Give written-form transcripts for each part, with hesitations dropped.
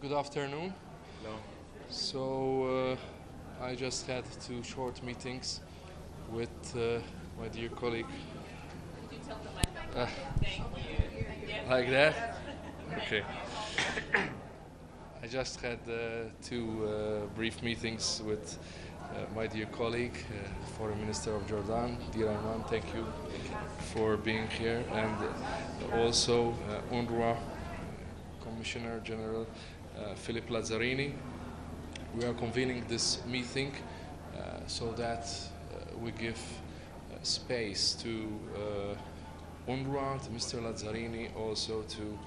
Good afternoon. Hello. So I just had 2 short meetings with my dear colleague. Could you tell them thank you? Yes. Like that? Okay. I just had 2 brief meetings with my dear colleague, Foreign Minister of Jordan, Dear Ayman. Thank you for being here, and also UNRWA Commissioner General Philip Lazzarini. We are convening this meeting so that we give space to UNRWA, to Mr. Lazzarini, also to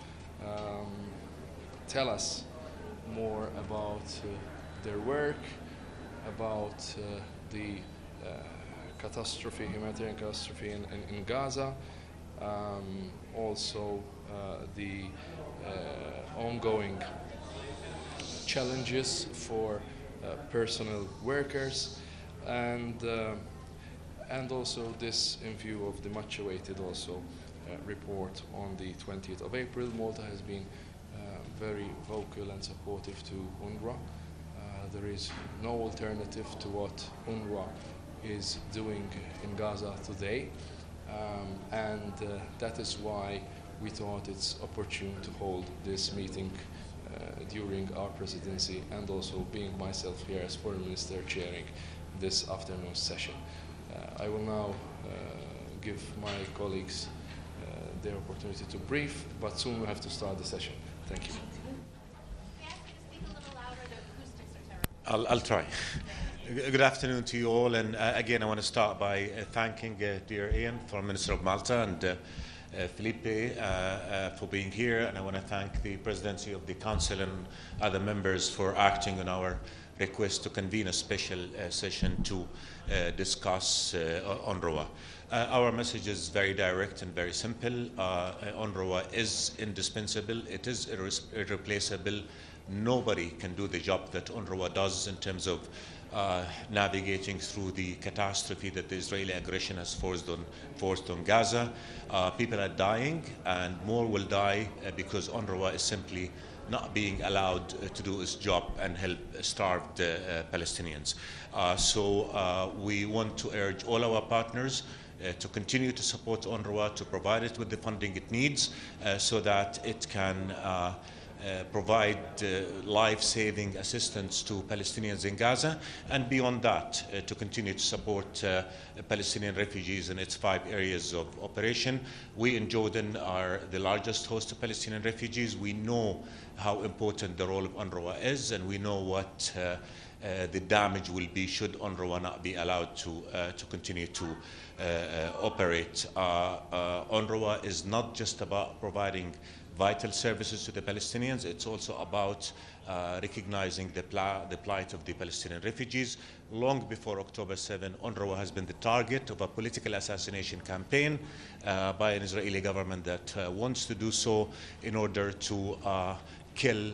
tell us more about their work, about the humanitarian catastrophe in Gaza, also the ongoing challenges for personal workers, and also this in view of the much-awaited also report on the 20th of April. Malta has been very vocal and supportive to UNRWA. There is no alternative to what UNRWA is doing in Gaza today, and that is why we thought it's opportune to hold this meeting during our presidency, and also being myself here as Foreign Minister chairing this afternoon's session. I will now give my colleagues their opportunity to brief, but soon we have to start the session. Thank you. I'll try. Good afternoon to you all, and again I want to start by thanking dear Ian, Foreign Minister of Malta, and Felipe for being here, and I want to thank the Presidency of the Council and other members for acting on our request to convene a special session to discuss UNRWA. Our message is very direct and very simple. UNRWA is indispensable. It is irreplaceable. Nobody can do the job that UNRWA does in terms of navigating through the catastrophe that the Israeli aggression has forced on Gaza. People are dying, and more will die because UNRWA is simply not being allowed to do its job and help starved Palestinians. So we want to urge all our partners to continue to support UNRWA, to provide it with the funding it needs so that it can provide life-saving assistance to Palestinians in Gaza, and beyond that to continue to support Palestinian refugees in its 5 areas of operation. We in Jordan are the largest host of Palestinian refugees. We know how important the role of UNRWA is, and we know what the damage will be should UNRWA not be allowed to continue to operate. UNRWA is not just about providing vital services to the Palestinians. It's also about recognizing the plight of the Palestinian refugees. Long before October 7, UNRWA has been the target of a political assassination campaign by an Israeli government that wants to do so in order to kill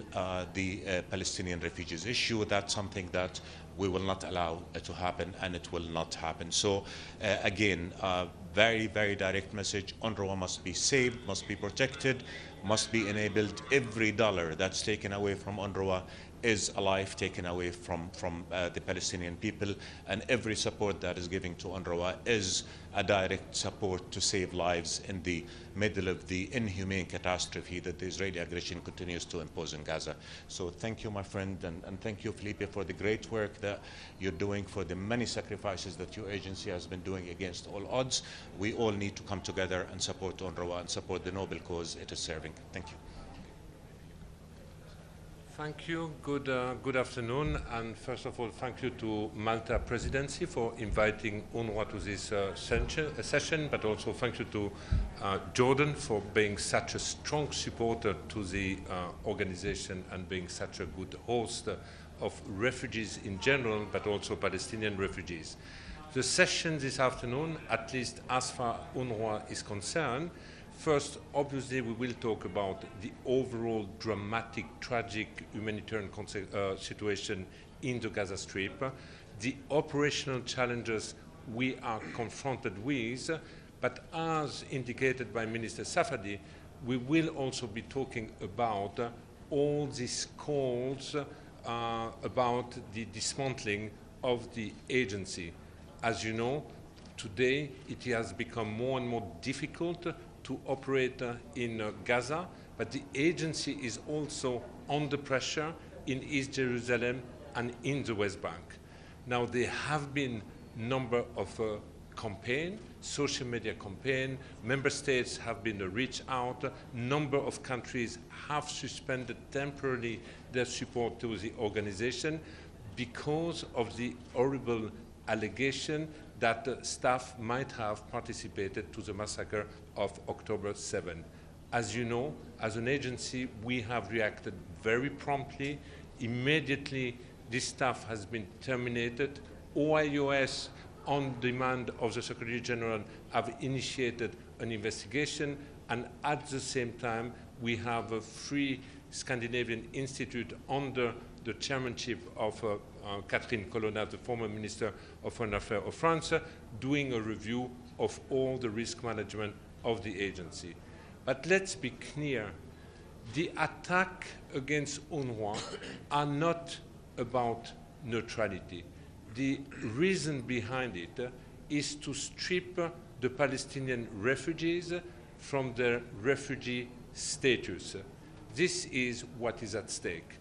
the Palestinian refugees issue. That's something that we will not allow to happen, and it will not happen. So again, very, very direct message. UNRWA must be saved, must be protected, must be enabled. Every dollar that's taken away from UNRWA is a life taken away from the Palestinian people, and every support that is given to UNRWA is a direct support to save lives in the middle of the inhumane catastrophe that the Israeli aggression continues to impose in Gaza. So thank you, my friend, and thank you, Felipe, for the great work that you're doing, for the many sacrifices that your agency has been doing against all odds. We all need to come together and support UNRWA and support the noble cause it is serving. Thank you. Thank you. Good afternoon. And first of all, thank you to Malta Presidency for inviting UNRWA to this session, but also thank you to Jordan for being such a strong supporter to the organization and being such a good host of refugees in general, but also Palestinian refugees. The session this afternoon, at least as far as UNRWA is concerned, first, obviously, we will talk about the overall dramatic, tragic humanitarian situation in the Gaza Strip, the operational challenges we are confronted with, but as indicated by Minister Safadi, we will also be talking about all these calls about the dismantling of the agency. As you know, today it has become more and more difficult to operate in Gaza, but the agency is also under pressure in East Jerusalem and in the West Bank. Now, there have been a number of campaigns, social media campaigns, member states have been reached out, a number of countries have suspended temporarily their support to the organization because of the horrible allegation that staff might have participated to the massacre of October 7. As you know, as an agency, we have reacted very promptly. Immediately, this staff has been terminated. OIOS, on demand of the Secretary General, have initiated an investigation, and at the same time, we have a Free Scandinavian Institute under the chairmanship of Catherine Colonna, the former Minister of Foreign Affairs of France, doing a review of all the risk management of the agency. But let's be clear, the attack against UNRWA are not about neutrality. The reason behind it is to strip the Palestinian refugees from their refugee status. This is what is at stake.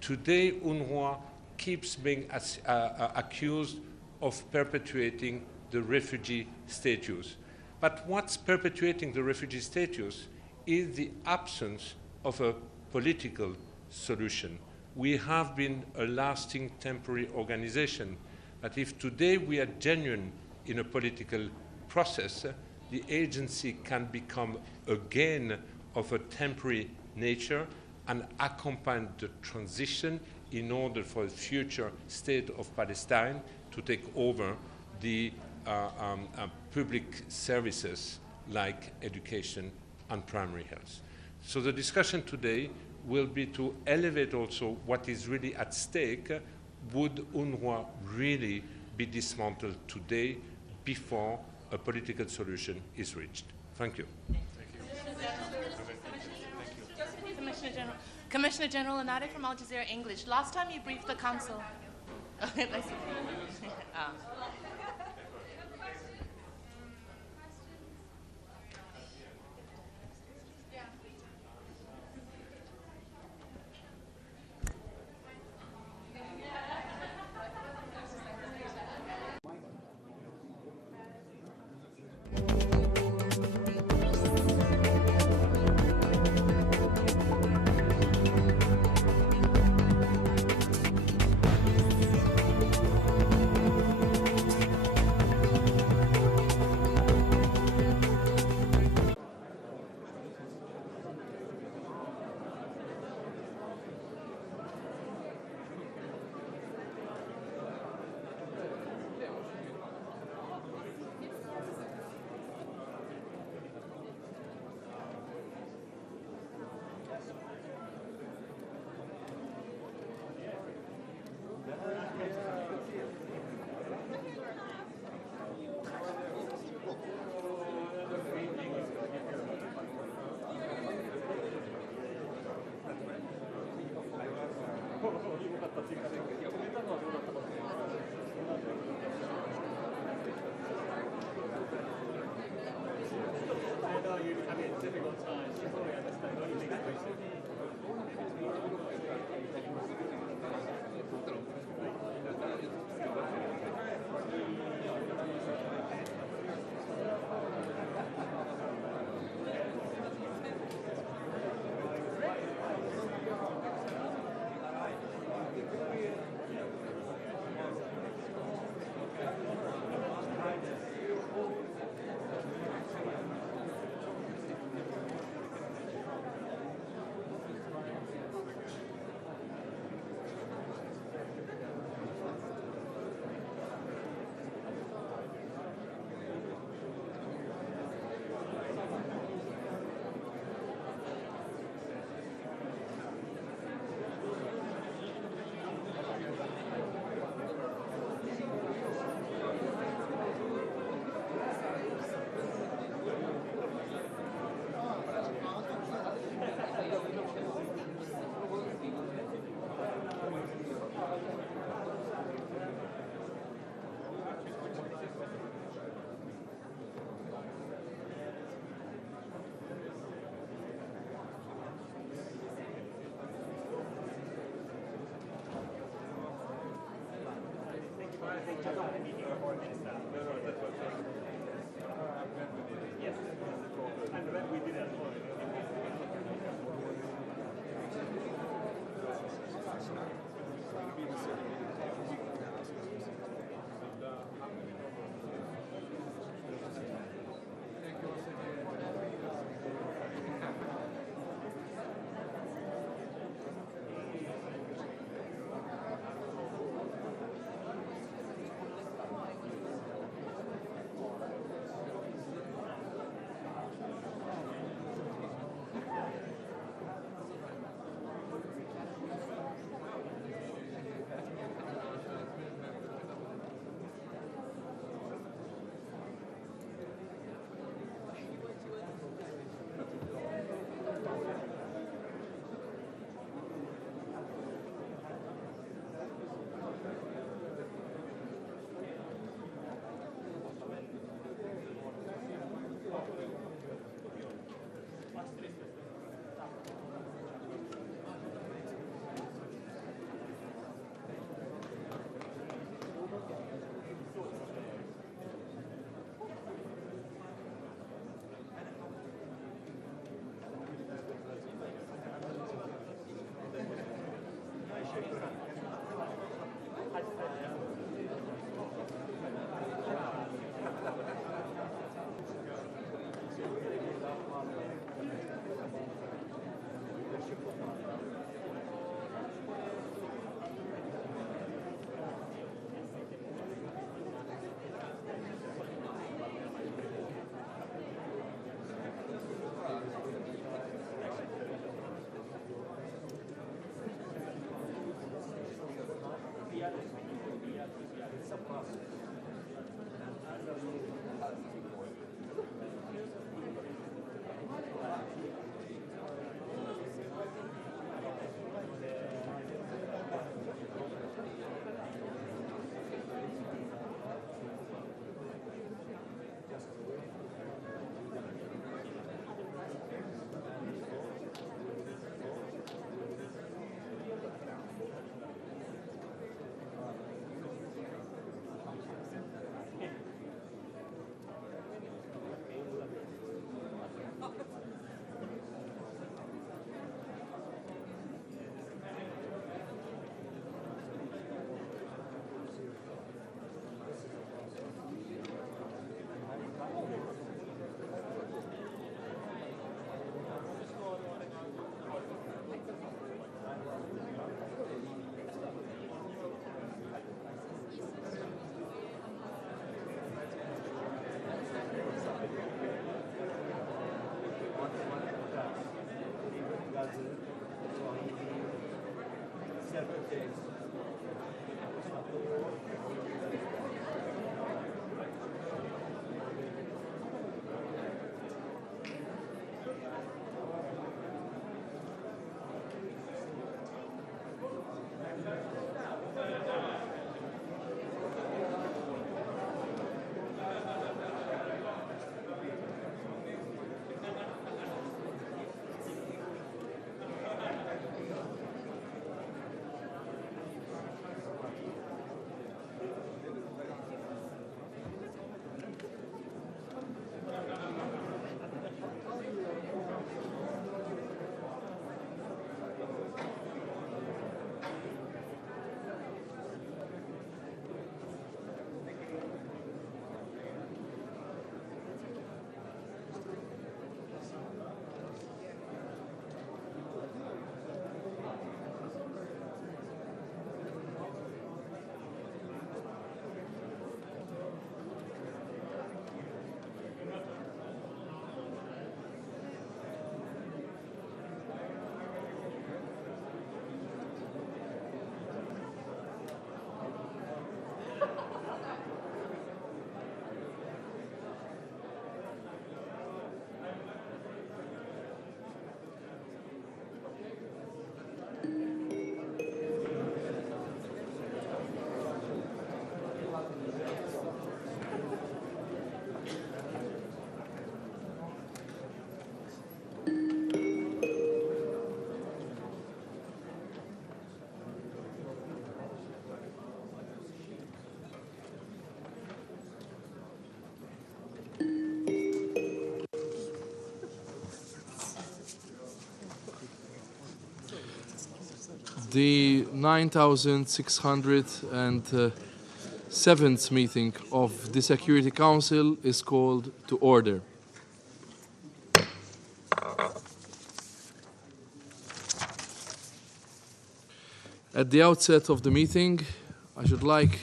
Today, UNRWA keeps being accused of perpetuating the refugee status. But what's perpetuating the refugee status is the absence of a political solution. We have been a lasting temporary organization, but if today we are genuine in a political process, the agency can become again of a temporary nature and accompany the transition in order for the future state of Palestine to take over the public services like education and primary health. So the discussion today will be to elevate also what is really at stake. Would UNRWA really be dismantled today before a political solution is reached? Thank you. Commissioner General Anadi from Al Jazeera English. Last time you briefed the Council. The 9,607th meeting of the Security Council is called to order. At the outset of the meeting, I should like,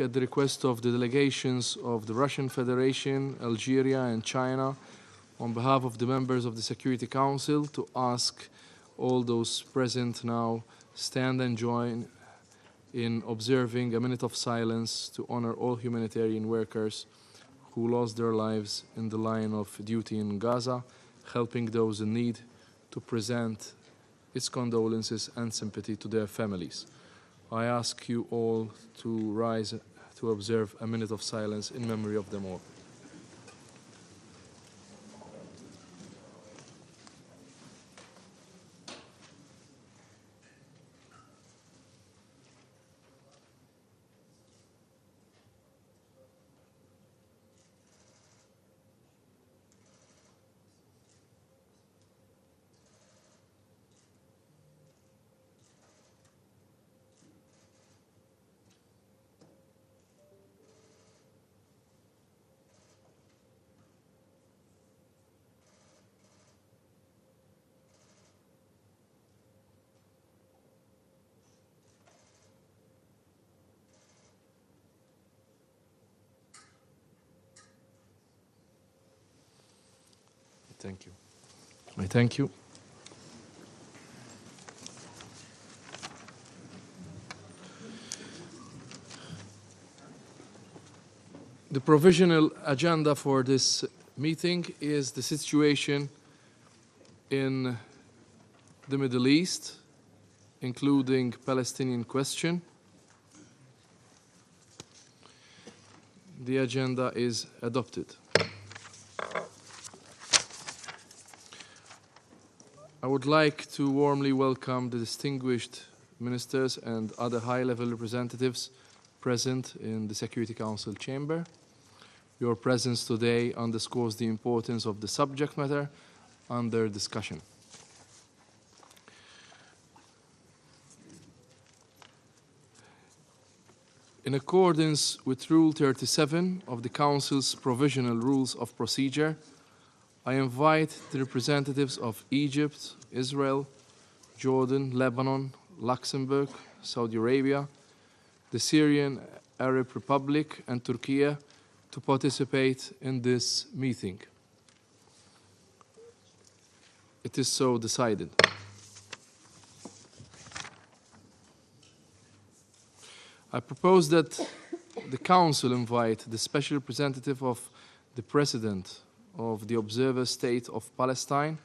at the request of the delegations of the Russian Federation, Algeria, and China, on behalf of the members of the Security Council, to ask all those present now stand and join in observing a minute of silence to honor all humanitarian workers who lost their lives in the line of duty in Gaza, helping those in need, to present its condolences and sympathy to their families. I ask you all to rise to observe a minute of silence in memory of them all. Thank you. I thank you. The provisional agenda for this meeting is the situation in the Middle East, including Palestinian question. The agenda is adopted. I would like to warmly welcome the distinguished ministers and other high-level representatives present in the Security Council chamber. Your presence today underscores the importance of the subject matter under discussion. In accordance with Rule 37 of the Council's Provisional Rules of Procedure, I invite the representatives of Egypt, Israel, Jordan, Lebanon, Luxembourg, Saudi Arabia, the Syrian Arab Republic, and Turkey to participate in this meeting. It is so decided. I propose that the Council invite the Special Representative of the President of the Observer State of Palestine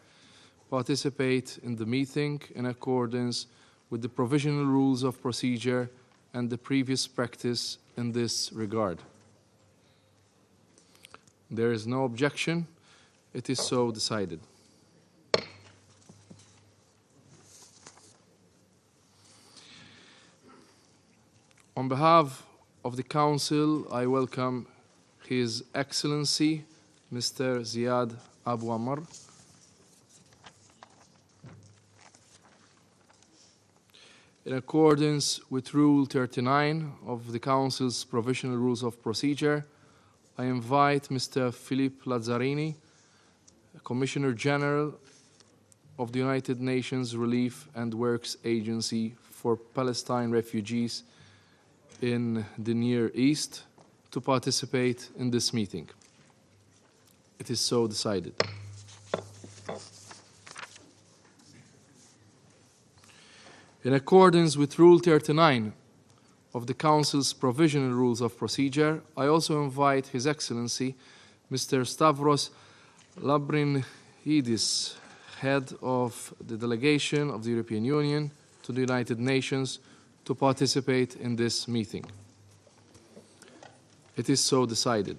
participate in the meeting in accordance with the Provisional Rules of Procedure and the previous practice in this regard. There is no objection. It is so decided. On behalf of the Council, I welcome His Excellency, Mr. Ziad Abu Amr. In accordance with Rule 39 of the Council's Provisional Rules of Procedure, I invite Mr. Philippe Lazzarini, Commissioner General of the United Nations Relief and Works Agency for Palestine Refugees in the Near East, to participate in this meeting. It is so decided. In accordance with Rule 39 of the Council's Provisional Rules of Procedure, I also invite His Excellency, Mr. Stavros Lambrinidis, Head of the Delegation of the European Union to the United Nations, to participate in this meeting. It is so decided.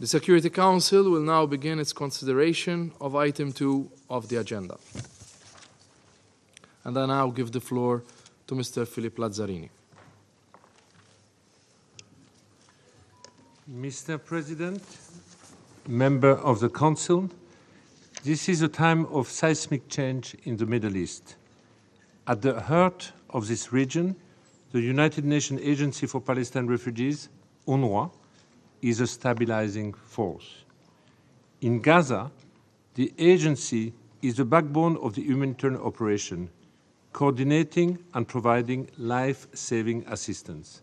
The Security Council will now begin its consideration of item 2 of the agenda. And I now give the floor to Mr. Philippe Lazzarini. Mr. President, member of the Council, This is a time of seismic change in the Middle East. At the heart of this region, the United Nations Agency for Palestinian Refugees, UNRWA, is a stabilizing force. In Gaza, the agency is the backbone of the humanitarian operation, coordinating and providing life-saving assistance.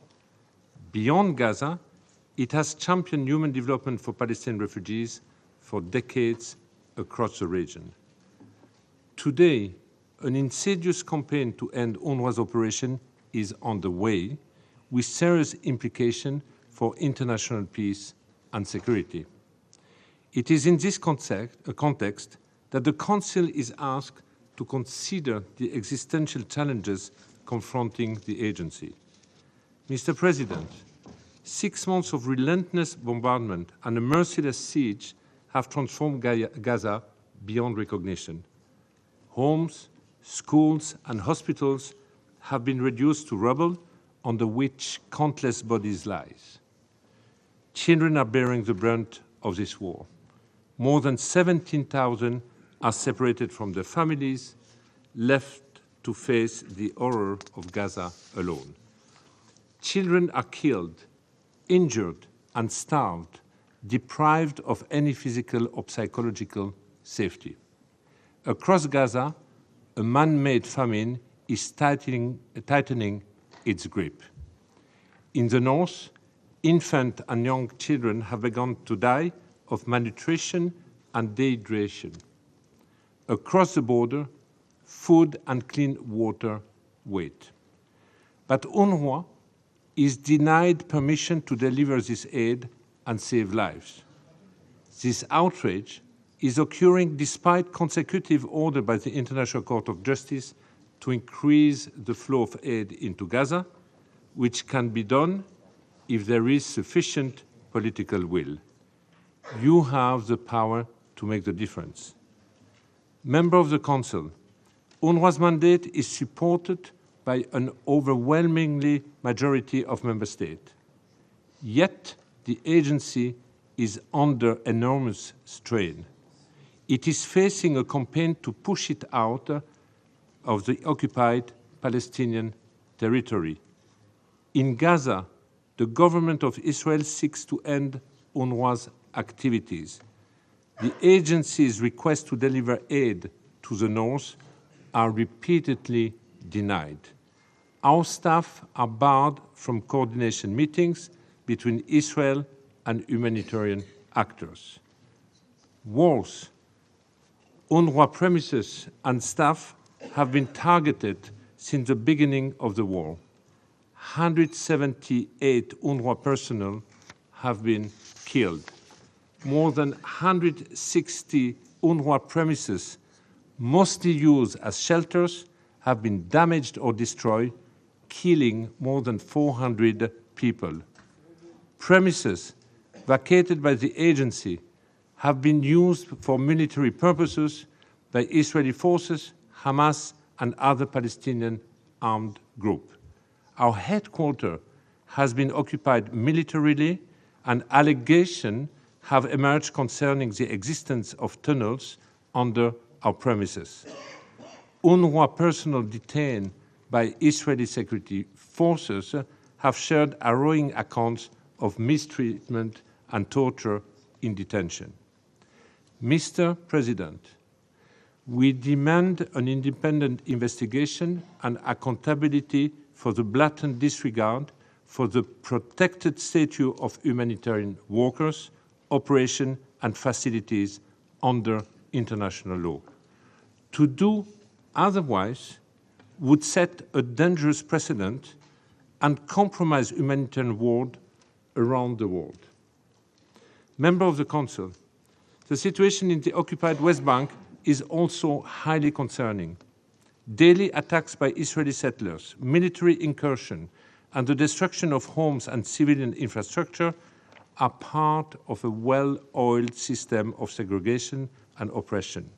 Beyond Gaza, it has championed human development for Palestinian refugees for decades across the region. Today, an insidious campaign to end UNRWA's operation is on the way, with serious implications for international peace and security. It is in this context that the Council is asked to consider the existential challenges confronting the agency. Mr. President, 6 months of relentless bombardment and a merciless siege have transformed Gaza beyond recognition. Homes, schools, and hospitals have been reduced to rubble under which countless bodies lie. Children are bearing the brunt of this war. More than 17,000 are separated from their families, left to face the horror of Gaza alone. Children are killed, injured, and starved, deprived of any physical or psychological safety. Across Gaza, a man-made famine is tightening its grip. In the north, infant and young children have begun to die of malnutrition and dehydration. Across the border, food and clean water wait. But UNRWA is denied permission to deliver this aid and save lives. This outrage is occurring despite consecutive orders by the International Court of Justice to increase the flow of aid into Gaza, which can be done if there is sufficient political will. You have the power to make the difference. Member of the Council, UNRWA's mandate is supported by an overwhelmingly majority of member states. Yet, the agency is under enormous strain. It is facing a campaign to push it out of the occupied Palestinian territory. In Gaza, the government of Israel seeks to end UNRWA's activities. The agency's requests to deliver aid to the north are repeatedly denied. Our staff are barred from coordination meetings between Israel and humanitarian actors. Worse, UNRWA premises and staff have been targeted since the beginning of the war. 178 UNRWA personnel have been killed. More than 160 UNRWA premises, mostly used as shelters, have been damaged or destroyed, killing more than 400 people. Premises vacated by the agency have been used for military purposes by Israeli forces, Hamas, and other Palestinian armed groups. Our headquarters has been occupied militarily, and allegations have emerged concerning the existence of tunnels under our premises. UNRWA personnel detained by Israeli security forces have shared harrowing accounts of mistreatment and torture in detention. Mr. President, we demand an independent investigation and accountability for the blatant disregard for the protected status of humanitarian workers, operations and facilities under international law. To do otherwise would set a dangerous precedent and compromise humanitarian work around the world. Member of the Council, the situation in the occupied West Bank is also highly concerning. Daily attacks by Israeli settlers, military incursion, and the destruction of homes and civilian infrastructure are part of a well-oiled system of segregation and oppression.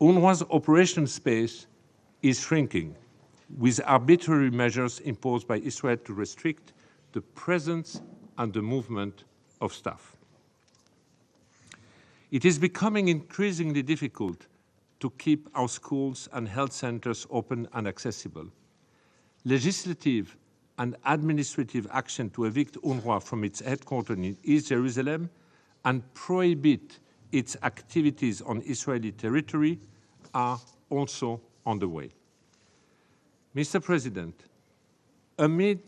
UNRWA's operational space is shrinking, with arbitrary measures imposed by Israel to restrict the presence and the movement of staff. It is becoming increasingly difficult to keep our schools and health centers open and accessible. Legislative and administrative action to evict UNRWA from its headquarters in East Jerusalem and prohibit its activities on Israeli territory are also on the way. Mr. President, amid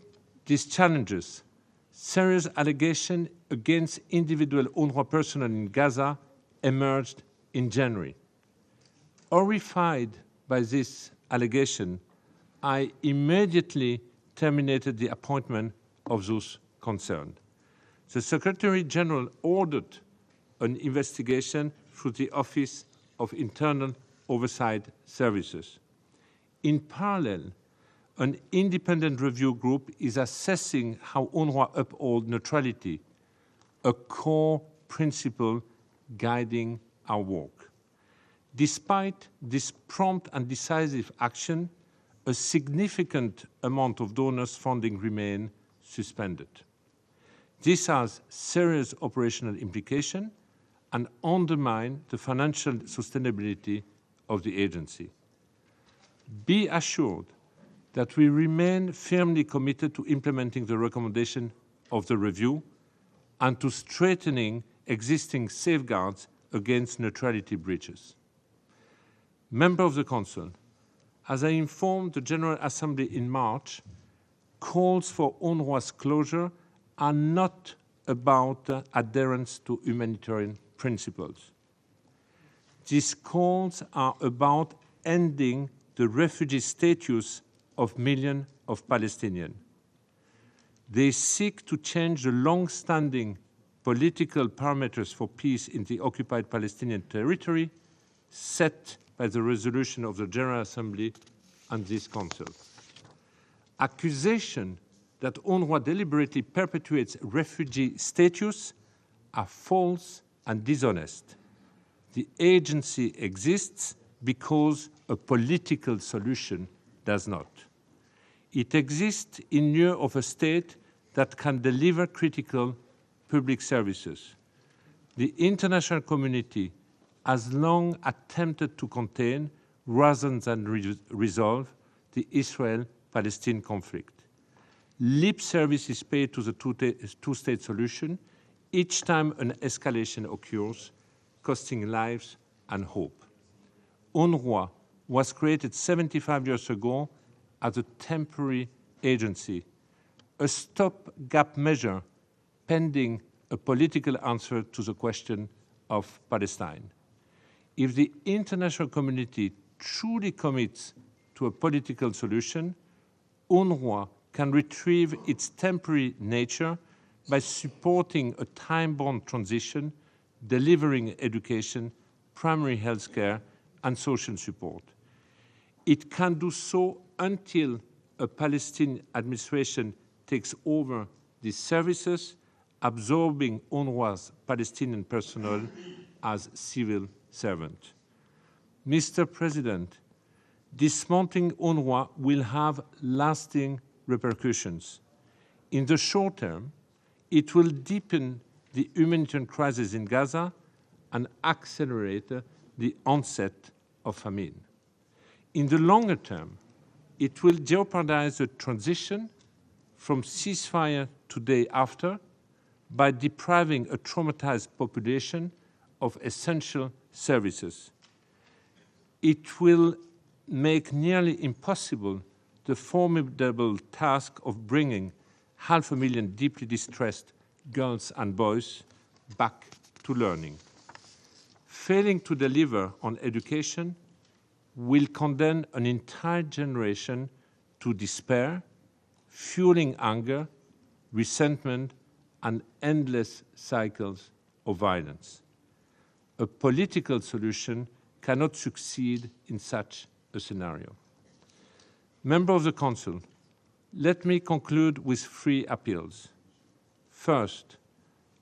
these challenges, serious allegations against individual UNRWA personnel in Gaza emerged in January. Horrified by this allegation, I immediately terminated the appointment of those concerned. The Secretary General ordered an investigation through the Office of Internal Oversight Services. In parallel, an independent review group is assessing how UNRWA upholds neutrality, a core principle guiding our work. Despite this prompt and decisive action, a significant amount of donors' funding remains suspended. This has serious operational implications and undermines the financial sustainability of the agency. Be assured that we remain firmly committed to implementing the recommendation of the review and to strengthening existing safeguards against neutrality breaches. Members of the Council, as I informed the General Assembly in March, calls for UNRWA's closure are not about adherence to humanitarian principles. These calls are about ending the refugee status of millions of Palestinians. They seek to change the long-standing political parameters for peace in the occupied Palestinian territory set by the resolution of the General Assembly and this Council. Accusations that UNRWA deliberately perpetuates refugee status are false and dishonest. The agency exists because a political solution does not. It exists in lieu of a state that can deliver critical public services. The international community has long attempted to contain, rather than resolve, the Israel-Palestine conflict. Lip service is paid to the two-state solution each time an escalation occurs, costing lives and hope. UNRWA was created 75 years ago as a temporary agency, a stopgap measure pending a political answer to the question of Palestine. If the international community truly commits to a political solution, UNRWA can retrieve its temporary nature by supporting a time-bound transition, delivering education, primary health care, and social support. It can do so until a Palestinian administration takes over these services, absorbing UNRWA's Palestinian personnel as civil servants. Mr. President, dismantling UNRWA will have lasting repercussions. In the short term, it will deepen the humanitarian crisis in Gaza and accelerate the onset of famine. In the longer term, it will jeopardize the transition from ceasefire to day after by depriving a traumatized population of essential services. It will make nearly impossible the formidable task of bringing 500,000 deeply distressed girls and boys back to learning. Failing to deliver on education will condemn an entire generation to despair, fueling anger, resentment, and endless cycles of violence. A political solution cannot succeed in such a scenario. Members of the Council, let me conclude with 3 appeals. First,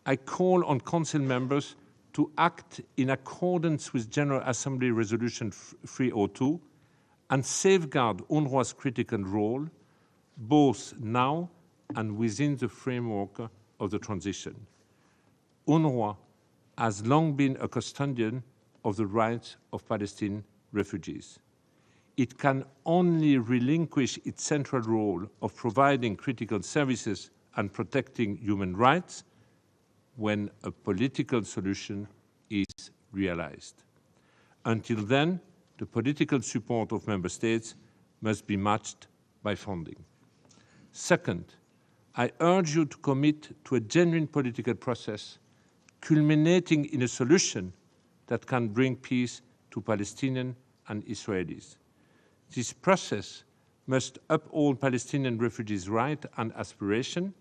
I call on Council members to act in accordance with General Assembly Resolution 302 and safeguard UNRWA's critical role, both now and within the framework of the transition. UNRWA has long been a custodian of the rights of Palestinian refugees. It can only relinquish its central role of providing critical services and protecting human rights when a political solution is realized. Until then, the political support of member states must be matched by funding. Second, I urge you to commit to a genuine political process culminating in a solution that can bring peace to Palestinians and Israelis. This process must uphold Palestinian refugees' right and aspiration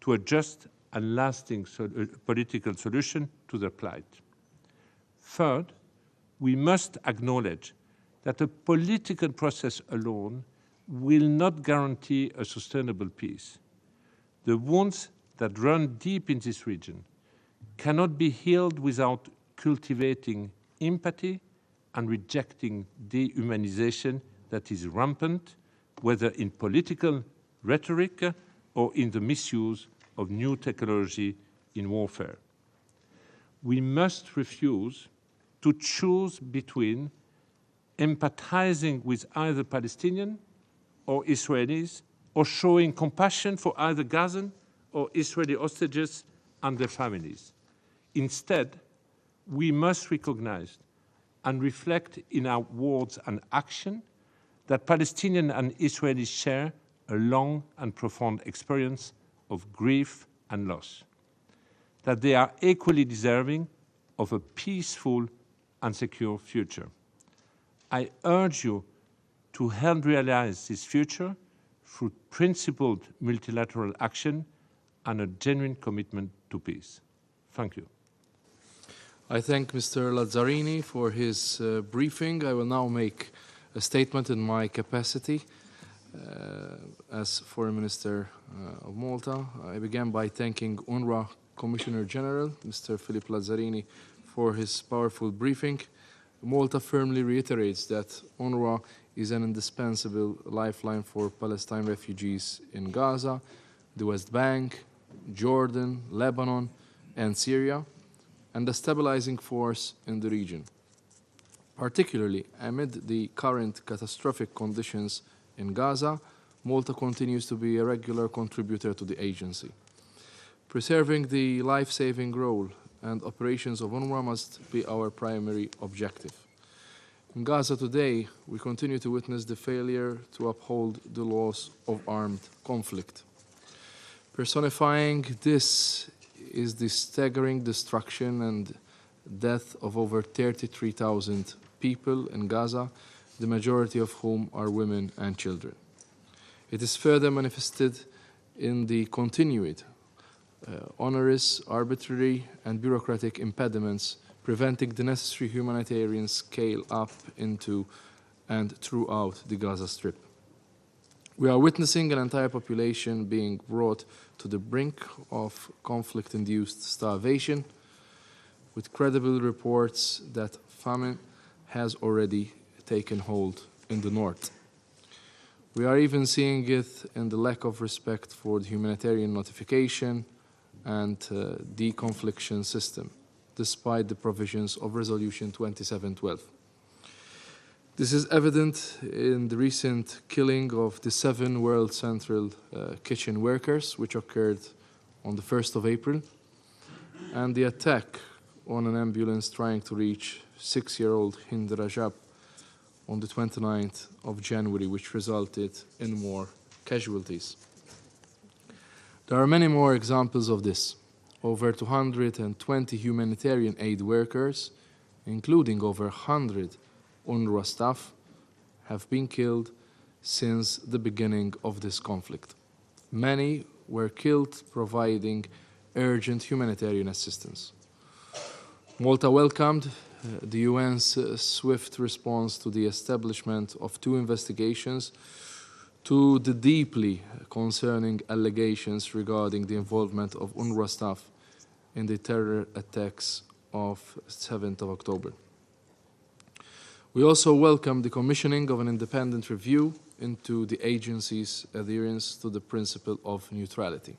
to a just and lasting political solution to their plight. Third, we must acknowledge that a political process alone will not guarantee a sustainable peace. The wounds that run deep in this region cannot be healed without cultivating empathy and rejecting dehumanization that is rampant, whether in political rhetoric or in the misuse of new technology in warfare. We must refuse to choose between empathizing with either Palestinian or Israelis, or showing compassion for either Gazan or Israeli hostages and their families. Instead, we must recognize and reflect in our words and action that Palestinians and Israelis share a long and profound experience of grief and loss, that they are equally deserving of a peaceful and secure future. I urge you to help realize this future through principled multilateral action and a genuine commitment to peace. Thank you. I thank Mr. Lazzarini for his briefing. I will now make a statement in my capacity as Foreign Minister of Malta. I began by thanking UNRWA Commissioner General, Mr. Philip Lazzarini, for his powerful briefing. Malta firmly reiterates that UNRWA is an indispensable lifeline for Palestine refugees in Gaza, the West Bank, Jordan, Lebanon, and Syria, and a stabilizing force in the region. Particularly amid the current catastrophic conditions in Gaza, Malta continues to be a regular contributor to the agency. Preserving the life-saving role and operations of UNRWA must be our primary objective. In Gaza today, we continue to witness the failure to uphold the laws of armed conflict. Personifying this is the staggering destruction and death of over 33,000 people in Gaza, the majority of whom are women and children. It is further manifested in the continued onerous, arbitrary, and bureaucratic impediments preventing the necessary humanitarian scale up into and throughout the Gaza Strip. We are witnessing an entire population being brought to the brink of conflict-induced starvation, with credible reports that famine has already taken hold in the north. We are even seeing it in the lack of respect for the humanitarian notification and deconfliction system, despite the provisions of Resolution 2712. This is evident in the recent killing of the 7 World Central Kitchen workers, which occurred on the 1st of April, and the attack on an ambulance trying to reach 6-year-old Hind Rajab on the 29th of January, which resulted in more casualties. There are many more examples of this. Over 220 humanitarian aid workers, including over 100 UNRWA staff, have been killed since the beginning of this conflict. Many were killed providing urgent humanitarian assistance. Malta welcomed the UN's swift response to the establishment of 2 investigations to the deeply concerning allegations regarding the involvement of UNRWA staff in the terror attacks of 7th of October. We also welcome the commissioning of an independent review into the agency's adherence to the principle of neutrality.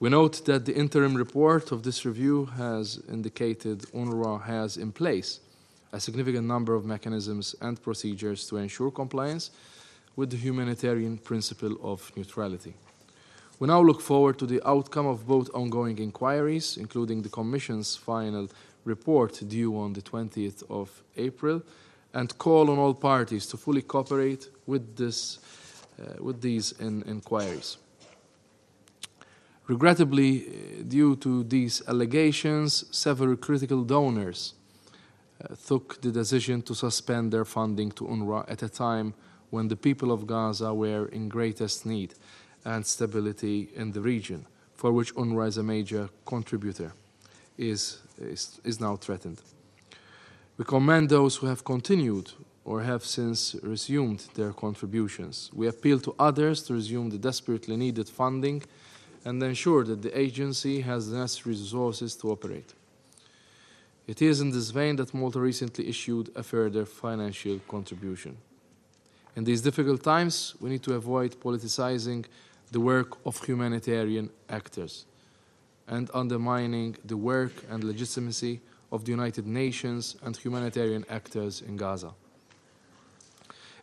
We note that the interim report of this review has indicated UNRWA has in place a significant number of mechanisms and procedures to ensure compliance with the humanitarian principle of neutrality. We now look forward to the outcome of both ongoing inquiries, including the Commission's final report due on the 20th of April, and call on all parties to fully cooperate with these inquiries. Regrettably, due to these allegations, several critical donors took the decision to suspend their funding to UNRWA at a time when the people of Gaza were in greatest need and stability in the region, for which UNRWA as a major contributor is now threatened. We commend those who have continued or have since resumed their contributions. We appeal to others to resume the desperately needed funding and ensure that the agency has the necessary resources to operate. It is in this vein that Malta recently issued a further financial contribution. In these difficult times, we need to avoid politicizing the work of humanitarian actors and undermining the work and legitimacy of the United Nations and humanitarian actors in Gaza.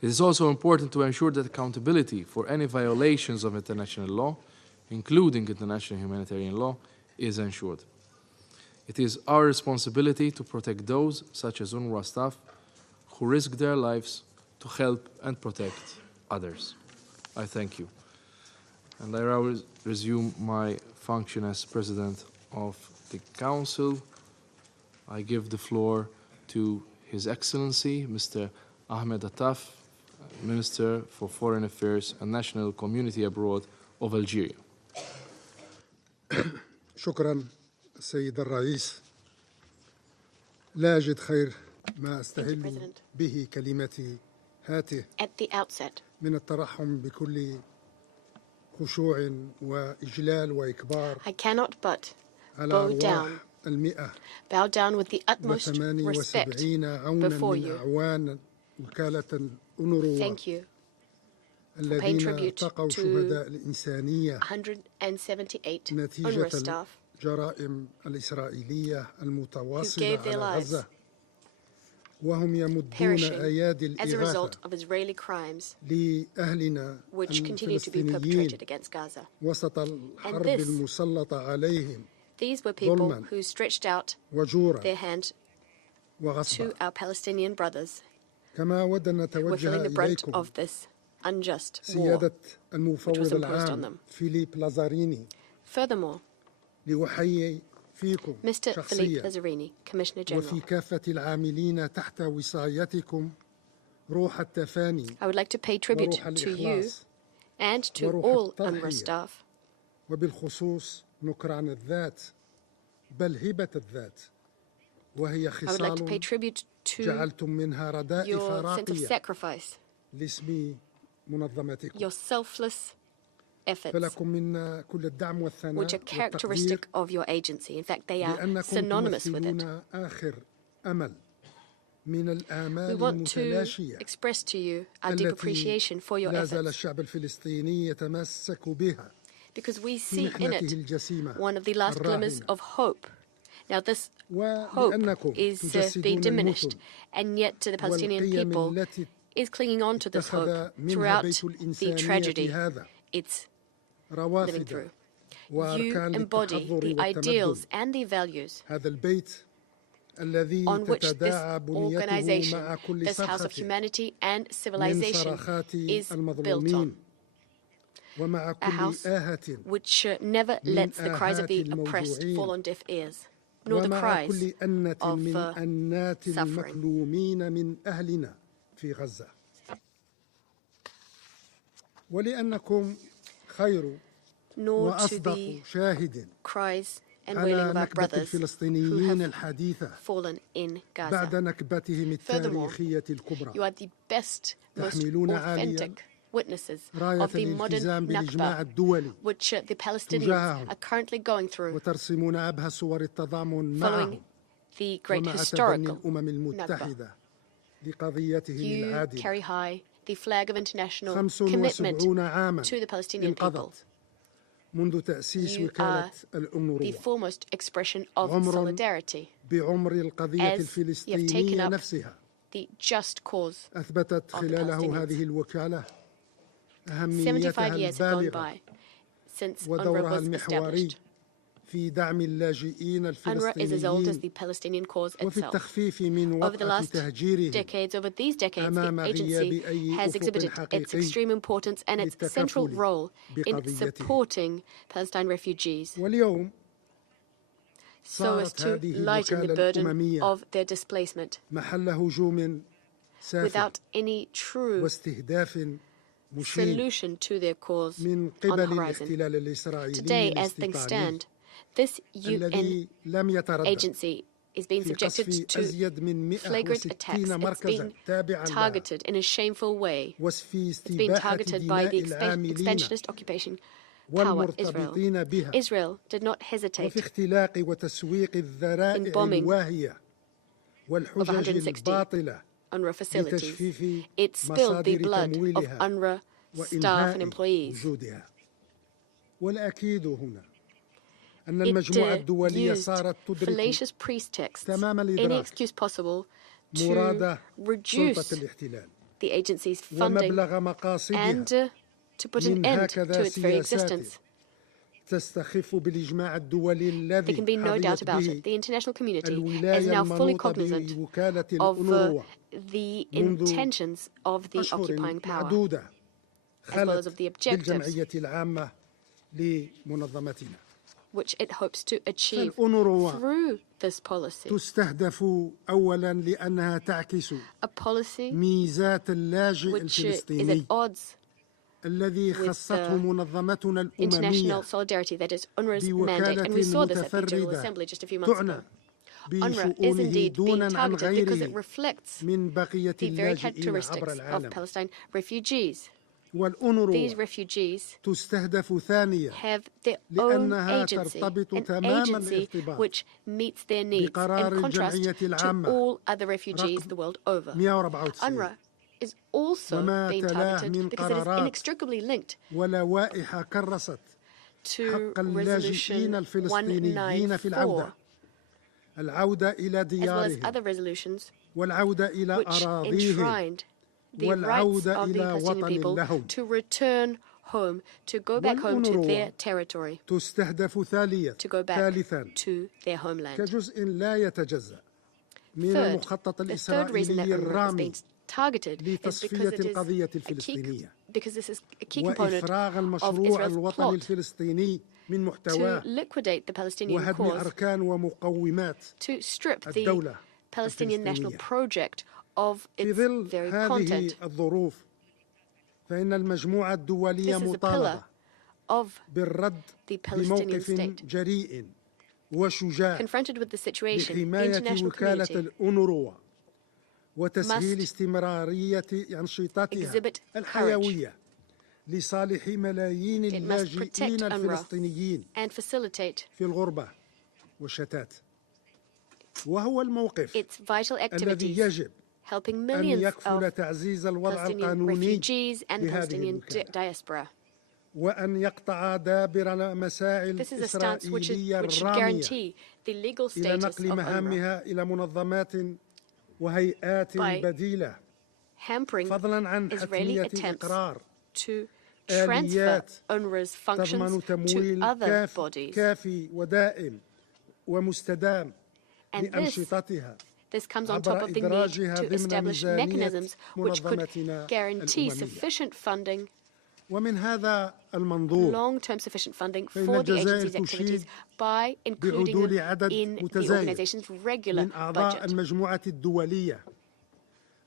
It is also important to ensure that accountability for any violations of international law, including international humanitarian law, is ensured. It is our responsibility to protect those, such as UNRWA staff, who risk their lives to help and protect others. I thank you. And I now resume my function as President of the Council. I give the floor to His Excellency, Mr. Ahmed Attaf, Minister for Foreign Affairs and National Community Abroad of Algeria. شكرا السيد الرئيس. لا أجد خير ما أستهل به كلمتي هاته من الترحم بكل خشوع وإجلال وإكبار على أرواح bow down with the utmost respect before you. أعوان وكالة UNRWA. Thank you for paying tribute to 178 UNRWA staff جرائم الإسرائيلية who المتواصلة gave their على lives غزة وهم يمدون perishing أيادي as a result الإغاثة of Israeli crimes لأهلنا which continue to be الفلسطينيين perpetrated against Gaza. وسط الحرب this- المسلطة عليهم These were people ظلماً who stretched out وجورا their hand وغصبا. to our Palestinian brothers كما ود أن who were feeling نتوجه the brunt إليكم of this unjust war. سيادة was المفوض imposed on العام them. فيليب لازاريني Furthermore, لأحيي فيكم Mr. Philippe شخصيا Lazzarini, Commissioner General, وفي كافة العاملين تحت وصايتكم روح التفاني I would like to pay tribute وروح to you الإخلاص and to وروح all التضحية. UNRWA staff, وبالخصوص نكران الذات بل هبة الذات وهي I would like to pay خصال tribute to جعلتم منها ردائف your sense of راقية sacrifice, لاسم منظمتكم your selfless efforts, فلكم منا كل الدعم والثناء which are والتقدير characteristic of your agency. In fact, they are لأنكم synonymous with it. تمثلون آخر أمل من We الآمال want to المتلاشية express to you our deep التي appreciation for your لا زال efforts, الشعب الفلسطيني يتمسك بها because we في see in محنته it الجسيمة one of the last glimmers الراهنة of hope. Now, this hope ولأنكم is being تجسدون diminished, المثل and yet the Palestinian والقيم people التي is clinging on to this اتخذ hope منها throughout بيت the الإنسانية tragedy هذا it's living روافد through. You وأركان embody للتحضر the والتمدن ideals and the values هذا البيت الذي on which this تتداعى بنيته organization, مع كل this house of صرخة humanity and من civilization صرخات is built on, المظلومين ومع a كل house آهة which never lets the cries of the آهات oppressed الموجوعين fall on deaf ears, nor the ومع cries كل أنة of من أنات suffering. المكلومين من أهلنا في غزة ولأنكم خير nor to وأصدق the شاهد cries and wailing على of our نكبة brothers who الفلسطينيين have الحديثة fallen in Gaza. بعد نكبتهم التاريخية You الكبرى are the best, most تحملون عاليا authentic witnesses راية of the modern الالتزام بالإجماع Nakba, الدولي which the Palestinians تجاههم are currently going through, وترسمون أبهى صور التضامن following معهم the great ومع تبني historical الأمم المتحدة لقضيتهم You العادلة carry high the flag of international 75 commitment عاما to the Palestinian people. انقضت منذ تأسيس You وكالة are the الأونروا foremost expression of عمر solidarity. بعمر القضية As you have taken الفلسطينية up نفسها. the just cause أثبتت of the خلاله هذه Palestinians. الوكالة 75 أهميتها years have gone البالغة by since UNRWA ودورها was المحوري established. في دعم اللاجئين UNRWA is as old as الفلسطينيين the Palestinian cause وفي itself. التخفيف من Over the وطأة last تهجيرهم decades, أمام the غياب agency أي has أفق exhibited its حقيقي extreme importance and its central للتكفل role in بقضيته. supporting Palestine refugees واليوم so as صارت to هذه lighten the الوكالة burden الأممية of their displacement محل هجوم سافر without any true واستهداف مشين solution to their cause من on the قبل horizon. الاحتلال الإسرائيلي Today, as things الاستيطاني stand, this UN الذي لم يتردد agency is being في subjected قصف to أزيد من flagrant attacks. 160 It's مركزا being تابعا لها targeted in a shameful way. وفي It's being استباحة targeted by the دماء العاملين expansionist occupation power, Israel. والمرتبطين بها Israel did not وفي hesitate اختلاق وتسويق الذرائع bombing الواهية of والحجج 160 الباطلة UNRWA facilities. لتجفيف It spilled the مصادر blood of تمويلها UNRWA staff and وإنهاء employees. وجودها. والأكيد هنا أن It المجموعة الدولية used صارت تدرك fallacious pretexts, تمام any الإدراك excuse possible to مراد reduce سلطة الاحتلال the agency's funding ومبلغ مقاصدها and to put an من end هكذا to its very سياسات existence. تستخف بالإجماع الدولي There can الذي be no doubt حظيت about به it. The international community is الولاية now fully المنوطة cognizant بوكالة of الأونروا the منذ intentions of the أشهر occupying power, معدودة as well as خلت of the objectives بالجمعية العامة لمنظمتنا. which it hopes to achieve فالأونروا through this policy. تستهدف أولا لأنها تعكس A policy ميزات اللاجئ which is الفلسطيني at odds الذي with خصته منظمتنا الأممية international solidarity, that is UNRWA's mandate. بوكالة And we saw this at the General متفردة Assembly just a few months تعنى ago. UNRWA is بشؤونه indeed being دونا عن targeted because it غيره reflects من بقية the very اللاجئين characteristics عبر of العالم. Palestine refugees. والأونروا These refugees تستهدف ثانية have their own لأنها agency, ترتبط an تمام agency الارتباط which meets their needs بقرار in contrast الجمعية to العامة all other refugees رقم the world over. 194 UNRWA is also وما being تلاه targeted من because it is قرارات inextricably linked ولوائح كرست to حق اللاجئين Resolution الفلسطينيين في 194, العودة إلى as well as ديارهم other resolutions والعودة إلى which أراضيهم enshrined the rights والعودة of the إلى Palestinian وطن people لهم. to return home, to go back home to والأونروا their territory, تستهدف to go back ثالثا to their homeland. كجزء لا يتجزأ من Third, المخطط the third reason that الإسرائيلي UNRWA is الرامي being targeted is because لتصفية it is القضية a key, الفلسطينية because this is a key component وإفراغ of المشروع Israel's الوطني plot الفلسطيني من to محتواه liquidate the Palestinian وهدم cause, أركان ومقومات to strip the الدولة Palestinian national الفلسطينية. project of في its ظل very هذه content. الظروف فإن المجموعة الدولية This is a pillar مطالبة of بالرد the Palestinian بموقف state. جريء وشجاع Confronted with the situation, the لحماية international وكالة community الأونروا وتسهيل must استمرارية أنشطتها exhibit الحيوية لصالح ملايين It must protect اللاجئين UNRWA الفلسطينيين and facilitate في الغربة والشتات وهو الموقف its vital الذي activities, يجب helping أن millions يكفل of تعزيز الوضع Palestinian القانوني refugees and لهذه Palestinian الوكالة diaspora. وأن يقطع دابر مساعي This is a stance which الإسرائيلية should الرامية guarantee the legal إلى status نقل of UNRWA, مهامها إلى منظمات وهيئات by بديلة hampering فضلا عن Israeli حتمية attempts إقرار to transfer آليات UNRWA's functions تضمن to تمويل other bodies. كافي ودائم ومستدام And لأنشطتها This comes on عبر top of the need إدراجها to ضمن establish ميزانية mechanisms which could منظمتنا guarantee الأممية. sufficient funding, ومن هذا المنظور long-term sufficient funding فإن for the الجزائر agency's activities تشيد by including بعدول them عدد in the متزايد organization's regular من أعضاء budget. المجموعة الدولية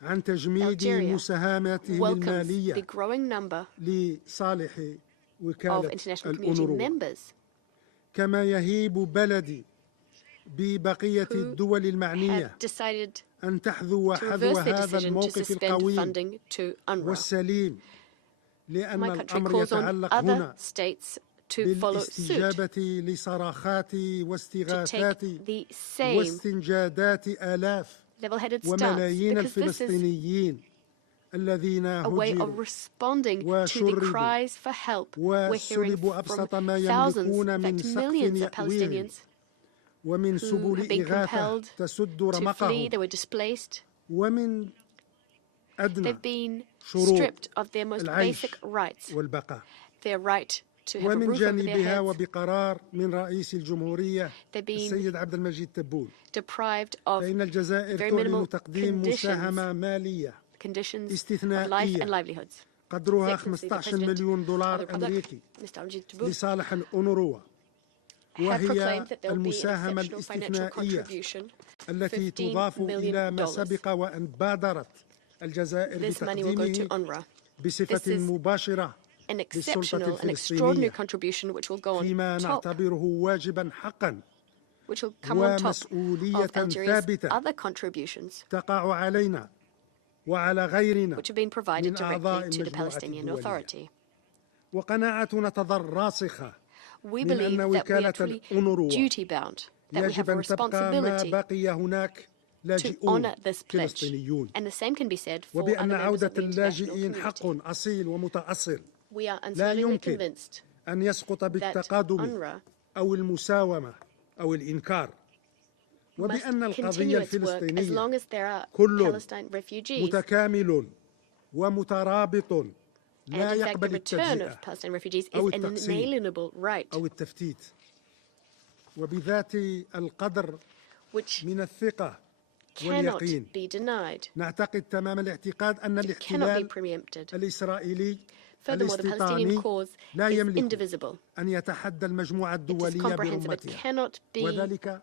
عن تجميد Algeria مساهماتهم welcomes the المالية growing number لصالح of وكالة international community الأونروا members كما يهيب بلدي ببقية who الدول المعنية have decided أن تحذو to حذو reverse their هذا decision to الموقف suspend القويم funding to UNRWA. والسليم لأن My country الأمر calls on يتعلق other هنا states to follow suit, بالاستجابة لصراخات to واستغاثات take the same واستنجادات آلاف level-headed stance, وملايين because this is الفلسطينيين الذين a way of هجروا responding to the وشردوا cries for help we're hearing وسلبوا from أبسط ما thousands, يملكون in من fact سقف millions of يأويهم Palestinians ومن who سبل have been إغاثة compelled تسد to flee, رمقهم they were displaced, ومن أدنى they've been شروط stripped of their most العيش basic rights, والبقاء their right to have a ومن roof over their جانبها heads. وبقرار من رئيس الجمهورية They've been السيد عبد المجيد تبون deprived of فإن الجزائر very تعلن minimal تقديم مساهمة مالية conditions of life استثنائية and livelihoods. قدرها His Excellency, the 15 President مليون of the دولار Republic, أمريكي Mr. Amjad Tabouk, لصالح الأونروا have وهي proclaimed that there will be an المساهمة exceptional financial الاستثنائية contribution, التي $15 تضاف إلى ما million. سبق وأن بادرت الجزائر This money will go to بتقديمه UNRWA. بصفة This is مباشرة an للسلطة exceptional and extraordinary الفلسطينية contribution which will go on فيما top, نعتبره واجبا حقا which will come on top ومسؤولية of Algeria's ثابتة other contributions تقع علينا وعلى غيرنا which have been provided من أعضاء directly to the المجموعة Palestinian الدولية. Authority. وقناعتنا تظل راسخة We من believe أن that we are وكالة truly الأونروا duty-bound, that we have يجب a أن تبقى ما responsibility بقي هناك to لاجئون honor this pledge. فلسطينيون And the same can be said for other وبأن members عودة of the international اللاجئين community. حق أصيل ومتأصل We are لا unswervingly يمكن convinced أن يسقط بالتقادم UNRWA أو المساومة أو الإنكار must وبأن القضية continue its work as الفلسطينية long as there are كل Palestine refugees. متكامل ومترابط لا And in fact, the يقبل return التجزئة of Palestinian refugees is أو an التقسيم inalienable right, أو التفتيت وبذات القدر which من الثقة cannot واليقين be denied, نعتقد تمام الاعتقاد أن cannot be الاحتلال preempted. الإسرائيلي Furthermore, the Palestinian الاستيطاني cause لا is يملك indivisible. أن يتحدى المجموعة It is الدولية comprehensive. It برمتها cannot be وذلك أن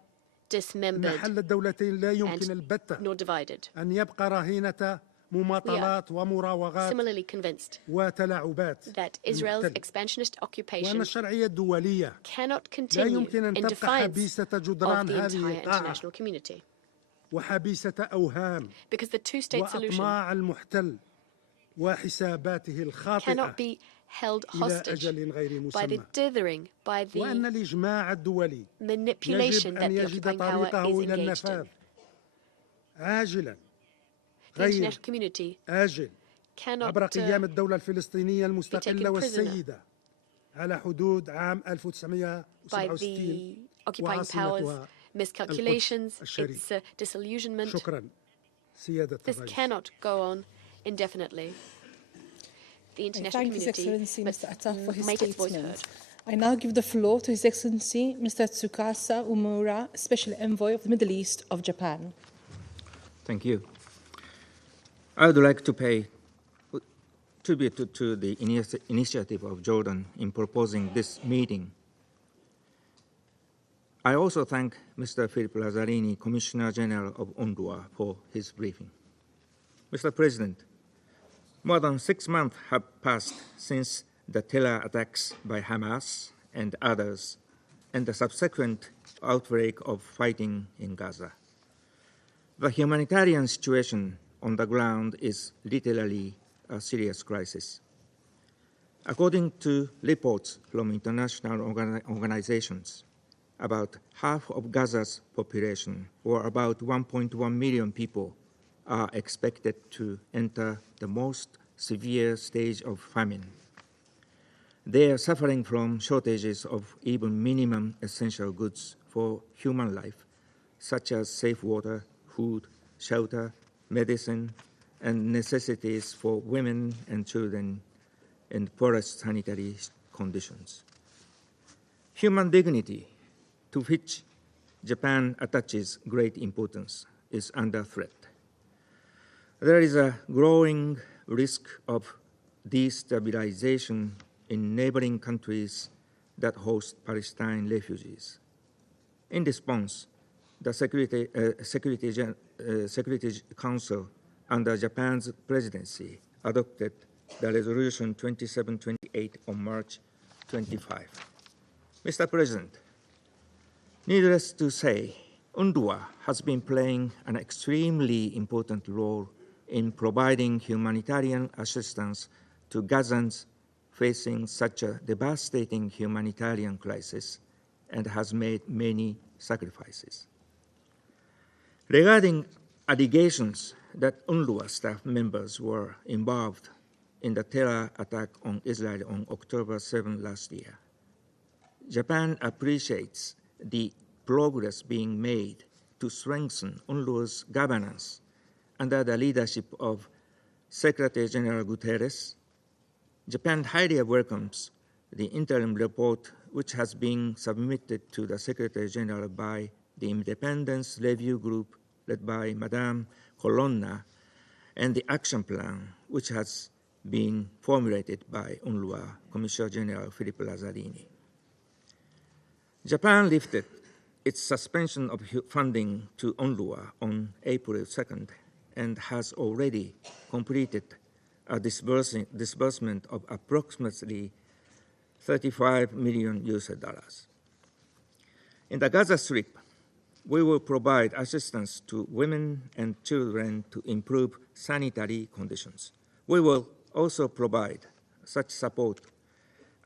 dismembered حل الدولتين لا يمكن and البتة nor divided. أن يبقى رهينة مماطلات ومراوغات Similarly convinced وتلاعبات that Israel's المحتل expansionist وأن occupation الشرعية الدولية cannot لا continue يمكن أن in تبقى defiance حبيسة of جدران the هذه entire القاعة international community. وحبيسة أوهام Because the two-state solution وأطماع المحتل وحساباته الخاطئة cannot be held إلى hostage أجل غير by the مسمى dithering, by وأن the الإجماع الدولي manipulation يجب that أن the يجد occupying power طريقه is إلى engaged in. النفاذ عاجلا The غير international community آجل cannot عبر قيام الدولة الفلسطينية taken المستقلة prisoner والسيدة على حدود عام by 1967 the occupying powers, وعاصمتها miscalculations, الشريف. its disillusionment. شكرا سيادة This الرئيس. cannot go on indefinitely. The I international thank His community Excellency must Mr. Attaf for his make its voice heard. statement. I now give the floor to His Excellency Mr. Tsukasa Umura, Special Envoy of the Middle East of Japan. Thank you. I would like to pay tribute to the initiative of Jordan in proposing this meeting. I also thank Mr. Philip Lazzarini, Commissioner General of UNRWA, for his briefing. Mr. President, more than 6 months have passed since the terror attacks by Hamas and others and the subsequent outbreak of fighting in Gaza. The humanitarian situation on the ground is literally a serious crisis. According to reports from international organizations, about half of Gaza's population, or about 1.1 million people, are expected to enter the most severe stage of famine. They are suffering from shortages of even minimum essential goods for human life, such as safe water, food, shelter, medicine, and necessities for women and children in poorest sanitary conditions. Human dignity, to which Japan attaches great importance, is under threat. There is a growing risk of destabilization in neighboring countries that host Palestinian refugees. In response, the Security Council under Japan's presidency adopted the Resolution 2728 on March 25. Mr. President, needless to say, UNRWA has been playing an extremely important role in providing humanitarian assistance to Gazans facing such a devastating humanitarian crisis and has made many sacrifices. Regarding allegations that UNRWA staff members were involved in the terror attack on Israel on October 7 last year. Japan appreciates the progress being made to strengthen UNRWA's governance under the leadership of Secretary General Guterres. Japan highly welcomes the interim report which has been submitted to the Secretary General by the Independence Review Group led by Madame Colonna, and the action plan which has been formulated by UNRWA Commissioner General Philippe Lazzarini. Japan lifted its suspension of funding to UNRWA on April 2nd and has already completed a disbursement of approximately $35 million. In the Gaza Strip, we will provide assistance to women and children to improve sanitary conditions. We will also provide such support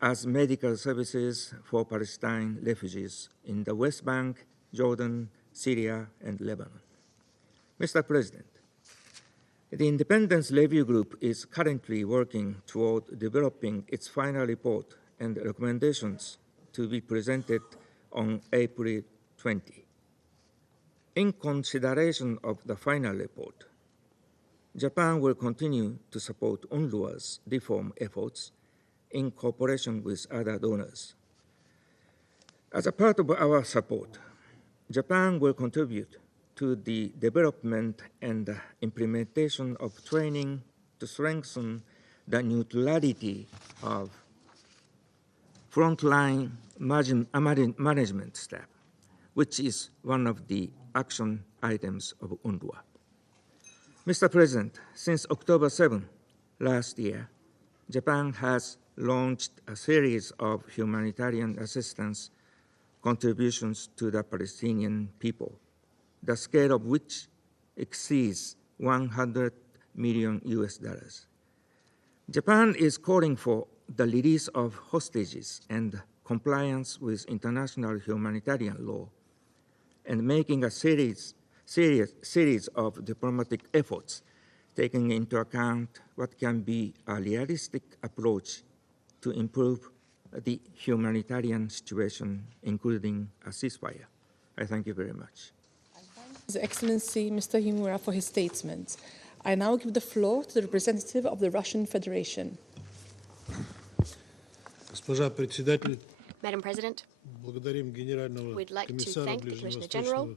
as medical services for Palestinian refugees in the West Bank, Jordan, Syria, and Lebanon. Mr. President, the Independence Review Group is currently working toward developing its final report and recommendations to be presented on April 20. In consideration of the final report, Japan will continue to support UNRWA's reform efforts in cooperation with other donors. As a part of our support, Japan will contribute to the development and implementation of training to strengthen the neutrality of frontline management staff, which is one of the action items of UNRWA. Mr. President, since October 7 last year, Japan has launched a series of humanitarian assistance contributions to the Palestinian people, the scale of which exceeds $100 million. Japan is calling for the release of hostages and compliance with international humanitarian law, and making a series of diplomatic efforts taking into account what can be a realistic approach to improve the humanitarian situation, including a ceasefire. I thank you very much. I thank His Excellency Mr. Himura for his statement. I now give the floor to the representative of the Russian Federation. Madam President, we'd like to thank the Commissioner General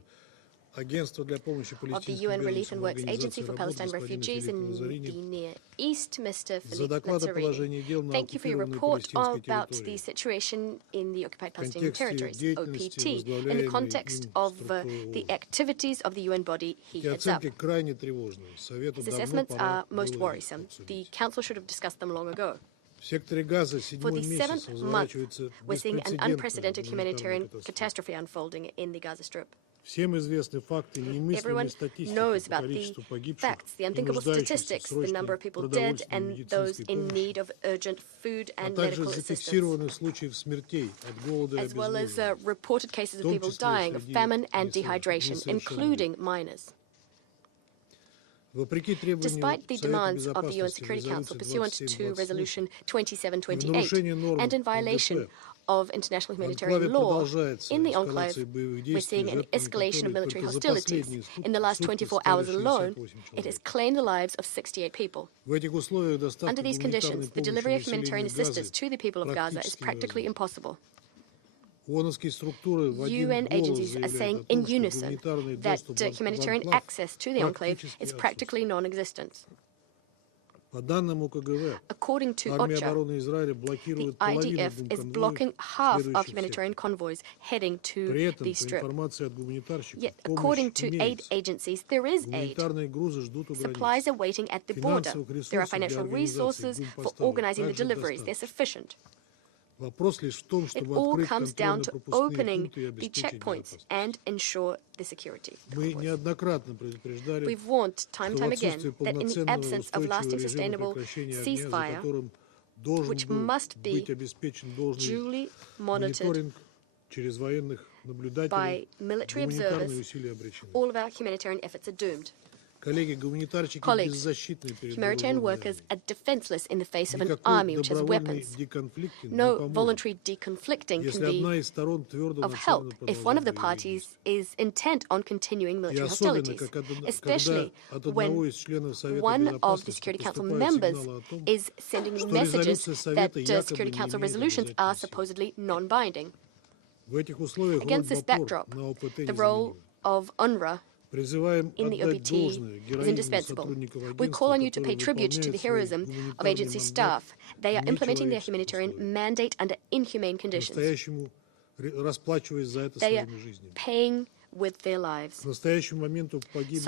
of the UN Relief and Works Agency for Palestine Refugees in the Near East, Mr. Philippe Lazzarini. Thank you for your report about the situation in the occupied Palestinian territories, OPT, in the context of the activities of the UN body he heads up. His assessments are most worrisome. The Council should have discussed them long ago. For the 7th month, we're seeing an unprecedented humanitarian catastrophe unfolding in the Gaza Strip. Everyone knows about the facts, the unthinkable statistics, the number of people dead and those in need of urgent food and medical assistance, as well as reported cases of people dying of famine and dehydration, including minors. Despite the demands of the UN Security Council pursuant to Resolution 2728 and in violation of international humanitarian law, in the enclave, we're seeing an escalation of military hostilities. In the last 24 hours alone, it has claimed the lives of 68 people. Under these conditions, the delivery of humanitarian assistance to the people of Gaza is practically impossible. UN agencies are saying in unison that humanitarian access to the enclave is practically non-existent. According to OCHA, the IDF is blocking half of humanitarian convoys heading to the Strip. Yet, according to aid agencies, there is aid. Supplies are waiting at the border. There are financial resources for organizing the deliveries. They're sufficient. It all comes down to opening the checkpoints and ensure the security. We've warned time and time again that in the absence of lasting sustainable ceasefire, which must be duly monitored by military observers, all of our humanitarian efforts are doomed. Colleagues, humanitarian workers are defenseless in the face of an army which has weapons. No voluntary deconflicting can be of help if one of the parties is intent on continuing military hostilities, especially when one of the Security Council members is sending messages that Security Council resolutions are supposedly non-binding. Against this backdrop, the role of UNRWA in the OPT is indispensable. We call on you to pay tribute to the heroism of agency staff. They are implementing their humanitarian mandate under inhumane conditions. They are paying with their lives. So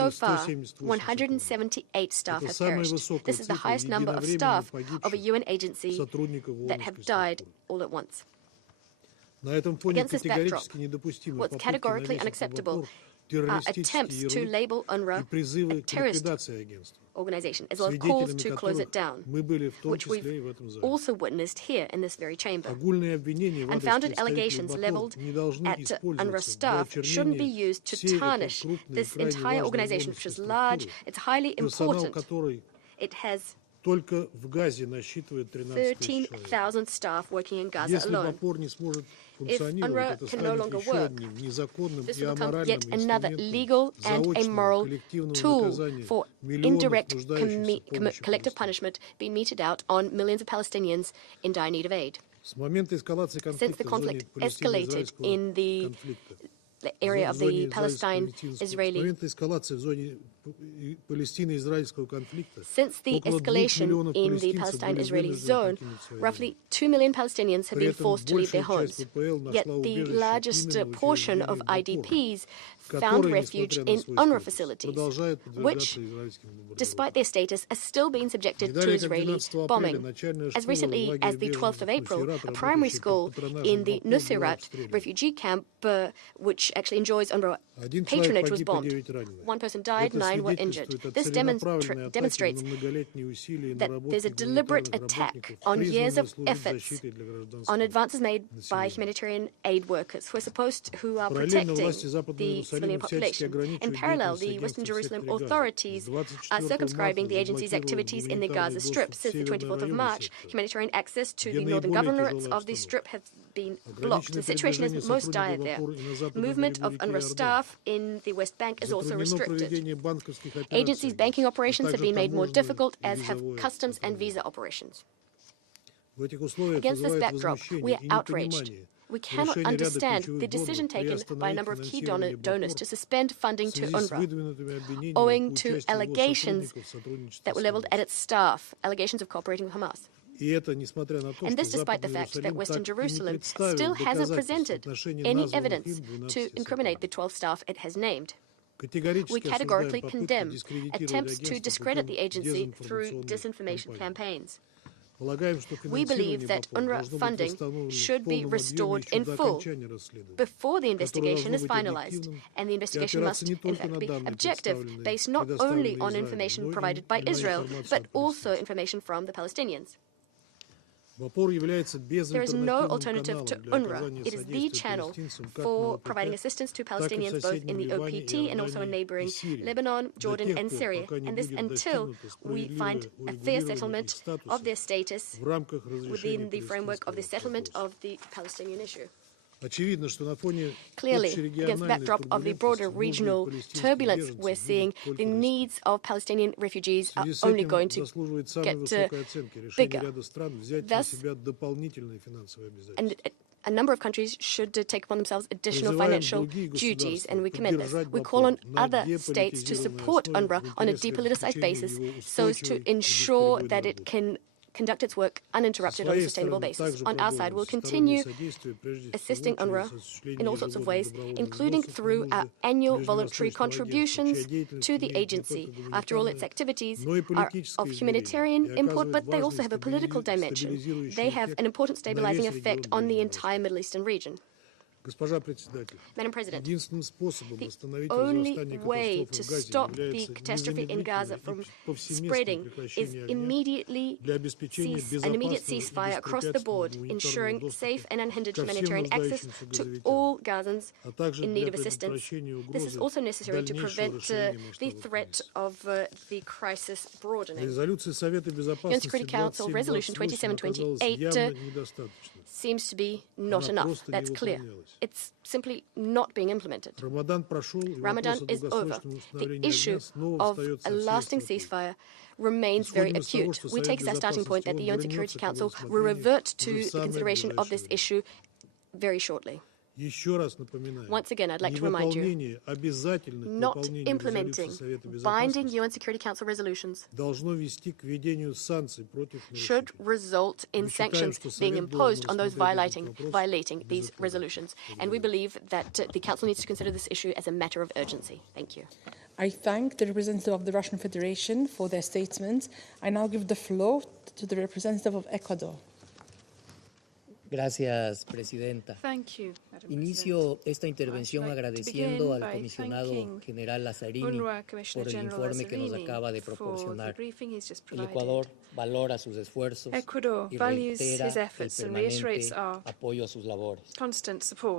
far, 178 staff have perished. This is the highest number of staff of a UN agency that have died all at once. Against this backdrop, what's categorically unacceptable are attempts to label UNRWA a terrorist organization, as well as calls to close it down, which we've also witnessed here in this very chamber. Unfounded allegations leveled at UNRWA staff shouldn't be used to tarnish this entire organization, which is large, it's highly important. It has 13,000 staff working in Gaza alone. If UNRWA can no longer work, this will become yet another legal and amoral tool for indirect collective punishment being meted out on millions of Palestinians in dire need of aid. Since the conflict escalated in the area of the Palestine-Israeli Since the escalation in the Palestine-Israeli zone, roughly 2 million Palestinians have been forced to leave their homes. Yet the largest portion of IDPs found refuge in UNRWA facilities, which, despite their status, are still being subjected to Israeli bombing. As recently as the 12th of April, a primary school in the Nuseirat refugee camp, which actually enjoys UNRWA patronage, was bombed. One person died, 9 were injured. This demonstrates that there's a deliberate attack on years of efforts, on advances made by humanitarian aid workers who are protecting the civilian population. In parallel, the Western Jerusalem authorities are circumscribing the agency's activities in the Gaza Strip. Since the 24th of March, humanitarian access to the northern governorates of the Strip have been blocked. The situation is most dire there. Movement of UNRWA staff in the West Bank is also restricted. Agency's banking operations have been made more difficult, as have customs and visa operations. Against this backdrop, we are outraged. We cannot understand the decision taken by a number of key donors to suspend funding to UNRWA, owing to allegations that were leveled at its staff, allegations of cooperating with Hamas. And this despite the fact that Western Jerusalem still hasn't presented any evidence to incriminate the 12 staff it has named. We categorically condemn attempts to discredit the agency through disinformation campaigns. We believe that UNRWA funding should be restored in full before the investigation is finalized, and the investigation must, in fact, be objective, based not only on information provided by Israel, but also information from the Palestinians. There is no alternative to UNRWA. It is the channel for providing assistance to Palestinians both in the OPT and also in neighboring Lebanon, Jordan, and Syria, and this until we find a fair settlement of their status within the framework of the settlement of the Palestinian issue. Clearly, against the backdrop of the broader regional turbulence we're seeing, the needs of Palestinian refugees are only going to get bigger. Thus, and a number of countries should take upon themselves additional financial duties, and we commend this. We call on other states to support UNRWA on a depoliticized basis so as to ensure that it can conduct its work uninterrupted on a sustainable basis. On our side, we'll continue assisting UNRWA in all sorts of ways, including through our annual voluntary contributions to the agency. After all, its activities are of humanitarian import, but they also have a political dimension. They have an important stabilizing effect on the entire Middle Eastern region. Madam President, the only way to stop the catastrophe in Gaza from spreading is an immediate ceasefire across the board, ensuring safe and unhindered humanitarian access to all Gazans in need of assistance. This is also necessary to prevent the threat of the crisis broadening. UN Security Council Resolution 2728 seems to be not enough. That's clear. It's simply not being implemented. Ramadan is over. The issue of a lasting ceasefire remains very acute. We take as our starting point that the UN Security Council will revert to the consideration of this issue very shortly. Once again, I'd like to remind you, not implementing binding UN Security Council resolutions should result in sanctions being imposed on those violating these resolutions. And we believe that the Council needs to consider this issue as a matter of urgency. Thank you. I thank the representative of the Russian Federation for their statement. I now give the floor to the representative of Ecuador. Gracias, Presidenta. Thank you, Madam Inicio esta intervención agradeciendo al comisionado general Lazzarini por el informe que nos acaba de proporcionar. El Ecuador valora sus esfuerzos y reitera el permanente apoyo a sus labores.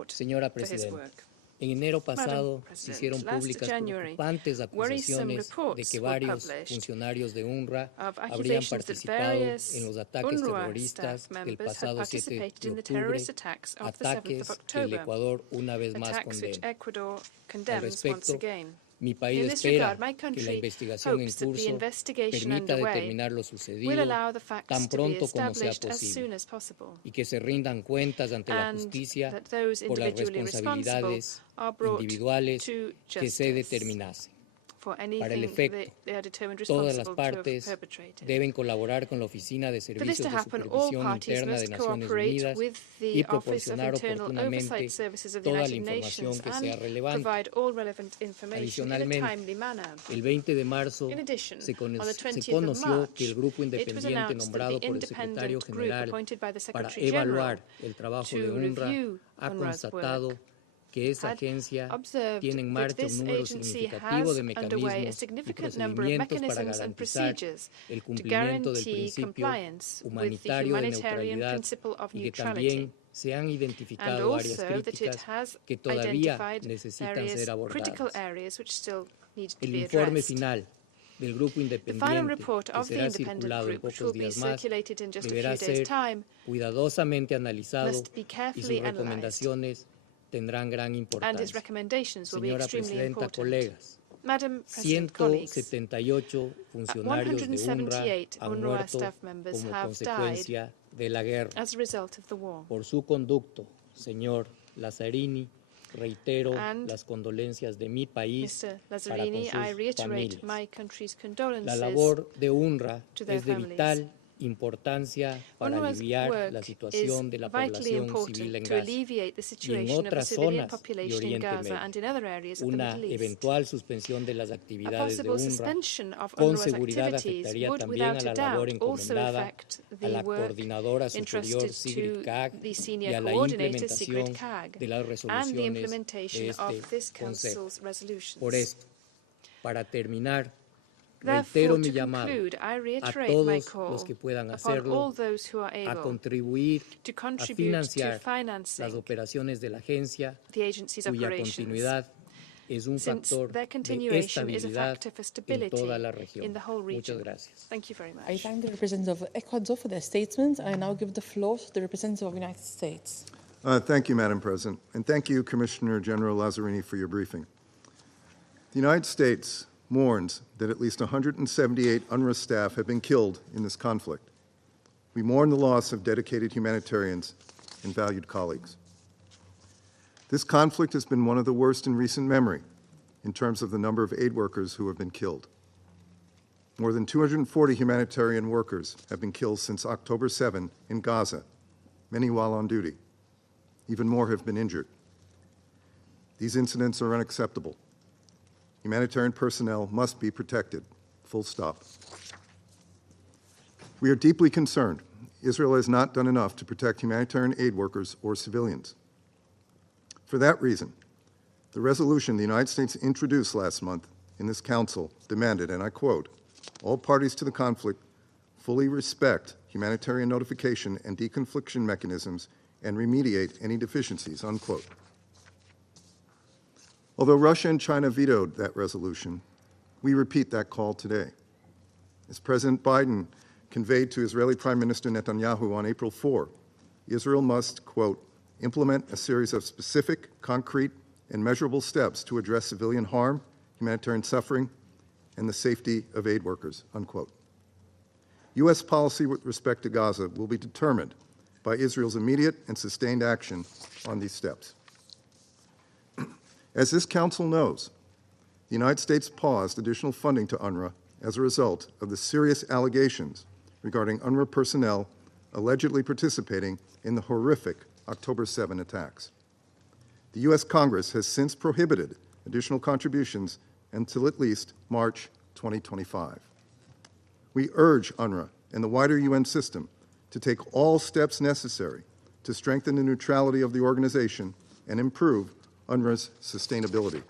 Señora Presidenta, en enero pasado se hicieron públicas preocupantes acusaciones de que varios funcionarios de UNRWA habrían participado en los ataques terroristas del pasado 7 de octubre, ataques que el Ecuador una vez más condena. Al respecto, mi país espera que la investigación en curso permita determinar lo sucedido tan pronto como sea posible y que se rindan cuentas ante la justicia por las responsabilidades individuales que se determinasen. Para el efecto, todas las partes deben colaborar con la Oficina de Servicios de Supervisión Interna de Naciones Unidas y proporcionar oportunamente toda la información que sea relevante. Adicionalmente, el 20 de marzo se conoció que el grupo independiente nombrado por el secretario general para evaluar el trabajo de UNRWA ha constatado que esa agencia tiene en marcha un número significativo de mecanismos y procedimientos para garantizar el cumplimiento del principio humanitario de neutralidad y que también se han identificado áreas críticas que todavía necesitan ser abordadas. El informe final del grupo independiente, que será circulado en pocos días más, deberá ser cuidadosamente analizado y sus recomendaciones tendrán gran importancia. Señora Presidenta, colegas, 178 funcionarios de UNRWA han muerto como consecuencia de la guerra. Por su conducto, señor Lazzarini, reitero las condolencias de mi país para con sus familias. La labor de UNRWA es de vital importancia para aliviar la situación de la población civil en Gaza y en otras zonas de Oriente Medio. Una eventual suspensión de las actividades de UNRWA con seguridad afectaría también a la labor encomendada a la Coordinadora Superior Sigrid Kaag y a la implementación de las resoluciones de este Consejo. Por esto, para terminar, reitero mi llamado a todos los que puedan hacerlo a contribuir a financiar las operaciones de la agencia, cuya continuidad es un factor de estabilidad en toda la región. Muchas gracias. I thank the representative of Ecuador for their statement. I now give the floor to the representative of the United States. Thank you, Madam President, and thank you, Commissioner General Lazzarini, for your briefing. The United States mourns that at least 178 UNRWA staff have been killed in this conflict. We mourn the loss of dedicated humanitarians and valued colleagues. This conflict has been one of the worst in recent memory in terms of the number of aid workers who have been killed. More than 240 humanitarian workers have been killed since October 7 in Gaza, many while on duty. Even more have been injured. These incidents are unacceptable. Humanitarian personnel must be protected, full stop. We are deeply concerned. Israel has not done enough to protect humanitarian aid workers or civilians. For that reason, the resolution the United States introduced last month in this Council demanded, and I quote, all parties to the conflict fully respect humanitarian notification and deconfliction mechanisms and remediate any deficiencies, unquote. Although Russia and China vetoed that resolution, we repeat that call today. As President Biden conveyed to Israeli Prime Minister Netanyahu on April 4, Israel must, quote, implement a series of specific, concrete, and measurable steps to address civilian harm, humanitarian suffering, and the safety of aid workers, unquote. U.S. policy with respect to Gaza will be determined by Israel's immediate and sustained action on these steps. As this Council knows, the United States paused additional funding to UNRWA as a result of the serious allegations regarding UNRWA personnel allegedly participating in the horrific October 7 attacks. The U.S. Congress has since prohibited additional contributions until at least March 2025. We urge UNRWA and the wider UN system to take all steps necessary to strengthen the neutrality of the organization and improve UNRWA's sustainability.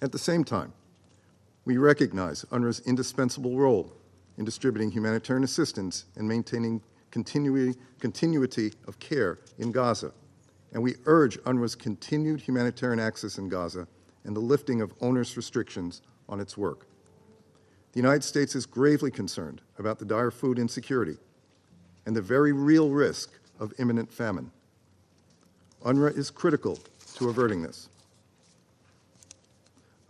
At the same time, we recognize UNRWA's indispensable role in distributing humanitarian assistance and maintaining continuity of care in Gaza, and we urge UNRWA's continued humanitarian access in Gaza and the lifting of onerous restrictions on its work. The United States is gravely concerned about the dire food insecurity and the very real risk of imminent famine. UNRWA is critical to averting this.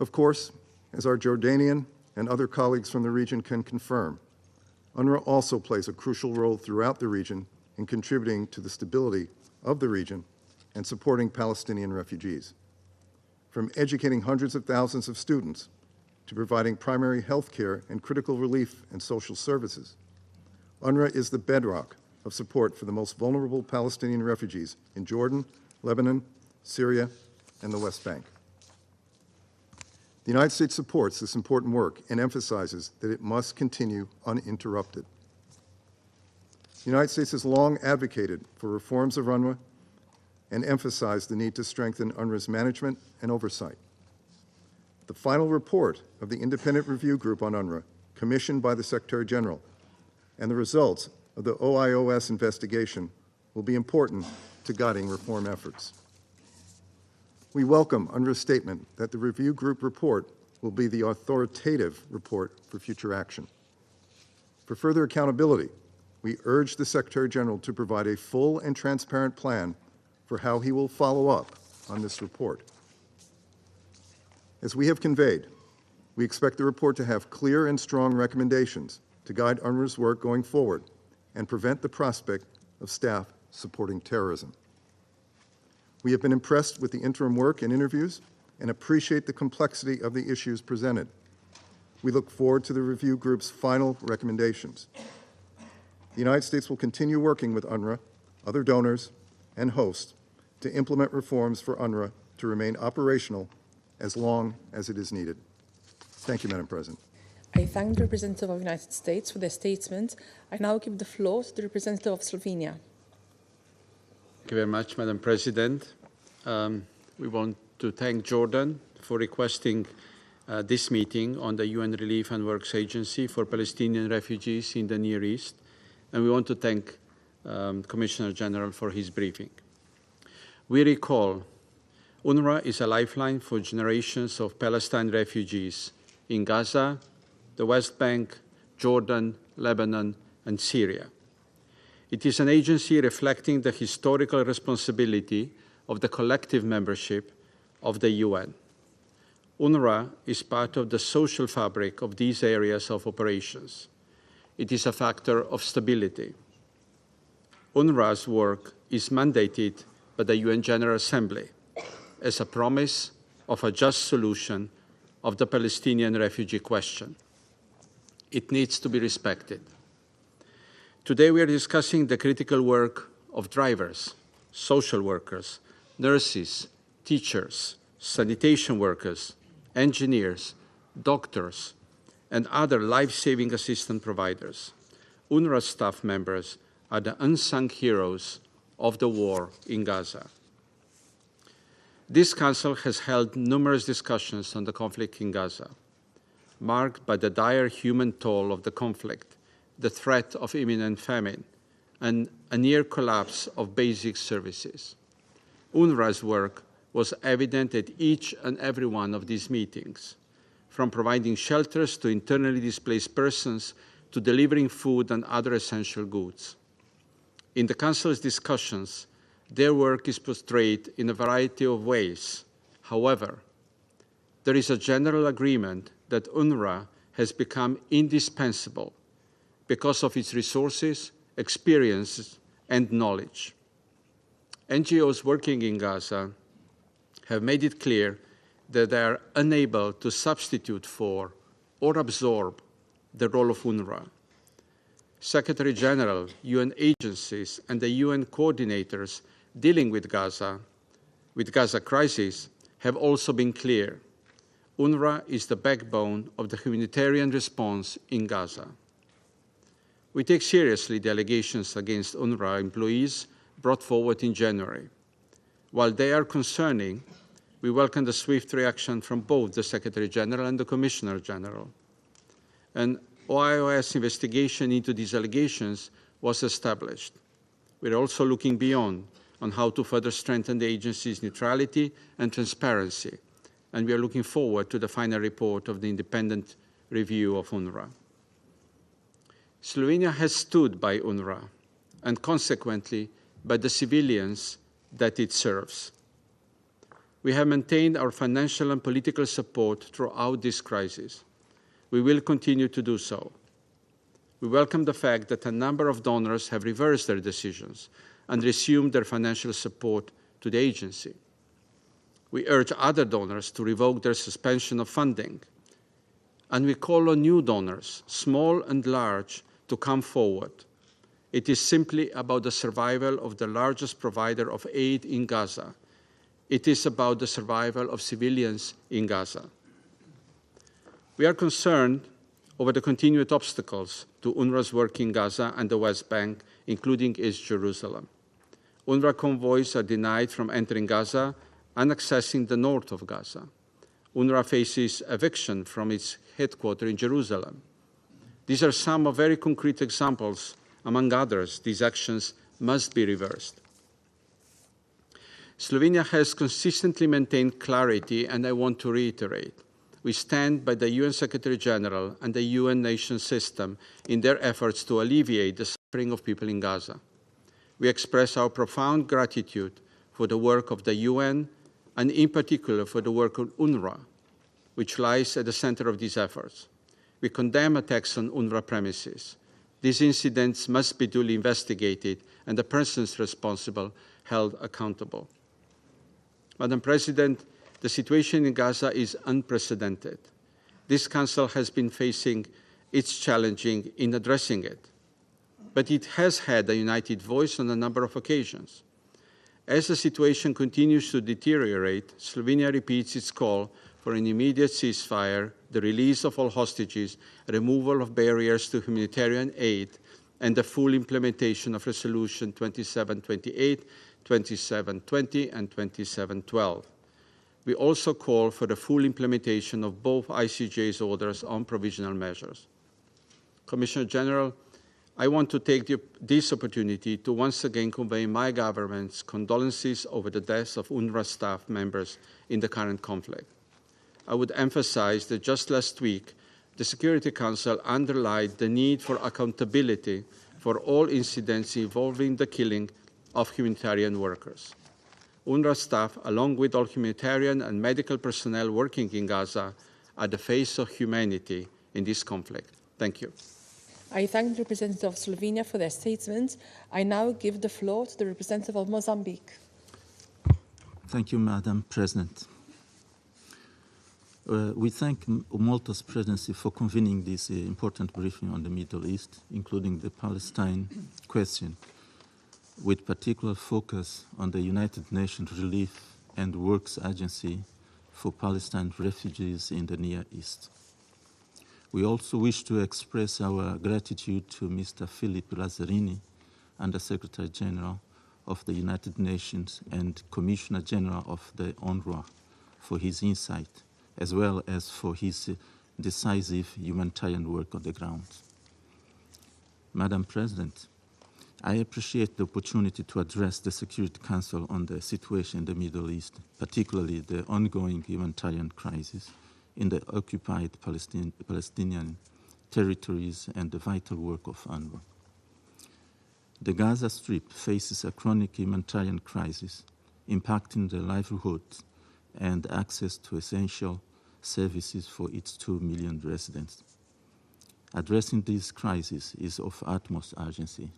Of course, as our Jordanian and other colleagues from the region can confirm, UNRWA also plays a crucial role throughout the region in contributing to the stability of the region and supporting Palestinian refugees. From educating hundreds of thousands of students to providing primary health care and critical relief and social services, UNRWA is the bedrock of support for the most vulnerable Palestinian refugees in Jordan, Lebanon, Syria, and the West Bank. The United States supports this important work and emphasizes that it must continue uninterrupted. The United States has long advocated for reforms of UNRWA and emphasized the need to strengthen UNRWA's management and oversight. The final report of the Independent Review Group on UNRWA, commissioned by the Secretary General, and the results of the OIOS investigation will be important to guiding reform efforts. We welcome UNRWA's statement that the review group report will be the authoritative report for future action. For further accountability, we urge the Secretary General to provide a full and transparent plan for how he will follow up on this report. As we have conveyed, we expect the report to have clear and strong recommendations to guide UNRWA's work going forward and prevent the prospect of staff supporting terrorism. We have been impressed with the interim work and interviews and appreciate the complexity of the issues presented. We look forward to the review group's final recommendations. The United States will continue working with UNRWA, other donors, and hosts to implement reforms for UNRWA to remain operational as long as it is needed. Thank you, Madam President. I thank the representative of the United States for their statement. I now give the floor to the representative of Slovenia. Thank you very much, Madam President. We want to thank Jordan for requesting this meeting on the UN Relief and Works Agency for Palestinian refugees in the Near East, and we want to thank Commissioner General for his briefing. We recall UNRWA is a lifeline for generations of Palestine refugees in Gaza, the West Bank, Jordan, Lebanon, and Syria. It is an agency reflecting the historical responsibility of the collective membership of the UN. UNRWA is part of the social fabric of these areas of operations. It is a factor of stability. UNRWA's work is mandated by the UN General Assembly as a promise of a just solution of the Palestinian refugee question. It needs to be respected. Today we are discussing the critical work of drivers, social workers, nurses, teachers, sanitation workers, engineers, doctors, and other life-saving assistance providers. UNRWA staff members are the unsung heroes of the war in Gaza. This Council has held numerous discussions on the conflict in Gaza, marked by the dire human toll of the conflict, the threat of imminent famine, and a near collapse of basic services. UNRWA's work was evident at each and every one of these meetings, from providing shelters to internally displaced persons to delivering food and other essential goods. In the Council's discussions, their work is portrayed in a variety of ways. However, there is a general agreement that UNRWA has become indispensable because of its resources, experience, and knowledge. NGOs working in Gaza have made it clear that they are unable to substitute for or absorb the role of UNRWA. Secretary General, UN agencies, and the UN coordinators dealing with Gaza crisis have also been clear. UNRWA is the backbone of the humanitarian response in Gaza. We take seriously the allegations against UNRWA employees brought forward in January. While they are concerning, we welcome the swift reaction from both the Secretary General and the Commissioner General. An OIOS investigation into these allegations was established. We are also looking beyond on how to further strengthen the agency's neutrality and transparency, and we are looking forward to the final report of the independent review of UNRWA. Slovenia has stood by UNRWA and consequently by the civilians that it serves. We have maintained our financial and political support throughout this crisis. We will continue to do so. We welcome the fact that a number of donors have reversed their decisions and resumed their financial support to the agency. We urge other donors to revoke their suspension of funding. And we call on new donors, small and large, to come forward. It is simply about the survival of the largest provider of aid in Gaza. It is about the survival of civilians in Gaza. We are concerned over the continued obstacles to UNRWA's work in Gaza and the West Bank, including East Jerusalem. UNRWA convoys are denied from entering Gaza and accessing the north of Gaza. UNRWA faces eviction from its headquarters in Jerusalem. These are some of very concrete examples. Among others, these actions must be reversed. Slovenia has consistently maintained clarity, and I want to reiterate. We stand by the UN Secretary General and the UN nation system in their efforts to alleviate the suffering of people in Gaza. We express our profound gratitude for the work of the UN and in particular for the work of UNRWA, which lies at the center of these efforts. We condemn attacks on UNRWA premises. These incidents must be duly investigated and the persons responsible held accountable. Madam President, the situation in Gaza is unprecedented. This Council has been facing its challenging in addressing it, but it has had a united voice on a number of occasions. As the situation continues to deteriorate, Slovenia repeats its call for an immediate ceasefire, the release of all hostages, removal of barriers to humanitarian aid, and the full implementation of Resolution 2728, 2720, and 2712. We also call for the full implementation of both ICJ's orders on provisional measures. Commissioner General, I want to take this opportunity to once again convey my government's condolences over the deaths of UNRWA staff members in the current conflict. I would emphasize that just last week, the Security Council underlined the need for accountability for all incidents involving the killing of humanitarian workers. UNRWA staff, along with all humanitarian and medical personnel working in Gaza, are the face of humanity in this conflict. Thank you. I thank the representative of Slovenia for their statement. I now give the floor to the representative of Mozambique. Thank you, Madam President. We thank Malta's presidency for convening this important briefing on the Middle East, including the Palestine question, with particular focus on the United Nations Relief and Works Agency for Palestine refugees in the Near East. We also wish to express our gratitude to Mr. Philippe Lazzarini, Under Secretary General of the United Nations and Commissioner General of the UNRWA for his insight, as well as for his decisive humanitarian work on the ground. Madam President, I appreciate the opportunity to address the Security Council on the situation in the Middle East, particularly the ongoing humanitarian crisis in the occupied Palestinian territories and the vital work of UNRWA. The Gaza Strip faces a chronic humanitarian crisis impacting the livelihoods and access to essential services for its 2 million residents. Addressing this crisis is of utmost urgency,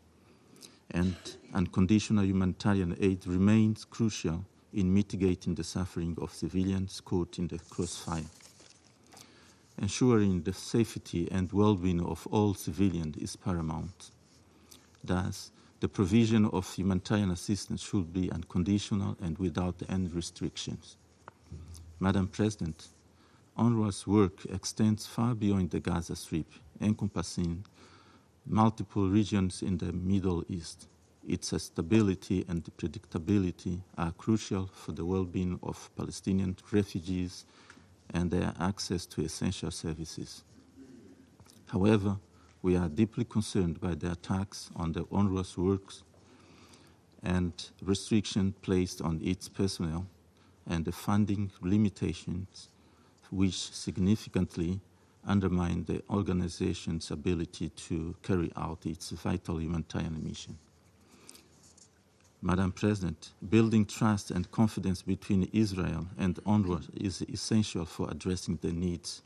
and unconditional humanitarian aid remains crucial in mitigating the suffering of civilians caught in the crossfire. Ensuring the safety and well-being of all civilians is paramount. Thus, the provision of humanitarian assistance should be unconditional and without any restrictions. Madam President, UNRWA's work extends far beyond the Gaza Strip, encompassing multiple regions in the Middle East. Its stability and predictability are crucial for the well-being of Palestinian refugees and their access to essential services. However, we are deeply concerned by the attacks on the UNRWA's works and restrictions placed on its personnel and the funding limitations which significantly undermine the organization's ability to carry out its vital humanitarian mission. Madam President, building trust and confidence between Israel and UNRWA is essential for addressing the needs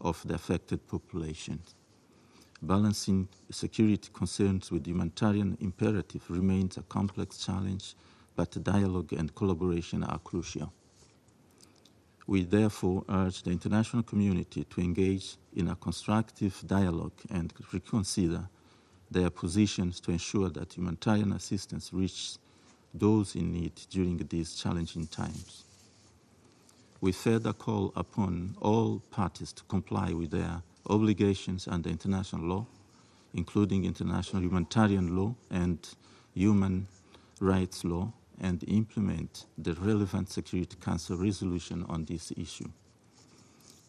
of the affected population. Balancing security concerns with humanitarian imperative remains a complex challenge, but dialogue and collaboration are crucial. We therefore urge the international community to engage in a constructive dialogue and reconsider their positions to ensure that humanitarian assistance reaches those in need during these challenging times. We further call upon all parties to comply with their obligations under international law, including international humanitarian law and human rights law, and implement the relevant Security Council resolution on this issue.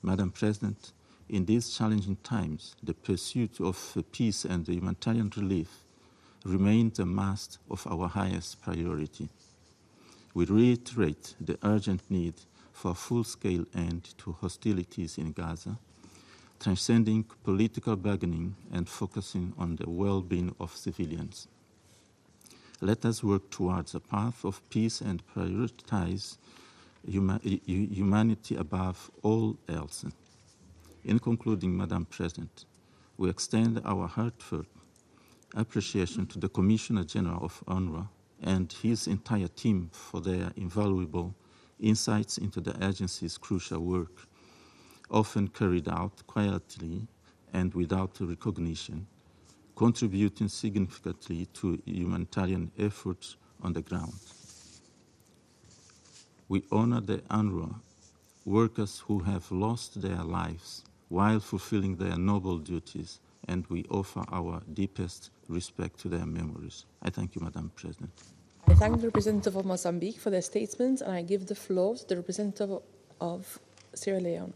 Madam President, in these challenging times, the pursuit of peace and humanitarian relief remains a must of our highest priority. We reiterate the urgent need for a full-scale end to hostilities in Gaza, transcending political bargaining and focusing on the well-being of civilians. Let us work towards a path of peace and prioritize humanity above all else. In concluding, Madam President, we extend our heartfelt appreciation to the Commissioner General of UNRWA and his entire team for their invaluable insights into the agency's crucial work, often carried out quietly and without recognition, contributing significantly to humanitarian efforts on the ground. We honor the UNRWA workers who have lost their lives while fulfilling their noble duties, and we offer our deepest respect to their memories. I thank you, Madam President. I thank the representative of Mozambique for their statements, and I give the floor to the representative of Sierra Leone.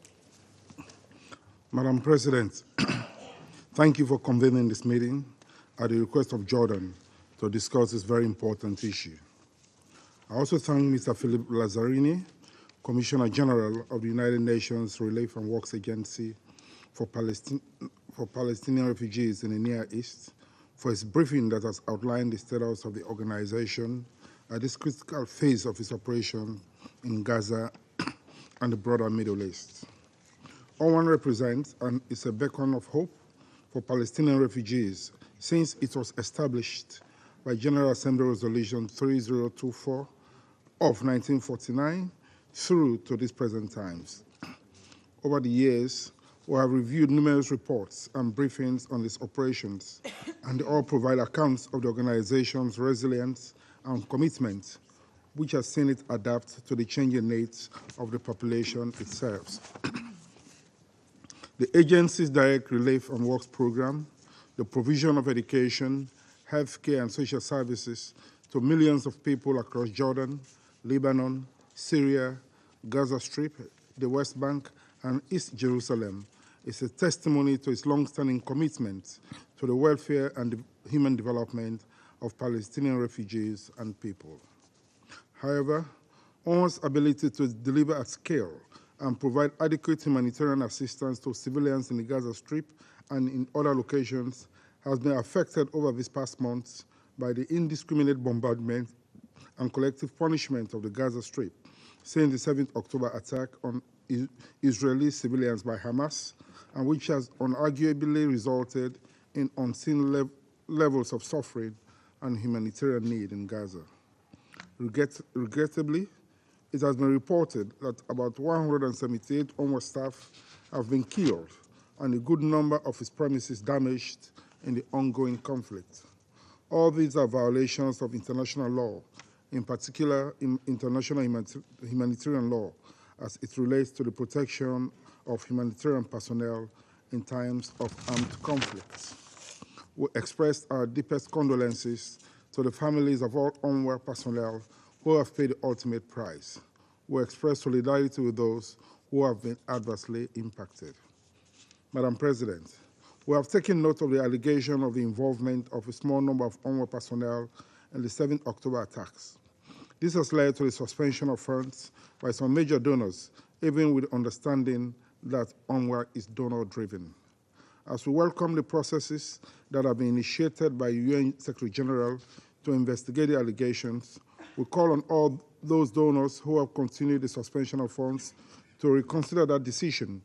Madam President, thank you for convening this meeting at the request of Jordan to discuss this very important issue. I also thank Mr. Philippe Lazzarini, Commissioner General of the United Nations Relief and Works Agency for Palestinian refugees in the Near East, for his briefing that has outlined the status of the organization at this critical phase of its operation in Gaza and the broader Middle East. UNRWA represents and is a beacon of hope for Palestinian refugees since it was established by General Assembly Resolution 3024 of 1949 through to these present times. Over the years, we have reviewed numerous reports and briefings on its operations, and they all provide accounts of the organization's resilience and commitment, which has seen it adapt to the changing needs of the population it serves. The agency's direct relief and works program, the provision of education, healthcare, and social services to millions of people across Jordan, Lebanon, Syria, Gaza Strip, the West Bank, and East Jerusalem is a testimony to its long-standing commitment to the welfare and human development of Palestinian refugees and people. However, UNRWA's ability to deliver at scale and provide adequate humanitarian assistance to civilians in the Gaza Strip and in other locations has been affected over these past months by the indiscriminate bombardment and collective punishment of the Gaza Strip since the 7th October attack on Israeli civilians by Hamas, and which has unarguably resulted in unseen levels of suffering and humanitarian need in Gaza. Regrettably, it has been reported that about 178 UNRWA staff have been killed and a good number of its premises damaged in the ongoing conflict. All these are violations of international law, in particular international humanitarian law, as it relates to the protection of humanitarian personnel in times of armed conflicts. We expressed our deepest condolences to the families of all UNRWA personnel who have paid the ultimate price. We express solidarity with those who have been adversely impacted. Madam President, we have taken note of the allegation of the involvement of a small number of UNRWA personnel in the 7th October attacks. This has led to the suspension of funds by some major donors, even with understanding that UNRWA is donor-driven. As we welcome the processes that have been initiated by UN Secretary General to investigate the allegations, we call on all those donors who have continued the suspension of funds to reconsider that decision,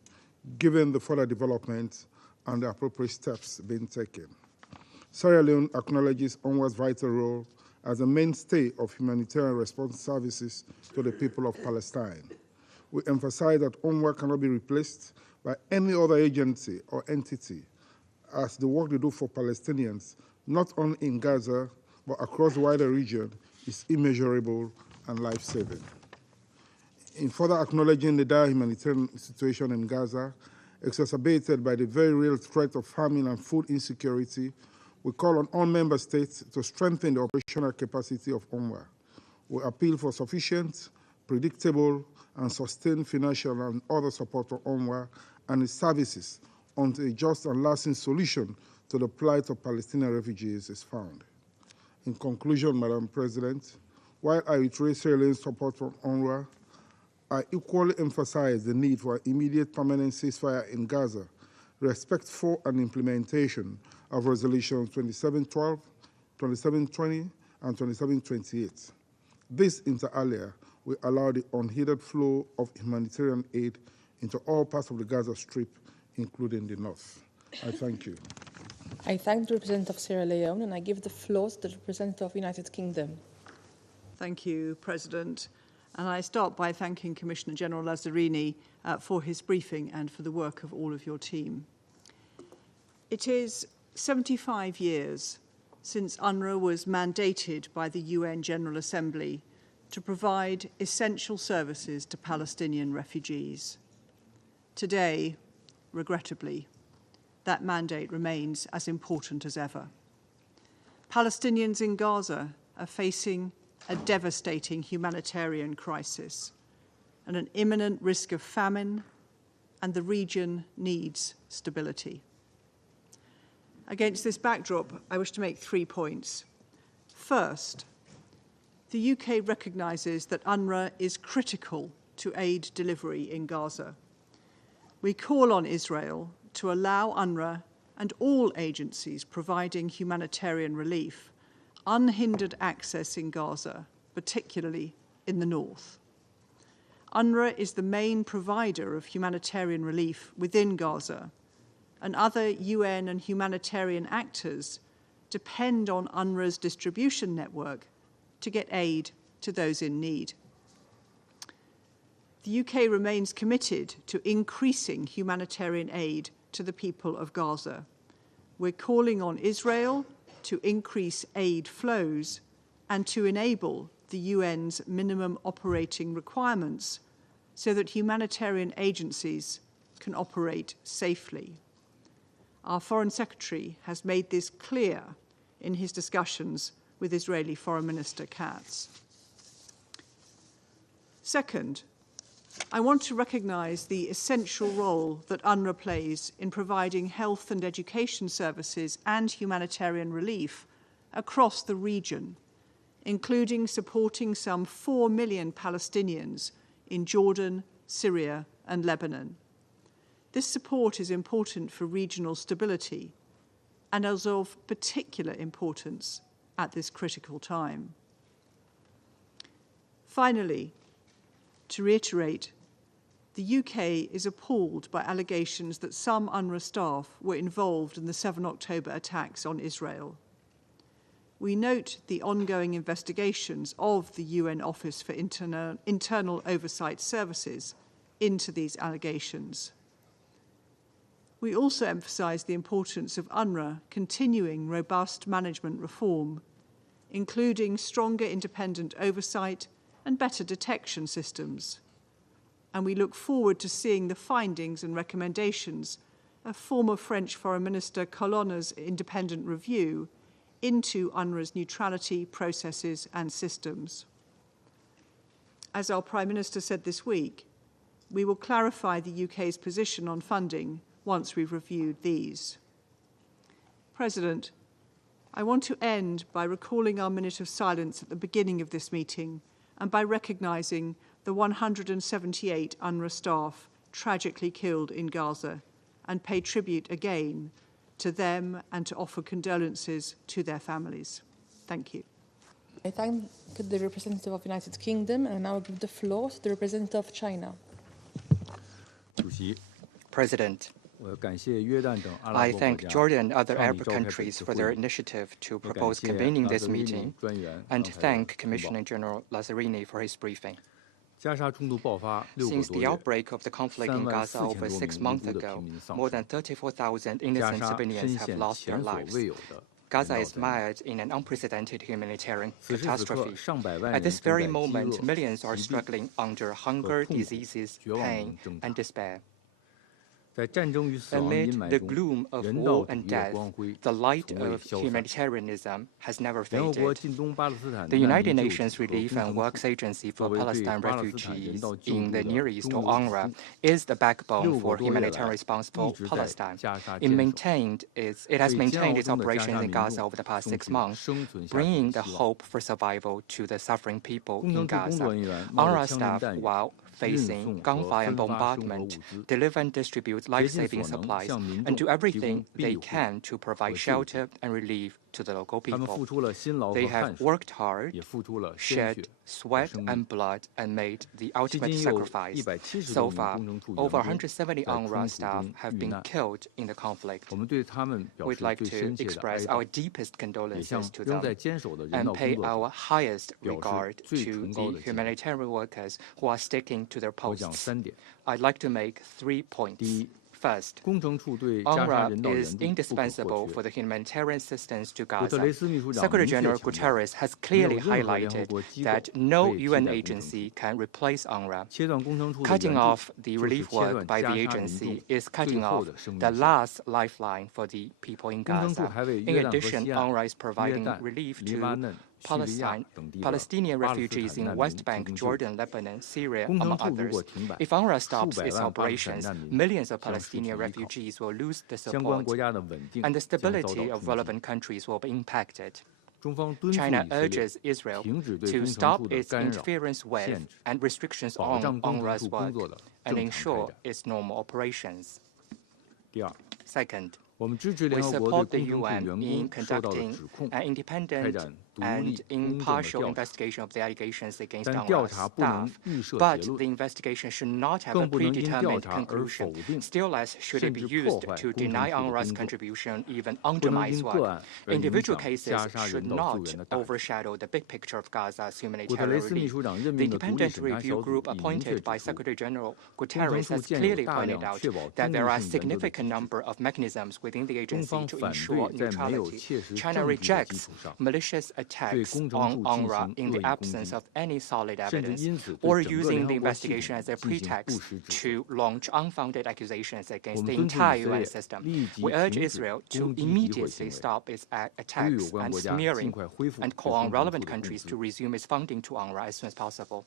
given the further developments and the appropriate steps being taken. Sierra Leone acknowledges UNRWA's vital role as a mainstay of humanitarian response services to the people of Palestine. We emphasize that UNRWA cannot be replaced by any other agency or entity, as the work they do for Palestinians, not only in Gaza, but across the wider region, is immeasurable and life-saving. In further acknowledging the dire humanitarian situation in Gaza, exacerbated by the very real threat of famine and food insecurity, we call on all member states to strengthen the operational capacity of UNRWA. We appeal for sufficient, predictable, and sustained financial and other support for UNRWA and its services until a just and lasting solution to the plight of Palestinian refugees is found. In conclusion, Madam President, while I reiterate Sierra Leone's support for UNRWA, I equally emphasize the need for an immediate permanent ceasefire in Gaza, respect for and implementation of Resolutions 2712, 2720, and 2728. This, inter alia, will allow the unhindered flow of humanitarian aid into all parts of the Gaza Strip, including the north. I thank you. I thank the representative of Sierra Leone, and I give the floor to the representative of the United Kingdom. Thank you, President. And I start by thanking Commissioner General Lazzarini for his briefing and for the work of all of your team. It is 75 years since UNRWA was mandated by the UN General Assembly to provide essential services to Palestinian refugees. Today, regrettably, that mandate remains as important as ever. Palestinians in Gaza are facing a devastating humanitarian crisis and an imminent risk of famine, and the region needs stability. Against this backdrop, I wish to make 3 points. First, the UK recognises that UNRWA is critical to aid delivery in Gaza. We call on Israel to allow UNRWA and all agencies providing humanitarian relief unhindered access in Gaza, particularly in the north. UNRWA is the main provider of humanitarian relief within Gaza, and other UN and humanitarian actors depend on UNRWA's distribution network to get aid to those in need. The UK remains committed to increasing humanitarian aid to the people of Gaza. We're calling on Israel to increase aid flows and to enable the UN's minimum operating requirements so that humanitarian agencies can operate safely. Our Foreign Secretary has made this clear in his discussions with Israeli Foreign Minister Katz. Second, I want to recognise the essential role that UNRWA plays in providing health and education services and humanitarian relief across the region, including supporting some 4 million Palestinians in Jordan, Syria, and Lebanon. This support is important for regional stability and is of particular importance at this critical time. Finally, to reiterate, the UK is appalled by allegations that some UNRWA staff were involved in the 7 October attacks on Israel. We note the ongoing investigations of the UN Office for Internal Oversight Services into these allegations. We also emphasise the importance of UNRWA continuing robust management reform, including stronger independent oversight and better detection systems. And we look forward to seeing the findings and recommendations of former French Foreign Minister Colonna's independent review into UNRWA's neutrality, processes and systems. As our Prime Minister said this week, we will clarify the UK's position on funding once we've reviewed these. President, I want to end by recalling our minute of silence at the beginning of this meeting and by recognising the 178 UNRWA staff tragically killed in Gaza and pay tribute again to them and to offer condolences to their families. Thank you. I thank the representative of the United Kingdom, and I now give the floor to the representative of China. President, I thank Jordan and other Arab countries for their initiative to propose convening this meeting, and thank Commissioner General Lazzarini for his briefing. Since the outbreak of the conflict in Gaza over 6 months ago, more than 34,000 innocent civilians have lost their lives. Gaza is mired in an unprecedented humanitarian catastrophe. At this very moment, millions are struggling under hunger, diseases, pain, and despair. Amid the gloom of war and death, the light of humanitarianism has never faded. The United Nations Relief and Works Agency for Palestine Refugees in the Near East, or UNRWA, is the backbone for humanitarian response for Palestine. It has maintained its operations in Gaza over the past 6 months, bringing the hope for survival to the suffering people in Gaza. UNRWA staff, while facing gunfire and bombardment, deliver and distribute life-saving supplies, and do everything they can to provide shelter and relief to the local people. They have worked hard, shed sweat and blood, and made the ultimate sacrifice. So far, over 170 UNRWA staff have been killed in the conflict. We'd like to express our deepest condolences to them and pay our highest regard to the humanitarian workers who are sticking to their posts. I'd like to make 3 points. First, UNRWA is indispensable for the humanitarian assistance to Gaza. Secretary General Guterres has clearly highlighted that no UN agency can replace UNRWA. Cutting off the relief work by the agency is cutting off the last lifeline for the people in Gaza. In addition, UNRWA is providing relief to Palestinian refugees in West Bank, Jordan, Lebanon, Syria, among others. If UNRWA stops its operations, millions of Palestinian refugees will lose the support, and the stability of relevant countries will be impacted. China urges Israel to stop its interference with and restrictions on UNRWA's work and ensure its normal operations. Second, we support the UN in conducting an independent and impartial investigation of the allegations against UNRWA staff, but the investigation should not have a predetermined conclusion. Still less should it be used to deny UNRWA's contribution, even undermine its work. Individual cases should not overshadow the big picture of Gaza's humanitarian relief. The independent review group appointed by Secretary General Guterres has clearly pointed out that there are a significant number of mechanisms within the agency to ensure neutrality. China rejects malicious attacks attacks on UNRWA in the absence of any solid evidence, or using the investigation as a pretext to launch unfounded accusations against the entire UN system. We urge Israel to immediately stop its attacks and smearing and call on relevant countries to resume its funding to UNRWA as soon as possible.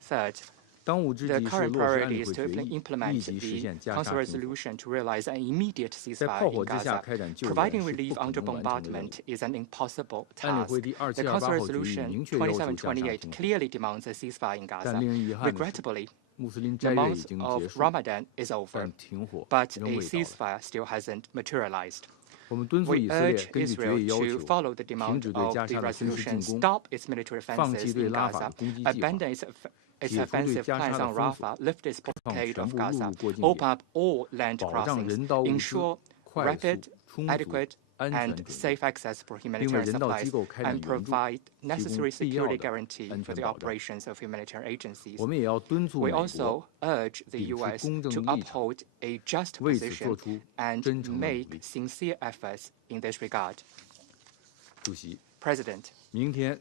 Third, the current priority is to implement the Council resolution to realize an immediate ceasefire in Gaza. Providing relief under bombardment is an impossible task. The Council resolution 2728 clearly demands a ceasefire in Gaza. Regrettably, the month of Ramadan is over, but a ceasefire still hasn't materialized. We urge Israel to follow the demand of the resolution, stop its military offenses in Gaza, abandon its offensive plans on Rafah, lift its blockade of Gaza, open up all land crossings, ensure rapid, adequate, and safe access for humanitarian supplies, and provide necessary security guarantee for the operations of humanitarian agencies. We also urge the U.S. to uphold a just position and make sincere efforts in this regard. President,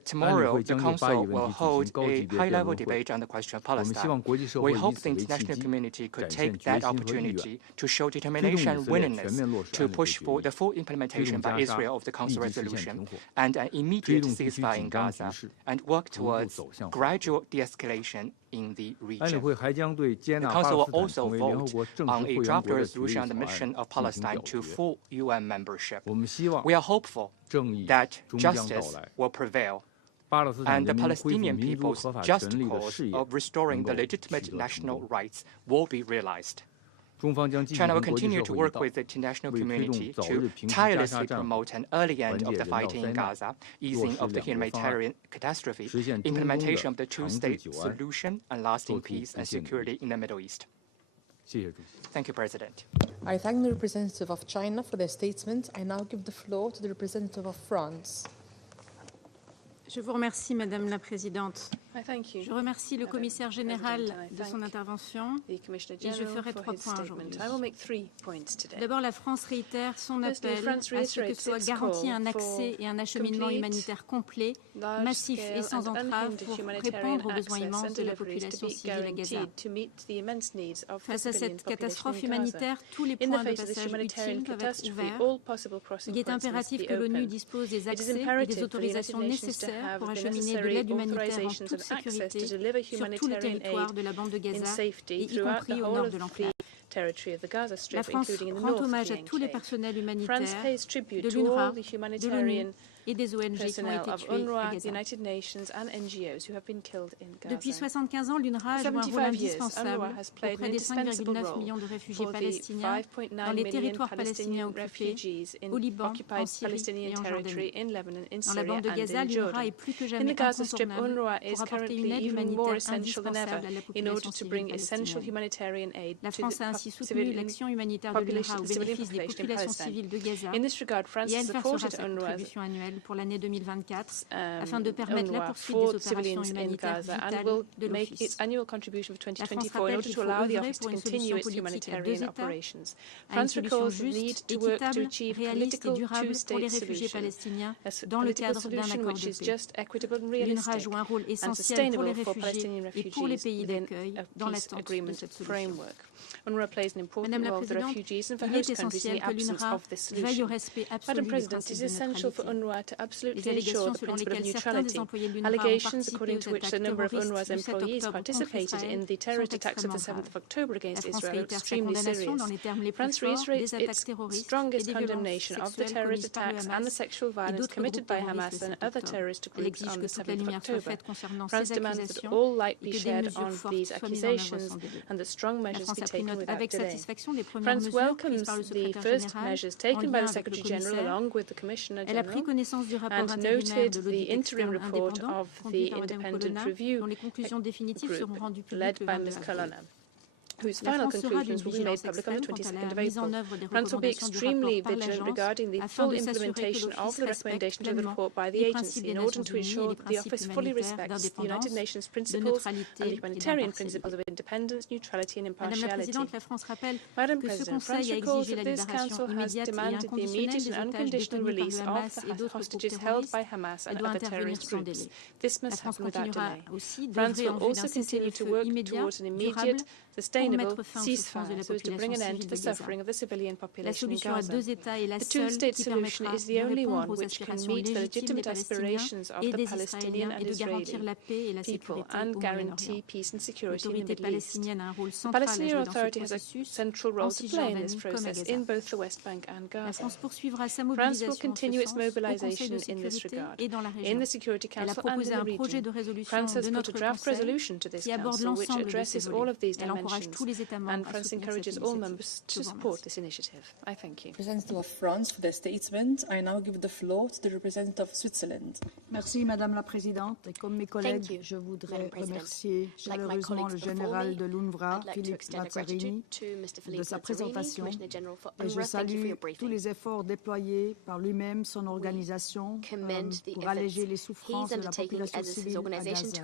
tomorrow the Council will hold a high-level debate on the question of Palestine. We hope the international community could take that opportunity to show determination and willingness to push for the full implementation by Israel of the Council resolution and an immediate ceasefire in Gaza, and work towards gradual de-escalation in the region. The Council will also vote on a draft resolution on the mission of Palestine to full UN membership. We are hopeful that justice will prevail, and the Palestinian people's just cause of restoring the legitimate national rights will be realized. China will continue to work with the international community to tirelessly promote an early end of the fighting in Gaza, easing of the humanitarian catastrophe, implementation of the two-state solution, and lasting peace and security in the Middle East. Thank you, President. I thank the representative of China for their statement. I now give the floor to the representative of France. Je vous remercie, Madame la Présidente. Je remercie le commissaire général de son intervention et je ferai 3 points aujourd'hui. D'abord, la France réitère son appel à ce que soit garanti un accès et un acheminement humanitaire complet, massif et sans entrave pour répondre aux besoins immenses de la population civile à Gaza. Face à cette catastrophe humanitaire, tous les points de passage utiles doivent être ouverts. Il est impératif que l'ONU dispose des accès et des autorisations nécessaires pour acheminer de l'aide humanitaire en toute sécurité sur tout le territoire de la bande de Gaza, et y compris au nord de l'enclave. La France rend hommage à tous les personnels humanitaires de l'UNRWA, de l'ONU et des ONG qui ont été tués à Gaza. Depuis 75 ans, l'UNRWA joue un rôle indispensable auprès des 5,9 millions de réfugiés palestiniens dans les territoires palestiniens occupés, au Liban, en Syrie et en Jordanie. Dans la bande de Gaza, l'UNRWA est plus que jamais incontournable pour apporter une aide humanitaire indispensable à la population civile palestinienne. La France a ainsi soutenu l'action humanitaire de l'UNRWA au bénéfice des populations civiles de Gaza, et elle versera sa contribution annuelle pour l'année 2024 afin de permettre la poursuite des opérations humanitaires vitales de l'Office. La France rappelle qu'il faut œuvrer pour une solution politique à 2 États, à une solution juste, équitable, réaliste et durable pour les réfugiés palestiniens dans le cadre d'un accord de paix. L'UNRWA joue un rôle essentiel pour les réfugiés et pour les pays d'accueil dans l'attente de cette solution. Madame la Présidente, il est essentiel que l'UNRWA veille au respect absolu du principe de neutralité. Les allégations selon lesquelles certains des employés de l'UNRWA ont participé aux attaques terroristes du 7 octobre contre Israël sont extrêmement graves. La France réitère sa condamnation dans les termes les plus forts des attaques terroristes et des violences sexuelles commises par le Hamas et d'autres groupes terroristes le 7 octobre. Elle exige que toute la lumière soit faite concernant ces accusations et que des mesures fortes soient mises en œuvre sans délai. La France a pris note avec satisfaction des premières mesures prises par le secrétaire général en lien avec le commissaire. Elle a pris connaissance du rapport intérimaire de l'audit externe indépendant conduit par Mme Colonna, dont les conclusions définitives seront rendues publiques le 22 avril. whose final conclusions will be made public on the 22nd of April. France will be extremely vigilant regarding the full implementation of the recommendations of the report by the agency in order to ensure that the Office fully respects the United Nations principles and the humanitarian principles of independence, neutrality and impartiality. Madam President, France recalls that this Council has demanded the immediate and unconditional release of the hostages held by Hamas and other terrorist groups. This must happen without delay. France will also continue to work towards an immediate, sustainable ceasefire so as to bring an end to the suffering of the civilian population in Gaza. The two-state solution is the only one which can meet the legitimate aspirations of the Palestinian and Israeli people and guarantee peace and security in the Middle East. The Palestinian Authority has a central role to play in this process in both the West Bank and Gaza. France will continue its mobilization in this regard, in the Security Council and in the region. France has put a draft resolution to this Council which addresses all of these dimensions, and France encourages all members to support this initiative. I thank you. Representative of France for the statement. I now give the floor to the representative of Switzerland. Merci Madame la Présidente. Et comme mes collègues, je voudrais remercier chaleureusement le général de l'UNRWA, Philippe Lazzarini, de sa présentation. Et je salue tous les efforts déployés par lui-même, son organisation, pour alléger les souffrances de la population civile à Gaza,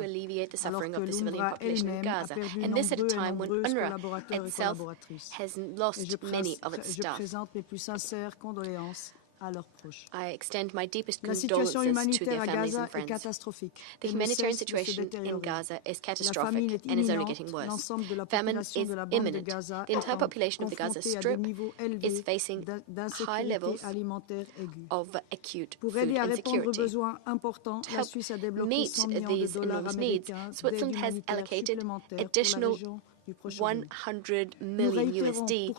alors que l'UNRWA elle-même a perdu nombreux collaborateurs et collaboratrices. Je présente mes plus sincères condoléances à leurs proches. La situation humanitaire à Gaza est catastrophique. The humanitarian situation in Gaza is catastrophic and is only getting worse. Famine is imminent. The entire population of the Gaza Strip is facing high levels of acute food insecurity. To help meet these enormous needs, Switzerland has allocated additional 100 million USD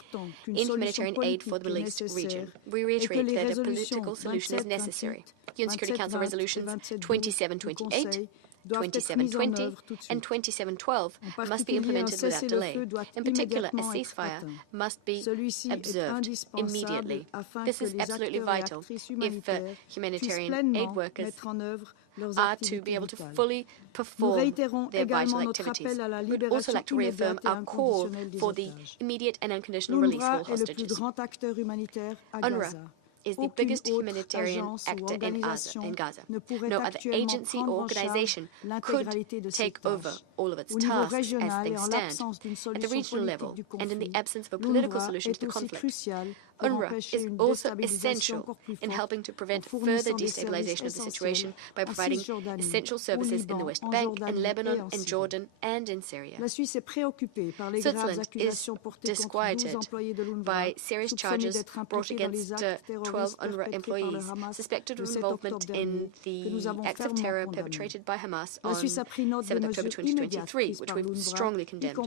in humanitarian aid for the Middle East region. We reiterate that a political solution is necessary. UN Security Council resolutions 2728, 2720 and 2712 must be implemented without delay. In particular, a ceasefire must be observed immediately. This is absolutely vital if humanitarian aid workers are to be able to fully perform their vital activities. We would also like to reaffirm our call for the immediate and unconditional release of all hostages. UNRWA is the biggest humanitarian actor in Gaza. No other agency or organization could take over all of its tasks as things stand. At the regional level, and in the absence of a political solution to the conflict, UNRWA is also essential in helping to prevent further destabilization of the situation by providing essential services in the West Bank, in Lebanon, in Jordan, and in Syria. Switzerland is disquieted by serious charges brought against 12 UNRWA employees suspected of involvement in the acts of terror perpetrated by Hamas on 7 October 2023, which we strongly condemned.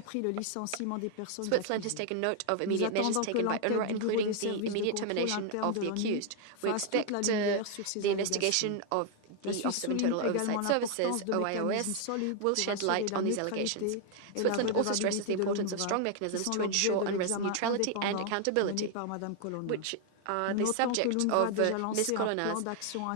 Switzerland has taken note of immediate measures taken by UNRWA, including the immediate termination of the accused. We expect the investigation of the Office of Internal Oversight Services, OIOS, will shed light on these allegations. Switzerland also stresses the importance of strong mechanisms to ensure UNRWA's neutrality and accountability, which are the subject of Ms. Colonna's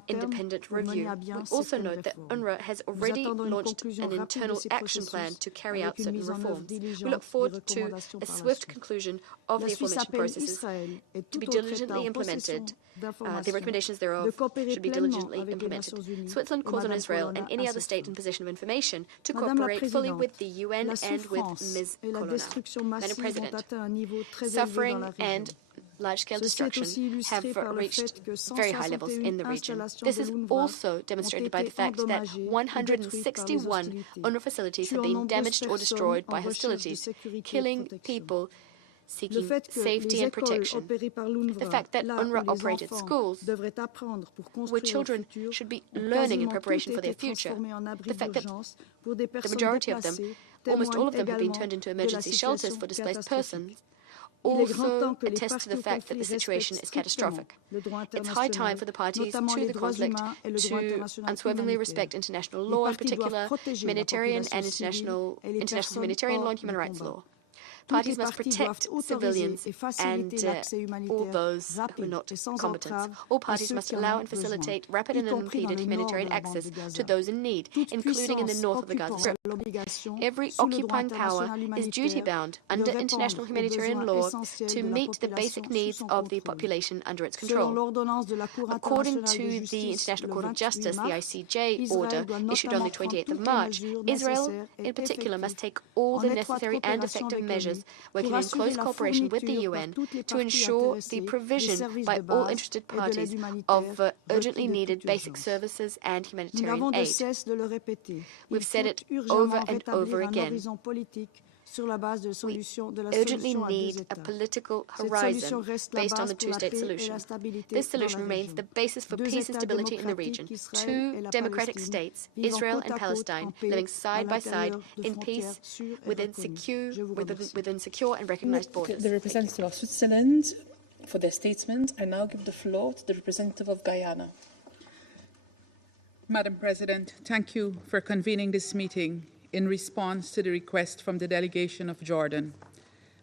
independent review. We also note that UNRWA has already launched an internal action plan to carry out certain reforms. We look forward to a swift conclusion of the aforementioned processes to be diligently implemented. The recommendations thereof should be diligently implemented. Switzerland calls on Israel and any other state in possession of information to cooperate fully with the UN and with Ms. Colonna. Madam President, suffering and large-scale destruction have reached very high levels in the region. This is also demonstrated by the fact that 161 UNRWA facilities have been damaged or destroyed by hostilities, killing people seeking safety and protection. The fact that UNRWA-operated schools, where children should be learning in preparation for their future, the fact that the majority of them, almost all of them, have been turned into emergency shelters for displaced persons, also attests to the fact that the situation is catastrophic. It's high time for the parties to the conflict to unswervingly respect international law, in particular humanitarian and international humanitarian law and human rights law. Parties must protect civilians and all those who are not combatants. All parties must allow and facilitate rapid and unimpeded humanitarian access to those in need, including in the north of the Gaza Strip. Every occupying power is duty-bound under international humanitarian law to meet the basic needs of the population under its control. According to the International Court of Justice, the ICJ order issued on the 28th of March, Israel in particular must take all the necessary and effective measures, working in close cooperation with the UN, to ensure the provision by all interested parties of urgently needed basic services and humanitarian aid. We've said it over and over again. We urgently need a political horizon based on the two-state solution. This solution remains the basis for peace and stability in the region. Two democratic states, Israel and Palestine, living side by side in peace within secure and recognized borders. The representative of Switzerland for their statement. I now give the floor to the representative of Guyana. Madam President, thank you for convening this meeting in response to the request from the delegation of Jordan.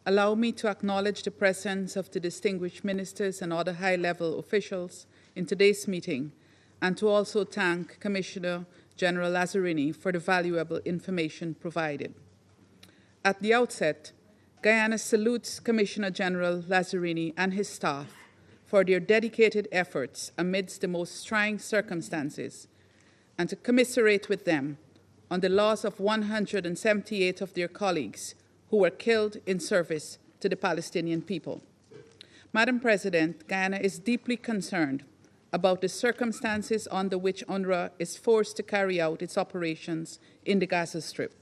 Allow me to acknowledge the presence of the distinguished ministers and other high-level officials in today's meeting, and to also thank Commissioner General Lazzarini for the valuable information provided. At the outset, Guyana salutes Commissioner General Lazzarini and his staff for their dedicated efforts amidst the most trying circumstances, and to commiserate with them on the loss of 178 of their colleagues who were killed in service to the Palestinian people. Madam President, Guyana is deeply concerned about the circumstances under which UNRWA is forced to carry out its operations in the Gaza Strip.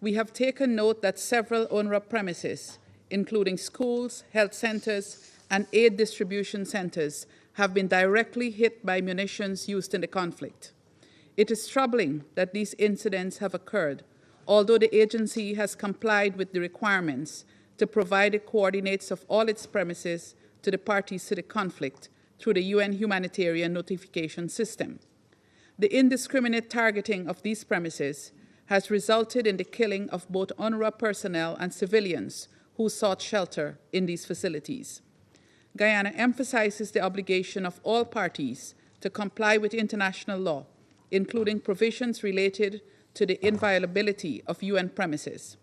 We have taken note that several UNRWA premises, including schools, health centers, and aid distribution centers, have been directly hit by munitions used in the conflict. It is troubling that these incidents have occurred, although the agency has complied with the requirements to provide the coordinates of all its premises to the parties to the conflict through the UN humanitarian notification system. The indiscriminate targeting of these premises has resulted in the killing of both UNRWA personnel and civilians who sought shelter in these facilities. Guyana emphasizes the obligation of all parties to comply with international law, including provisions related to the inviolability of UN premises.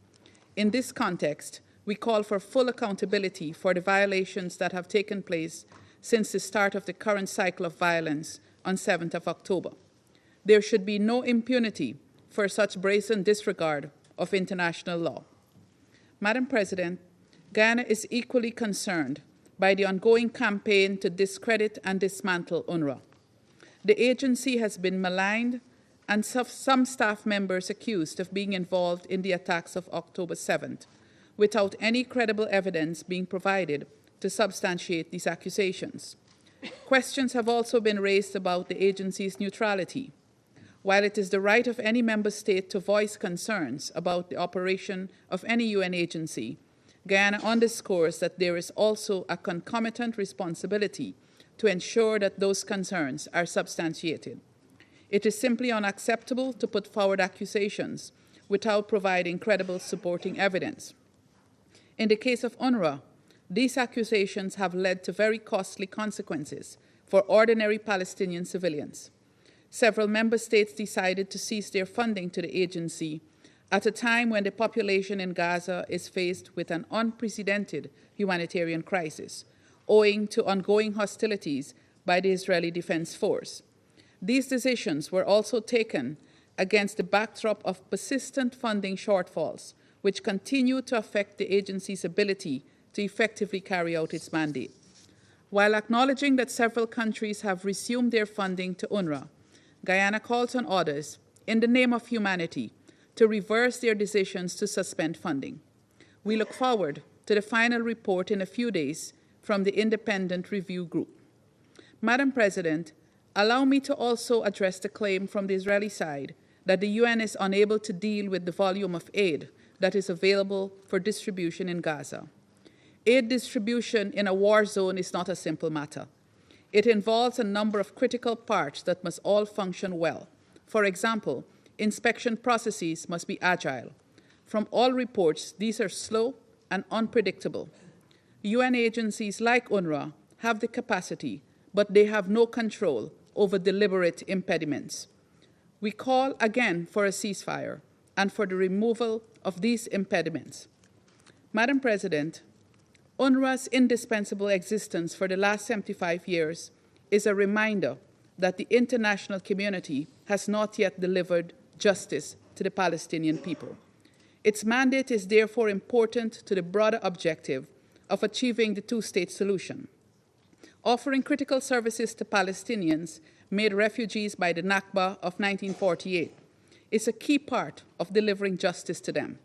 In this context, we call for full accountability for the violations that have taken place since the start of the current cycle of violence on 7th of October. There should be no impunity for such brazen disregard of international law. Madam President, Guyana is equally concerned by the ongoing campaign to discredit and dismantle UNRWA. The agency has been maligned and some staff members accused of being involved in the attacks of October 7th, without any credible evidence being provided to substantiate these accusations. Questions have also been raised about the agency's neutrality. While it is the right of any member state to voice concerns about the operation of any UN agency, Guyana underscores that there is also a concomitant responsibility to ensure that those concerns are substantiated. It is simply unacceptable to put forward accusations without providing credible supporting evidence. In the case of UNRWA, these accusations have led to very costly consequences for ordinary Palestinian civilians. Several member states decided to cease their funding to the agency at a time when the population in Gaza is faced with an unprecedented humanitarian crisis, owing to ongoing hostilities by the Israeli Defense Force. These decisions were also taken against the backdrop of persistent funding shortfalls, which continue to affect the agency's ability to effectively carry out its mandate. While acknowledging that several countries have resumed their funding to UNRWA, Guyana calls on others, in the name of humanity, to reverse their decisions to suspend funding. We look forward to the final report in a few days from the Independent Review Group. Madam President, allow me to also address the claim from the Israeli side that the UN is unable to deal with the volume of aid that is available for distribution in Gaza. Aid distribution in a war zone is not a simple matter. It involves a number of critical parts that must all function well. For example, inspection processes must be agile. From all reports, these are slow and unpredictable. UN agencies like UNRWA have the capacity, but they have no control over deliberate impediments. We call again for a ceasefire and for the removal of these impediments. Madam President, UNRWA's indispensable existence for the last 75 years is a reminder that the international community has not yet delivered justice to the Palestinian people. Its mandate is therefore important to the broader objective of achieving the two-state solution. Offering critical services to Palestinians made refugees by the Nakba of 1948 is a key part of delivering justice to them.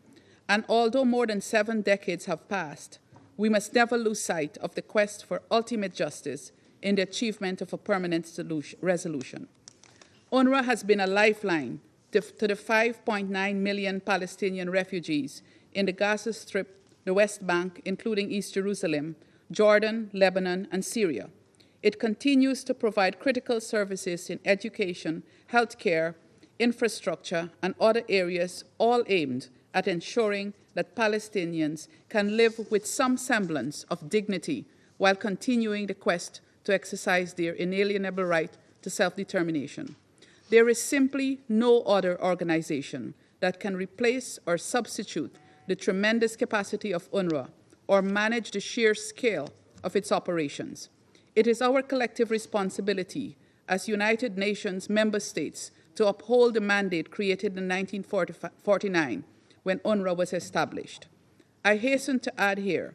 And although more than 7 decades have passed, we must never lose sight of the quest for ultimate justice in the achievement of a permanent resolution. UNRWA has been a lifeline to the 5.9 million Palestinian refugees in the Gaza Strip, the West Bank, including East Jerusalem, Jordan, Lebanon, and Syria. It continues to provide critical services in education, healthcare, infrastructure, and other areas, all aimed at ensuring that Palestinians can live with some semblance of dignity while continuing the quest to exercise their inalienable right to self-determination. There is simply no other organization that can replace or substitute the tremendous capacity of UNRWA or manage the sheer scale of its operations. It is our collective responsibility as United Nations member states to uphold the mandate created in 1949 when UNRWA was established. I hasten to add here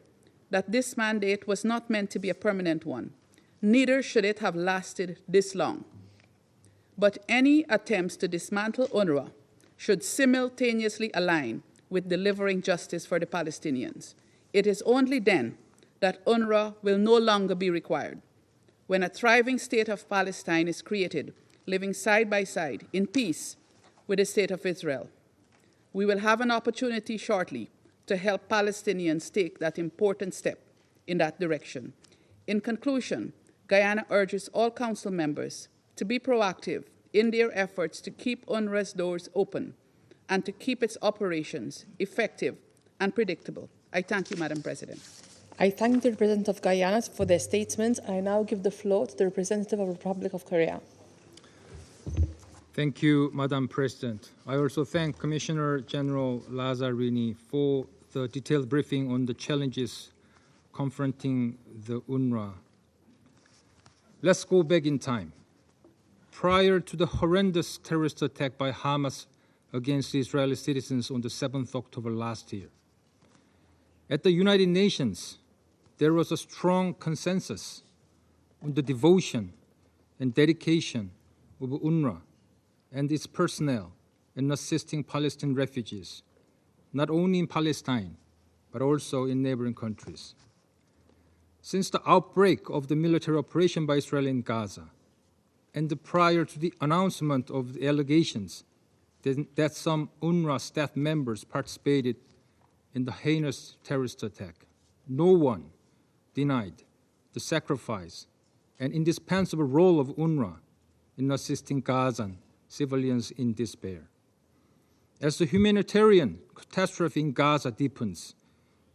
that this mandate was not meant to be a permanent one. Neither should it have lasted this long. But any attempts to dismantle UNRWA should simultaneously align with delivering justice for the Palestinians. It is only then that UNRWA will no longer be required. When a thriving state of Palestine is created, living side by side in peace with the state of Israel, we will have an opportunity shortly to help Palestinians take that important step in that direction. In conclusion, Guyana urges all council members to be proactive in their efforts to keep UNRWA's doors open and to keep its operations effective and predictable. I thank you, Madam President. I thank the representative of Guyana for their statements. I now give the floor to the representative of the Republic of Korea. Thank you, Madam President. I also thank Commissioner General Lazzarini for the detailed briefing on the challenges confronting the UNRWA. Let's go back in time. Prior to the horrendous terrorist attack by Hamas against Israeli citizens on the 7th October last year, at the United Nations, there was a strong consensus on the devotion and dedication of UNRWA and its personnel in assisting Palestinian refugees, not only in Palestine, but also in neighboring countries. Since the outbreak of the military operation by Israel in Gaza, and prior to the announcement of the allegations that some UNRWA staff members participated in the heinous terrorist attack, no one denied the sacrifice and indispensable role of UNRWA in assisting Gazan civilians in despair. As the humanitarian catastrophe in Gaza deepens,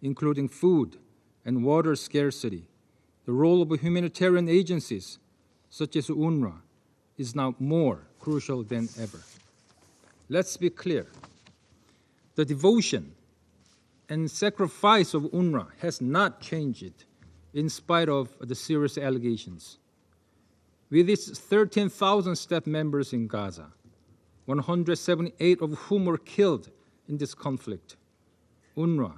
including food and water scarcity, the role of humanitarian agencies such as UNRWA is now more crucial than ever. Let's be clear. The devotion and sacrifice of UNRWA has not changed in spite of the serious allegations. With its 13,000 staff members in Gaza, 178 of whom were killed in this conflict, UNRWA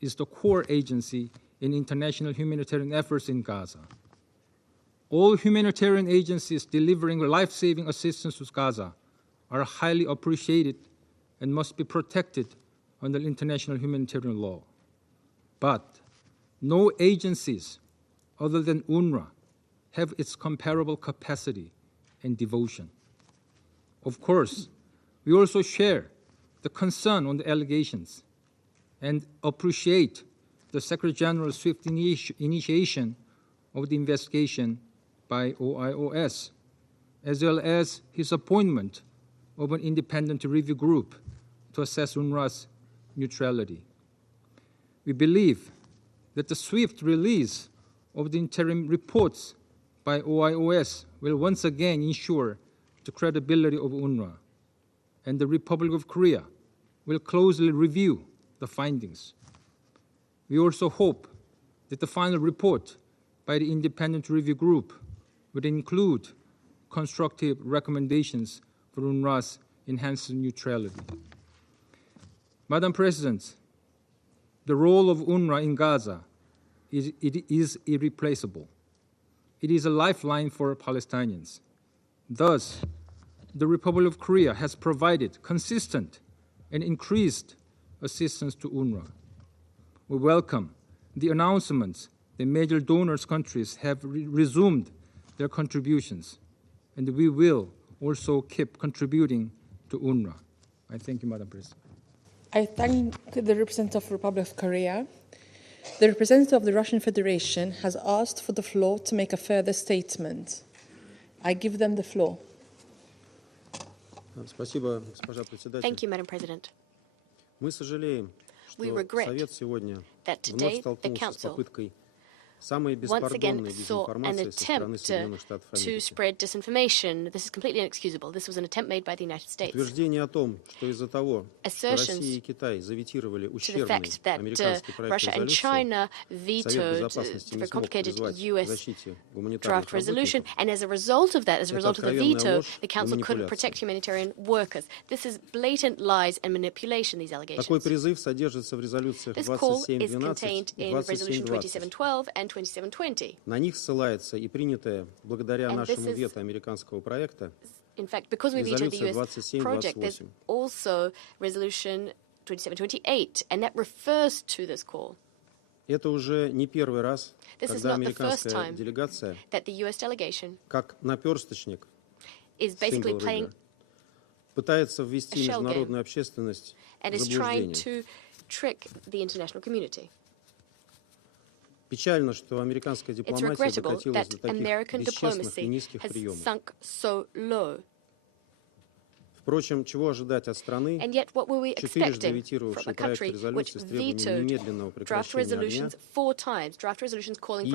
is the core agency in international humanitarian efforts in Gaza. All humanitarian agencies delivering life-saving assistance to Gaza are highly appreciated and must be protected under international humanitarian law. But no agencies other than UNRWA have its comparable capacity and devotion. Of course, we also share the concern on the allegations and appreciate the Secretary General's swift initiation of the investigation by OIOS, as well as his appointment of an independent review group to assess UNRWA's neutrality. We believe that the swift release of the interim reports by OIOS will once again ensure the credibility of UNRWA, and the Republic of Korea will closely review the findings. We also hope that the final report by the Independent Review Group would include constructive recommendations for UNRWA's enhanced neutrality. Madam President, the role of UNRWA in Gaza is irreplaceable. It is a lifeline for Palestinians. Thus, the Republic of Korea has provided consistent and increased assistance to UNRWA. We welcome the announcements that major donors countries have resumed their contributions, and we will also keep contributing to UNRWA. I thank you, Madam President. I thank the representative of the Republic of Korea. The representative of the Russian Federation has asked for the floor to make a further statement. I give them the floor. Thank you, Madam President. We regret that today the Council once again saw an attempt to spread disinformation. This is completely inexcusable. This was an attempt made by the United States. Assertions to the fact that Russia and China vetoed the very complicated U.S. draft resolution, and as a result of that, as a result of the veto, the Council couldn't protect humanitarian workers. This is blatant lies and manipulation, these allegations. This call is contained in Resolution 2712 and 2720. На них ссылается и принятое благодаря нашему вето американского проекта. In fact, because we vetoed the US project, there's also Resolution 2728, and that refers to this call. Это уже не первый раз, когда американская делегация, that the US delegation как наперсточник, is basically playing пытается ввести международную общественность в заблуждение. Trick the international community. Печально, что американская дипломатия докатилась до таких бесчестных и низких приемов. Впрочем, чего ожидать от страны, четырежды ветировавшей проект резолюции с требованием немедленного прекращения огня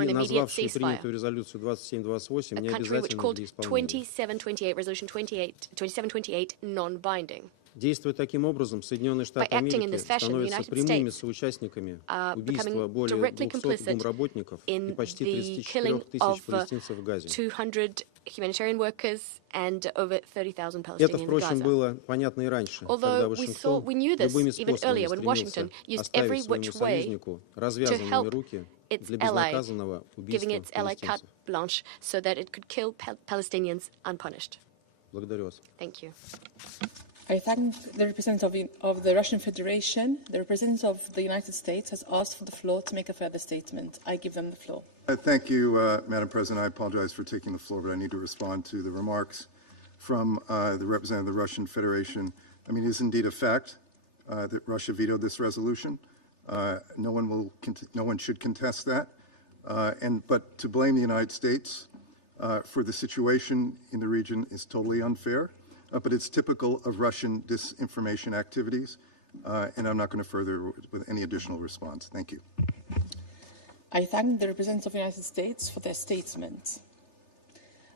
и назвавшей принятую резолюцию 2728 необязательной для исполнения. 2728 non-binding. Действуя таким образом, Соединенные Штаты Америки становятся прямыми соучастниками убийства более 200 домработников и почти 34 тысяч палестинцев в Газе. Это, впрочем, было понятно и раньше, когда Вашингтон любыми способами стремился оставить своему союзнику развязанными руки для безнаказанного убийства палестинцев. Благодарю вас. Thank you. I thank the representative of the Russian Federation. The representative of the United States has asked for the floor to make a further statement. I give them the floor. Thank you, Madam President. I apologize for taking the floor, but I need to respond to the remarks from the representative of the Russian Federation. I mean, it is indeed a fact that Russia vetoed this resolution. No one should contest that. But to blame the United States for the situation in the region is totally unfair. But it's typical of Russian disinformation activities, and I'm not going to further with any additional response. Thank you. I thank the representatives of the United States for their statement.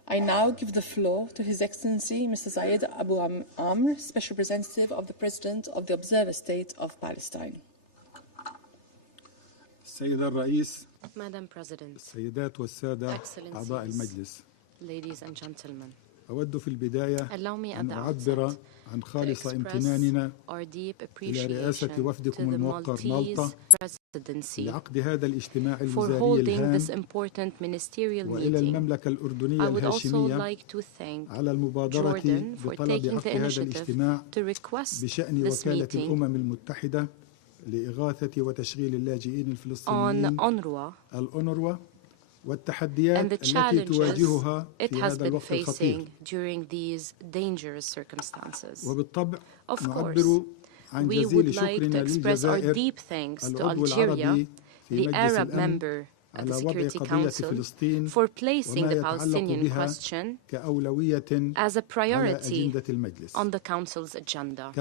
I now give the floor to His Excellency Mr. Zayed Abu Amr, Special Representative of the President of the Observer State of Palestine. Madam President, Excellencies, ladies and gentlemen, أود في البداية أن أعبر عن خالص امتناننا إلى رئاسة وفدكم الموقر مالطا لعقد هذا الاجتماع الوزاري الهام وإلى المملكة الأردنية الهاشمية على المبادرة بطلب عقد هذا الاجتماع بشأن وكالة الأمم المتحدة لإغاثة وتشغيل اللاجئين الفلسطينيين الأونروا والتحديات التي تواجهها في هذا الوقت الخطير. وبالطبع نعبر we would like to express our deep thanks to Algeria, the Arab member of the Security Council for placing the Palestinian question as a priority on the Council's agenda.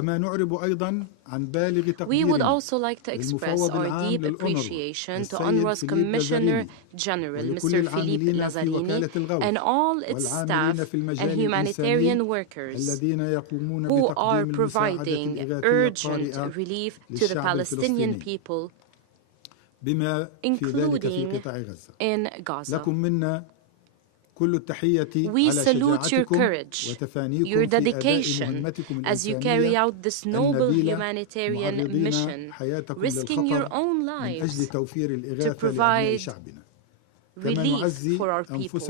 We would also like to express our deep appreciation to UNRWA's Commissioner General, Mr. Philippe Lazzarini, and all its staff and humanitarian workers who are providing urgent relief to the Palestinian people, including in Gaza. We salute your courage, your dedication as you carry out this noble humanitarian mission, risking your own lives to provide relief for our people.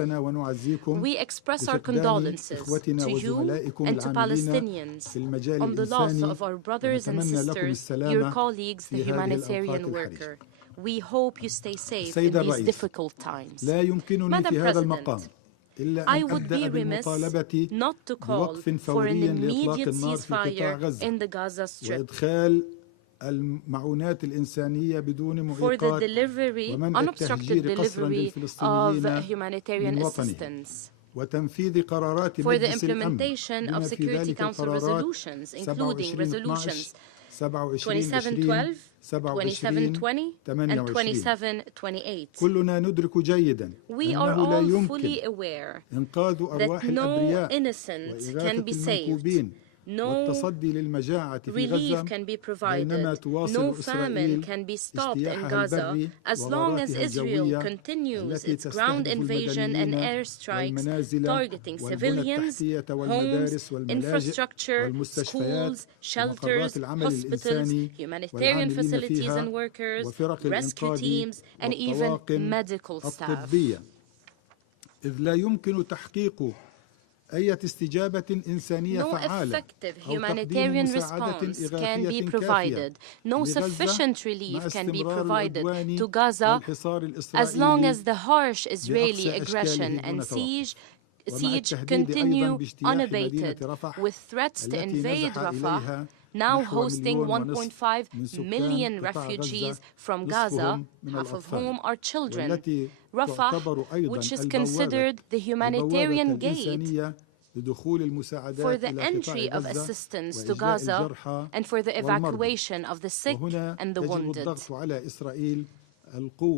We express our condolences to you and to Palestinians on the loss of our brothers and sisters, your colleagues, the humanitarian worker. We hope you stay safe in these difficult times. Madam President, I would be remiss not to call for an immediate ceasefire in the Gaza Strip, for the delivery, unobstructed delivery of humanitarian assistance, for the implementation of Security Council resolutions, including resolutions 2712, 2720, and 2728. We are all fully aware that no innocent can be saved, no relief can be provided, no famine can be stopped in Gaza as long as Israel continues its ground invasion and airstrikes targeting civilians, homes, infrastructure, schools, shelters, hospitals, humanitarian facilities and workers, rescue teams, and even medical staff. No effective humanitarian response can be provided. No sufficient relief can be provided to Gaza as long as the harsh Israeli aggression and siege continue unabated, with threats to invade Rafah, now hosting 1.5 million refugees from Gaza, half of whom are children. Rafah, which is considered the humanitarian gate for the entry of assistance to Gaza and for the evacuation of the sick and the wounded.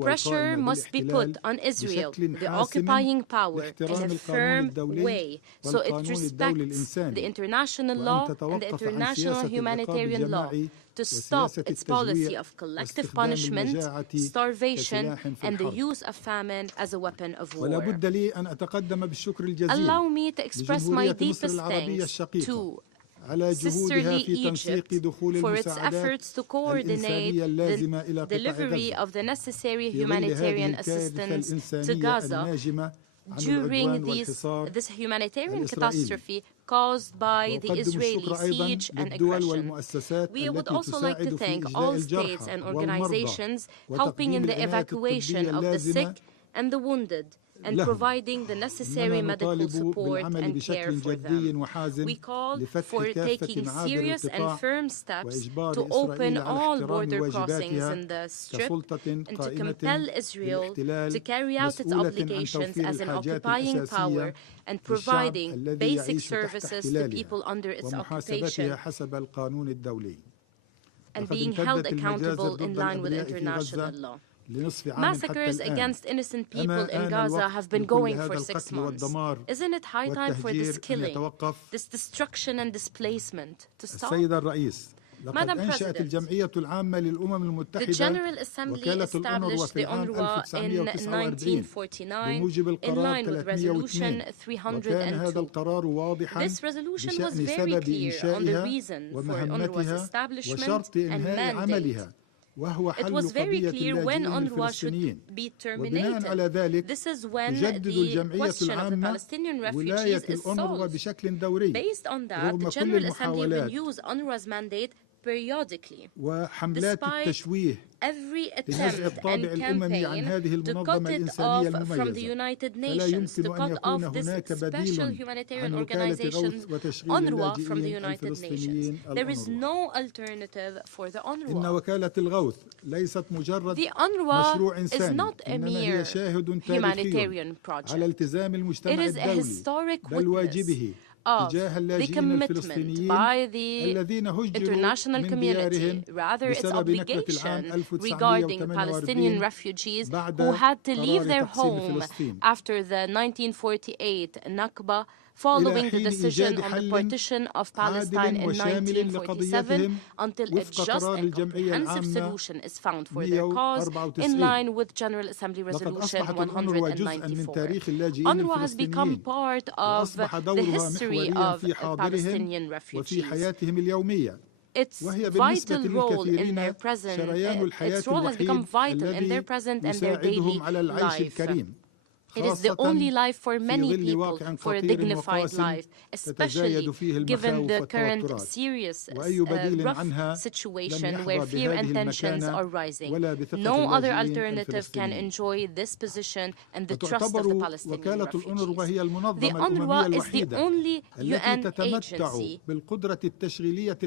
Pressure must be put on Israel, the occupying power, in a firm way, so it respects the international law and the international humanitarian law, to stop its policy of collective punishment, starvation, and the use of famine as a weapon of war. Allow me to express my deepest thanks to sisterly Egypt for its efforts to coordinate the delivery of the necessary humanitarian assistance to Gaza during this humanitarian catastrophe caused by the Israeli siege and aggression. We would also like to thank all states and organizations helping in the evacuation of the sick and the wounded, and providing the necessary medical support and care for them. We call for taking serious and firm steps to open all border crossings in the Strip and to compel Israel to carry out its obligations as an occupying power and providing basic services to people under its occupation and being held accountable in line with international law. Massacres against innocent people in Gaza have been going for 6 months. Isn't it high time for this killing, this destruction and displacement to stop? Madam President, the General Assembly established the UNRWA in 1949 in line with Resolution 302. This resolution was very clear on the reason for UNRWA's establishment and mandate. It was very clear when UNRWA should be terminated. This is when the question of the Palestinian refugees is solved. Based on that, the General Assembly renews UNRWA's mandate periodically, وحملات التشويه every لنزع attempt الطابع and الأممي عن هذه campaign to المنظمة cut it الإنسانية off from the المميزة United فلا Nations, to يمكن أن cut يكون off this هناك special بديل humanitarian عن وكالة organization غوث وتشغيل UNRWA from the اللاجئين United Nations. الفلسطينيين There is الأونروا. no alternative for the إن UNRWA. وكالة الغوث ليست مجرد The UNRWA مشروع is إنساني not a إنما هي mere شاهد تاريخي humanitarian project. على التزام It المجتمع is a الدولي historic بل witness واجبه of تجاه the اللاجئين commitment الفلسطينيين by the الذين هجروا international من community, ديارهم rather its بسبب نكبة obligation العام regarding Palestinian 1948 refugees بعد who had to leave قرار their تقسيم home فلسطين after the 1948 Nakba, following the decision on the partition of Palestine in 1947, until a just and comprehensive solution is found for their cause in line with General Assembly Resolution 194. UNRWA has become part of the history of Palestinian refugees. Its vital role in their present, its role has become vital in their present and their daily life. It is the only life for many people, for a dignified life, especially given the current serious rough situation where fear and tensions are rising. No other alternative can enjoy this position and the trust of the Palestinian refugees. The UNRWA is the only UN agency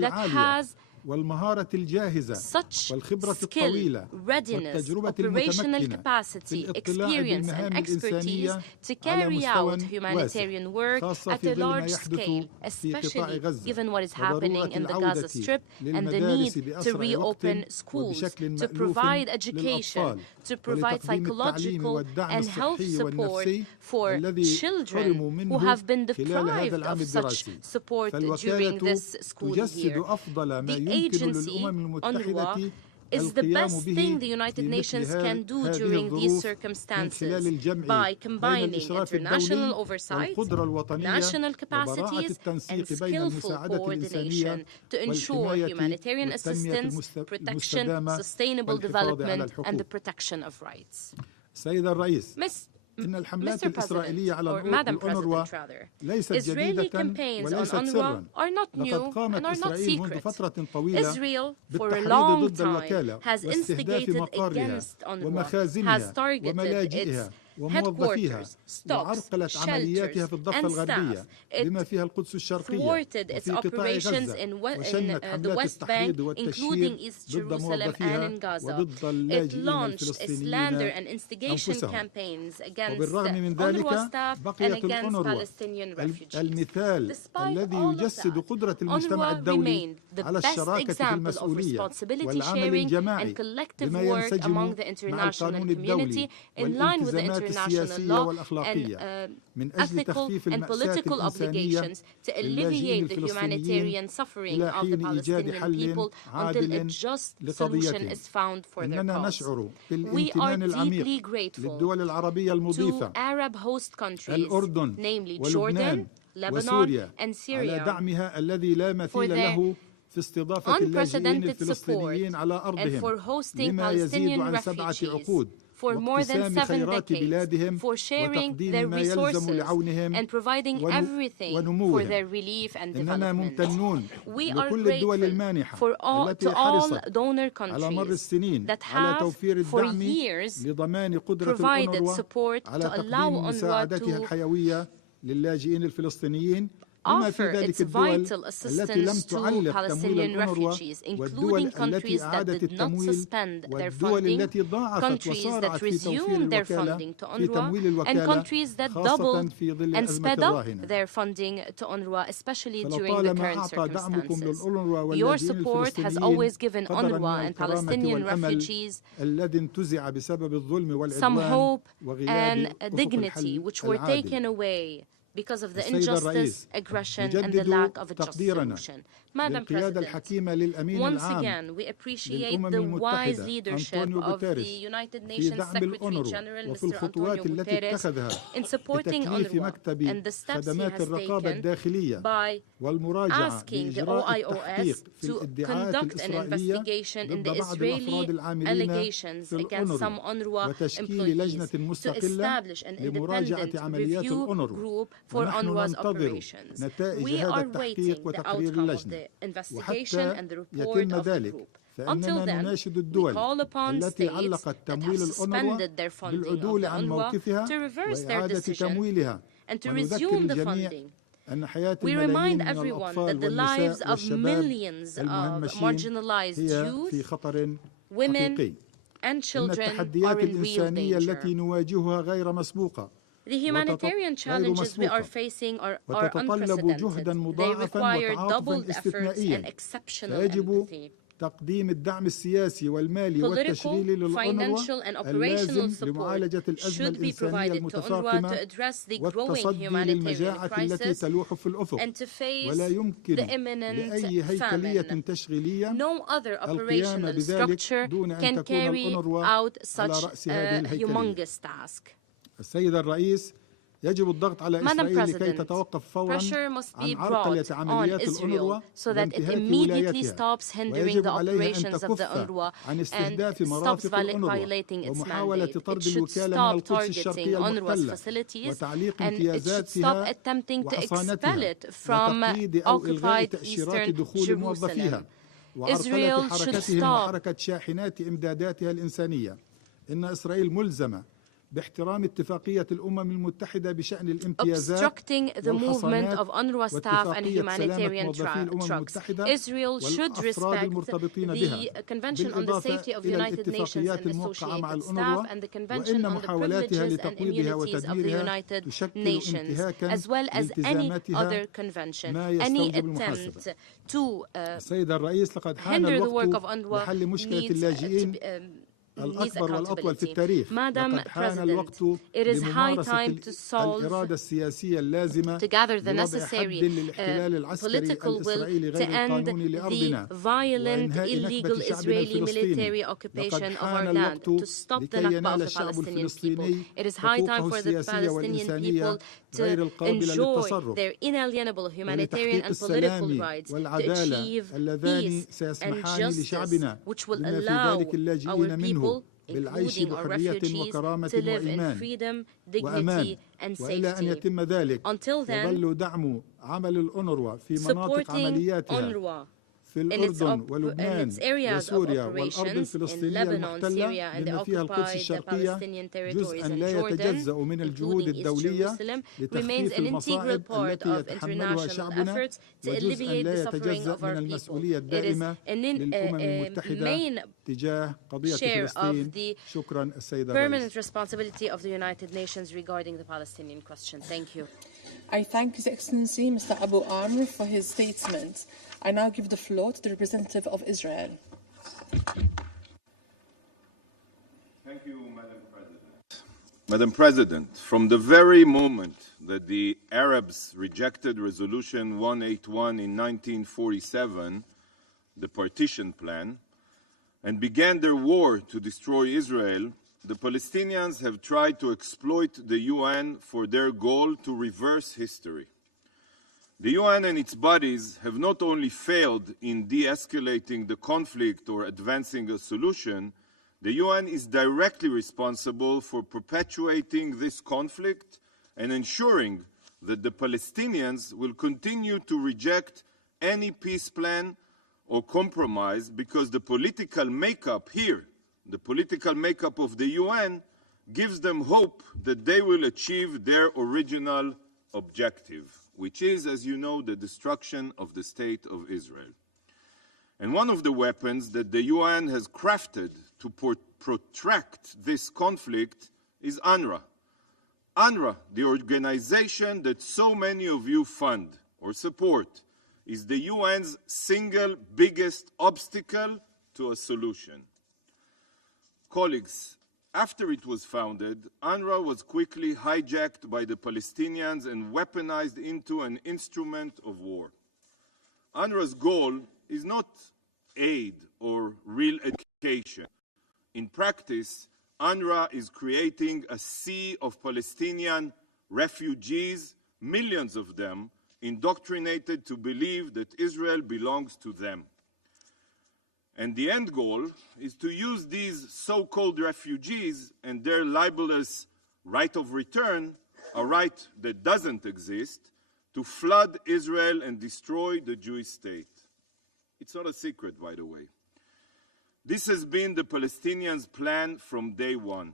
that has والمهارة الجاهزة such والخبرة skill, الطويلة readiness, والتجربة operational المتمكنة capacity, في experience and الإقلاع expertise بالمهام to الإنسانية carry على out مستوى humanitarian work خاصة at في a ظل ما large يحدث scale, في قطاع especially غزة given what is happening وضرورة in the العودة Gaza Strip and the للمدارس need to بأسرع reopen وقت schools, وبشكل to مألوف provide education, للأطفال to provide ولتقديم التعليم psychological والدعم and health الصحي support والنفسي for الذي children حرموا who منه have been خلال هذا deprived العام of such الدراسي support during فالوكالة this school تجسد year. أفضل ما The يمكن agency, للأمم المتحدة UNRWA, is the best thing the United Nations can do during these circumstances by combining international oversight, national capacities, and skillful coordination to ensure humanitarian assistance, protection, sustainable development, and the protection of rights. سيد الرئيس إن الحملات الإسرائيلية على الأونروا ليست جديدة وليست سرا لقد قامت إسرائيل منذ فترة طويلة بالتحريض ضد الوكالة واستهداف مقارها ومخازنها وملاجئها وموظفيها وعرقلت عملياتها في الضفة الغربية بما فيها القدس الشرقية وفي قطاع غزة وشنت حملات التحريض والتشهير ضد موظفيها وضد اللاجئين الفلسطينيين أنفسهم وبالرغم من ذلك بقيت الأونروا المثال الذي يجسد قدرة المجتمع الدولي على الشراكة في المسؤولية والعمل الجماعي بما ينسجم مع القانون الدولي والالتزامات السياسية والأخلاقية من أجل تخفيف المأساة الإنسانية للاجئين الفلسطينيين إلى حين إيجاد حل عادل لقضيتهم. إننا نشعر بالامتنان العميق للدول العربية المضيفة الأردن ولبنان وسوريا على دعمها الذي لا مثيل له في استضافة اللاجئين الفلسطينيين على أرضهم لما يزيد عن 7 عقود for more than 7 decades, for sharing their resources and providing everything for their relief and development. We are grateful to all donor countries that have for years provided support to allow UNRWA to offer its vital assistance to Palestinian refugees, including countries that did not suspend their funding, countries that resumed their funding to UNRWA, and countries that doubled and sped up their funding to UNRWA, especially during the current circumstances. Your support has always given UNRWA and Palestinian refugees some hope and dignity which were taken away because of the injustice, aggression, and the lack of a just solution. Madam President, once again, we appreciate the wise leadership of the United Nations Secretary General, Mr. Antonio Guterres, in supporting UNRWA and the steps he has taken by asking the OIOS to conduct an investigation in the Israeli allegations against some UNRWA employees, to establish an independent review group for UNRWA's operations. We are waiting the outcome of the investigation and the report of the group. Until then, we call upon states that have suspended their funding of the UNRWA to reverse their decision and to resume the funding. We remind everyone that the lives of millions of marginalized youth, women, and children are in real danger. The humanitarian challenges we are facing are unprecedented. They require doubled efforts and exceptional empathy. Political, financial, and operational support should be provided to UNRWA to address the growing humanitarian crisis and to face the imminent famine. No other operational structure can carry out such a humongous task. Madam President, pressure must be brought on Israel so that it immediately stops hindering the operations of the UNRWA and stops violating its mandate. It should stop targeting UNRWA's facilities and it should stop attempting to expel it from occupied eastern Jerusalem. Israel should stop باحترام اتفاقية الأمم المتحدة بشأن الامتيازات obstructing the movement of UNRWA staff and humanitarian trucks. Israel should respect the Convention on the Safety of the United Nations and associated staff and the Convention on the Privileges and Immunities of the United Nations, as well as any other convention. Any attempt to hinder the work of UNRWA needs accountability. Madam President, it is high time to gather the necessary political will to end the violent, illegal Israeli military occupation of our land, to stop the Nakba of the Palestinian people. It is high time for the Palestinian people to enjoy their inalienable humanitarian and political rights, to achieve peace and justice, which will allow our people, including our refugees, to live in freedom, dignity, and safety. Until then, supporting UNRWA in its areas of operations in Lebanon, Syria, and the occupied Palestinian territories in Jordan, including East Jerusalem, remains an integral part of international efforts to alleviate the suffering of our people. It is a main share of the permanent responsibility of the United Nations regarding the Palestinian question. Thank you. I thank His Excellency Mr. Abu Amr for his statement. I now give the floor to the representative of Israel. Thank you, Madam President. Madam President, from the very moment that the Arabs rejected Resolution 181 in 1947, the partition plan, and began their war to destroy Israel, the Palestinians have tried to exploit the UN for their goal to reverse history. The UN and its bodies have not only failed in de-escalating the conflict or advancing a solution, the UN is directly responsible for perpetuating this conflict and ensuring that the Palestinians will continue to reject any peace plan or compromise because the political makeup here, the political makeup of the UN, gives them hope that they will achieve their original objective, which is, as you know, the destruction of the State of Israel. And one of the weapons that the UN has crafted to protract this conflict is UNRWA. UNRWA, the organization that so many of you fund or support, is the UN's single biggest obstacle to a solution. Colleagues, after it was founded, UNRWA was quickly hijacked by the Palestinians and weaponized into an instrument of war. UNRWA's goal is not aid or real education. In practice, UNRWA is creating a sea of Palestinian refugees, millions of them, indoctrinated to believe that Israel belongs to them. And the end goal is to use these so-called refugees and their libelous right of return a right that doesn't exist, to flood Israel and destroy the Jewish state. It's not a secret, by the way. This has been the Palestinians' plan from day one.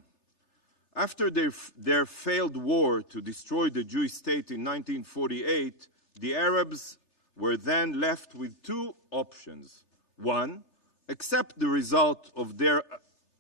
After their failed war to destroy the Jewish state in 1948, the Arabs were then left with two options. One, accept the result of their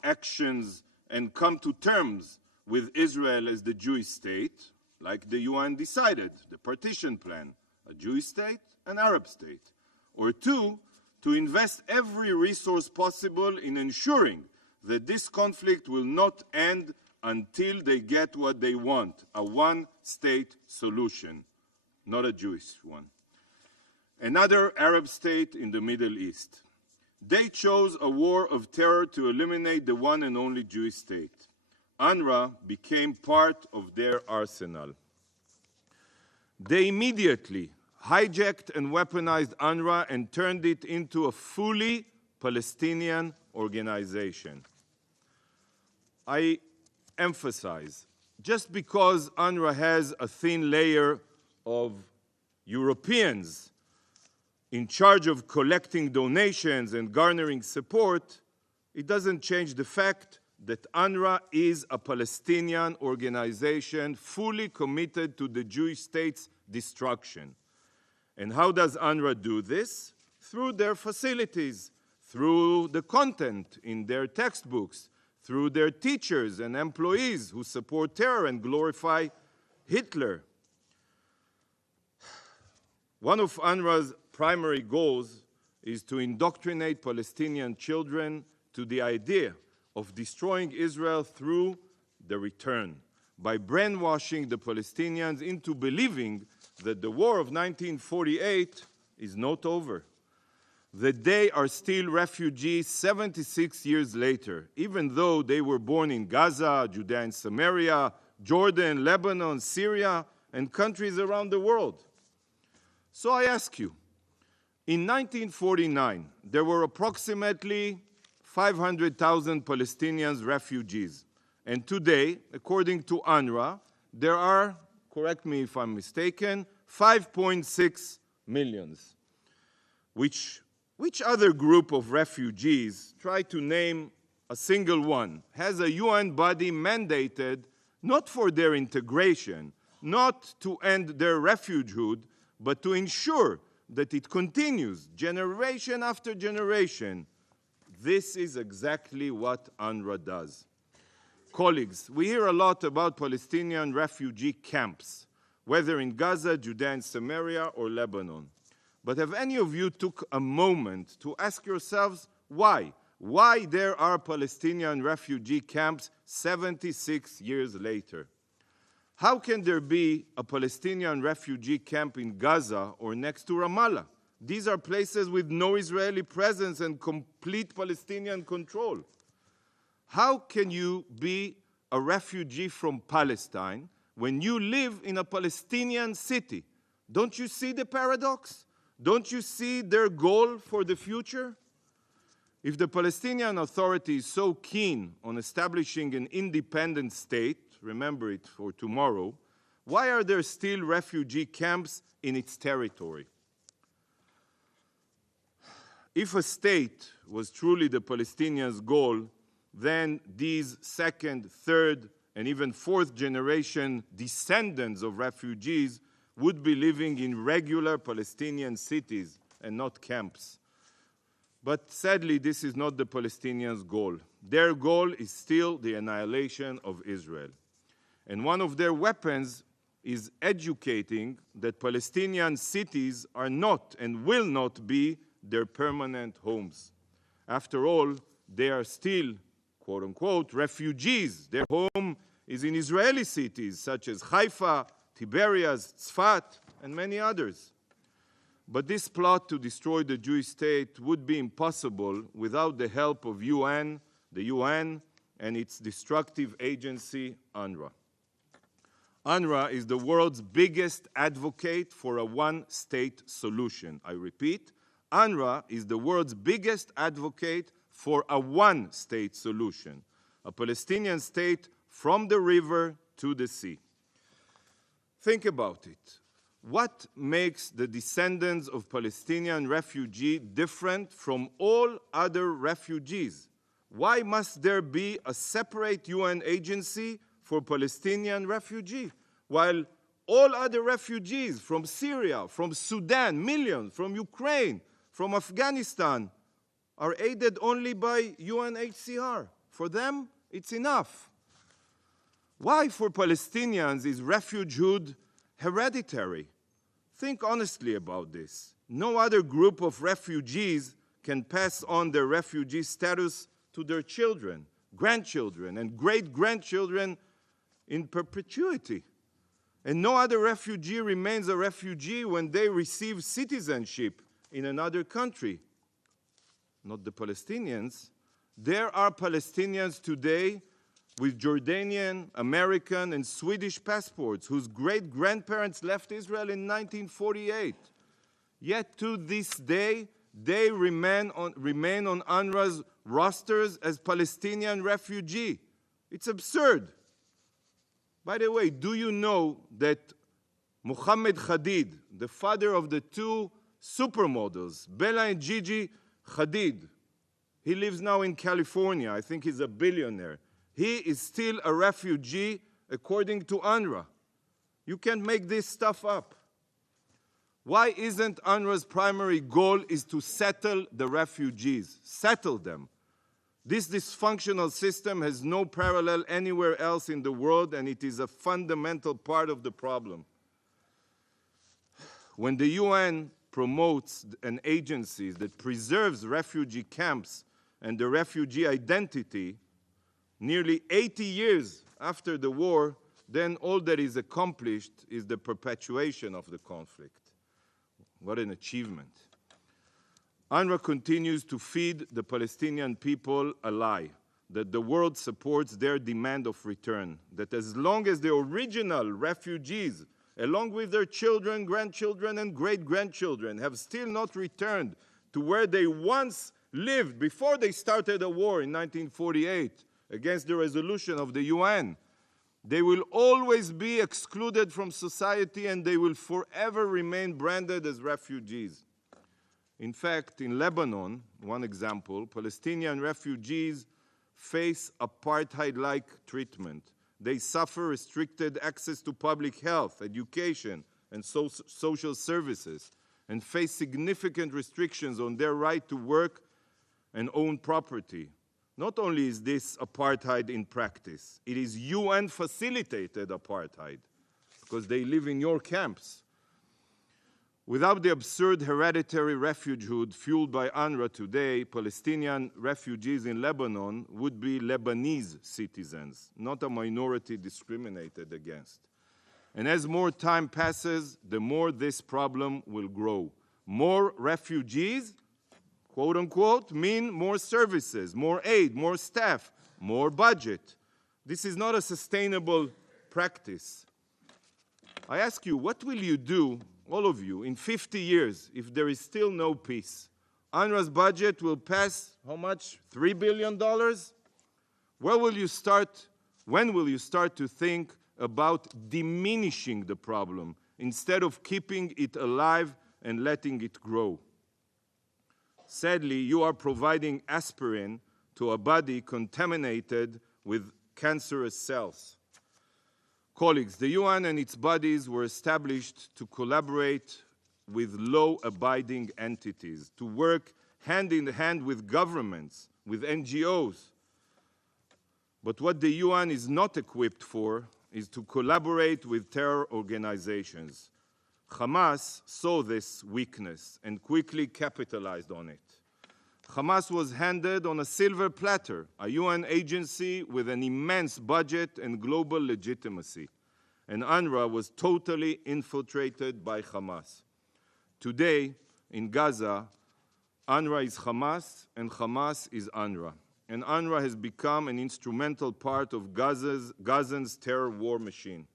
actions and come to terms with Israel as the Jewish state, like the UN decided, the partition plan, a Jewish state, an Arab state. Or two, to invest every resource possible in ensuring that this conflict will not end until they get what they want, a one-state solution, not a Jewish one. Another Arab state in the Middle East. They chose a war of terror to eliminate the one and only Jewish state. UNRWA became part of their arsenal. They immediately hijacked and weaponized UNRWA and turned it into a fully Palestinian organization. I emphasize, just because UNRWA has a thin layer of Europeans in charge of collecting donations and garnering support, it doesn't change the fact that UNRWA is a Palestinian organization fully committed to the Jewish state's destruction. And how does UNRWA do this? Through their facilities, through the content in their textbooks, through their teachers and employees who support terror and glorify Hitler. One of UNRWA's primary goals is to indoctrinate Palestinian children to the idea of destroying Israel through the return, by brainwashing the Palestinians into believing that the war of 1948 is not over, that they are still refugees 76 years later, even though they were born in Gaza, Judea and Samaria, Jordan, Lebanon, Syria, and countries around the world. So I ask you, in 1949, there were approximately 500,000 Palestinians refugees. And today, according to UNRWA, there are, correct me if I'm mistaken, 5.6 million. Which other group of refugees, try to name a single one, has a UN body mandated not for their integration, not to end their refugehood, but to ensure that it continues generation after generation? This is exactly what UNRWA does. Colleagues, we hear a lot about Palestinian refugee camps, whether in Gaza, Judea and Samaria, or Lebanon. But have any of you took a moment to ask yourselves why? Why there are Palestinian refugee camps 76 years later? How can there be a Palestinian refugee camp in Gaza or next to Ramallah? These are places with no Israeli presence and complete Palestinian control. How can you be a refugee from Palestine when you live in a Palestinian city? Don't you see the paradox? Don't you see their goal for the future? If the Palestinian Authority is so keen on establishing an independent state, remember it for tomorrow, why are there still refugee camps in its territory? If a state was truly the Palestinians' goal, then these second, third, and even fourth generation descendants of refugees would be living in regular Palestinian cities and not camps. But sadly, this is not the Palestinians' goal. Their goal is still the annihilation of Israel. And one of their weapons is educating that Palestinian cities are not and will not be their permanent homes. After all, they are still, quote unquote, refugees. Their home is in Israeli cities such as Haifa, Tiberias, Tzfat, and many others. But this plot to destroy the Jewish state would be impossible without the help of the UN, and its destructive agency, UNRWA. UNRWA is the world's biggest advocate for a one-state solution. I repeat, UNRWA is the world's biggest advocate for a one-state solution, a Palestinian state from the river to the sea. Think about it. What makes the descendants of Palestinian refugees different from all other refugees? Why must there be a separate UN agency for Palestinian refugees, while all other refugees from Syria, from Sudan, millions, from Ukraine, from Afghanistan, are aided only by UNHCR? For them, it's enough. Why for Palestinians is refugeehood hereditary? Think honestly about this. No other group of refugees can pass on their refugee status to their children, grandchildren, and great-grandchildren in perpetuity. And no other refugee remains a refugee when they receive citizenship in another country. Not the Palestinians. There are Palestinians today with Jordanian, American, and Swedish passports whose great-grandparents left Israel in 1948. Yet to this day, they remain on UNRWA's rosters as Palestinian refugees. It's absurd. By the way, do you know that Mohammed Hadid, the father of the two supermodels, Bella and Gigi Hadid, he lives now in California. I think he's a billionaire. He is still a refugee according to UNRWA. You can't make this stuff up. Why isn't UNRWA's primary goal is to settle the refugees? Settle them. This dysfunctional system has no parallel anywhere else in the world, and it is a fundamental part of the problem. When the UN promotes an agency that preserves refugee camps and the refugee identity, nearly 80 years after the war, then all that is accomplished is the perpetuation of the conflict. What an achievement. UNRWA continues to feed the Palestinian people a lie, that the world supports their demand of return, that as long as the original refugees, along with their children, grandchildren, and great-grandchildren, have still not returned to where they once lived before they started a war in 1948 against the resolution of the UN, they will always be excluded from society and they will forever remain branded as refugees. In fact, in Lebanon, one example, Palestinian refugees face apartheid-like treatment. They suffer restricted access to public health, education, and social services, and face significant restrictions on their right to work and own property. Not only is this apartheid in practice, it is UN-facilitated apartheid, because they live in your camps. Without the absurd hereditary refugeehood fueled by UNRWA today, Palestinian refugees in Lebanon would be Lebanese citizens, not a minority discriminated against. And as more time passes, the more this problem will grow. More refugees, quote unquote, mean more services, more aid, more staff, more budget. This is not a sustainable practice. I ask you, what will you do, all of you, in 50 years if there is still no peace? UNRWA's budget will pass, how much? $3 billion? Where will you start, when will you start to think about diminishing the problem instead of keeping it alive and letting it grow? Sadly, you are providing aspirin to a body contaminated with cancerous cells. Colleagues, the UN and its bodies were established to collaborate with law-abiding entities, to work hand in hand with governments, with NGOs. But what the UN is not equipped for is to collaborate with terror organizations. Hamas saw this weakness and quickly capitalized on it. Hamas was handed on a silver platter, a UN agency with an immense budget and global legitimacy. And UNRWA was totally infiltrated by Hamas. Today, in Gaza, UNRWA is Hamas and Hamas is UNRWA. And UNRWA has become an instrumental part of Gazans terror war machine.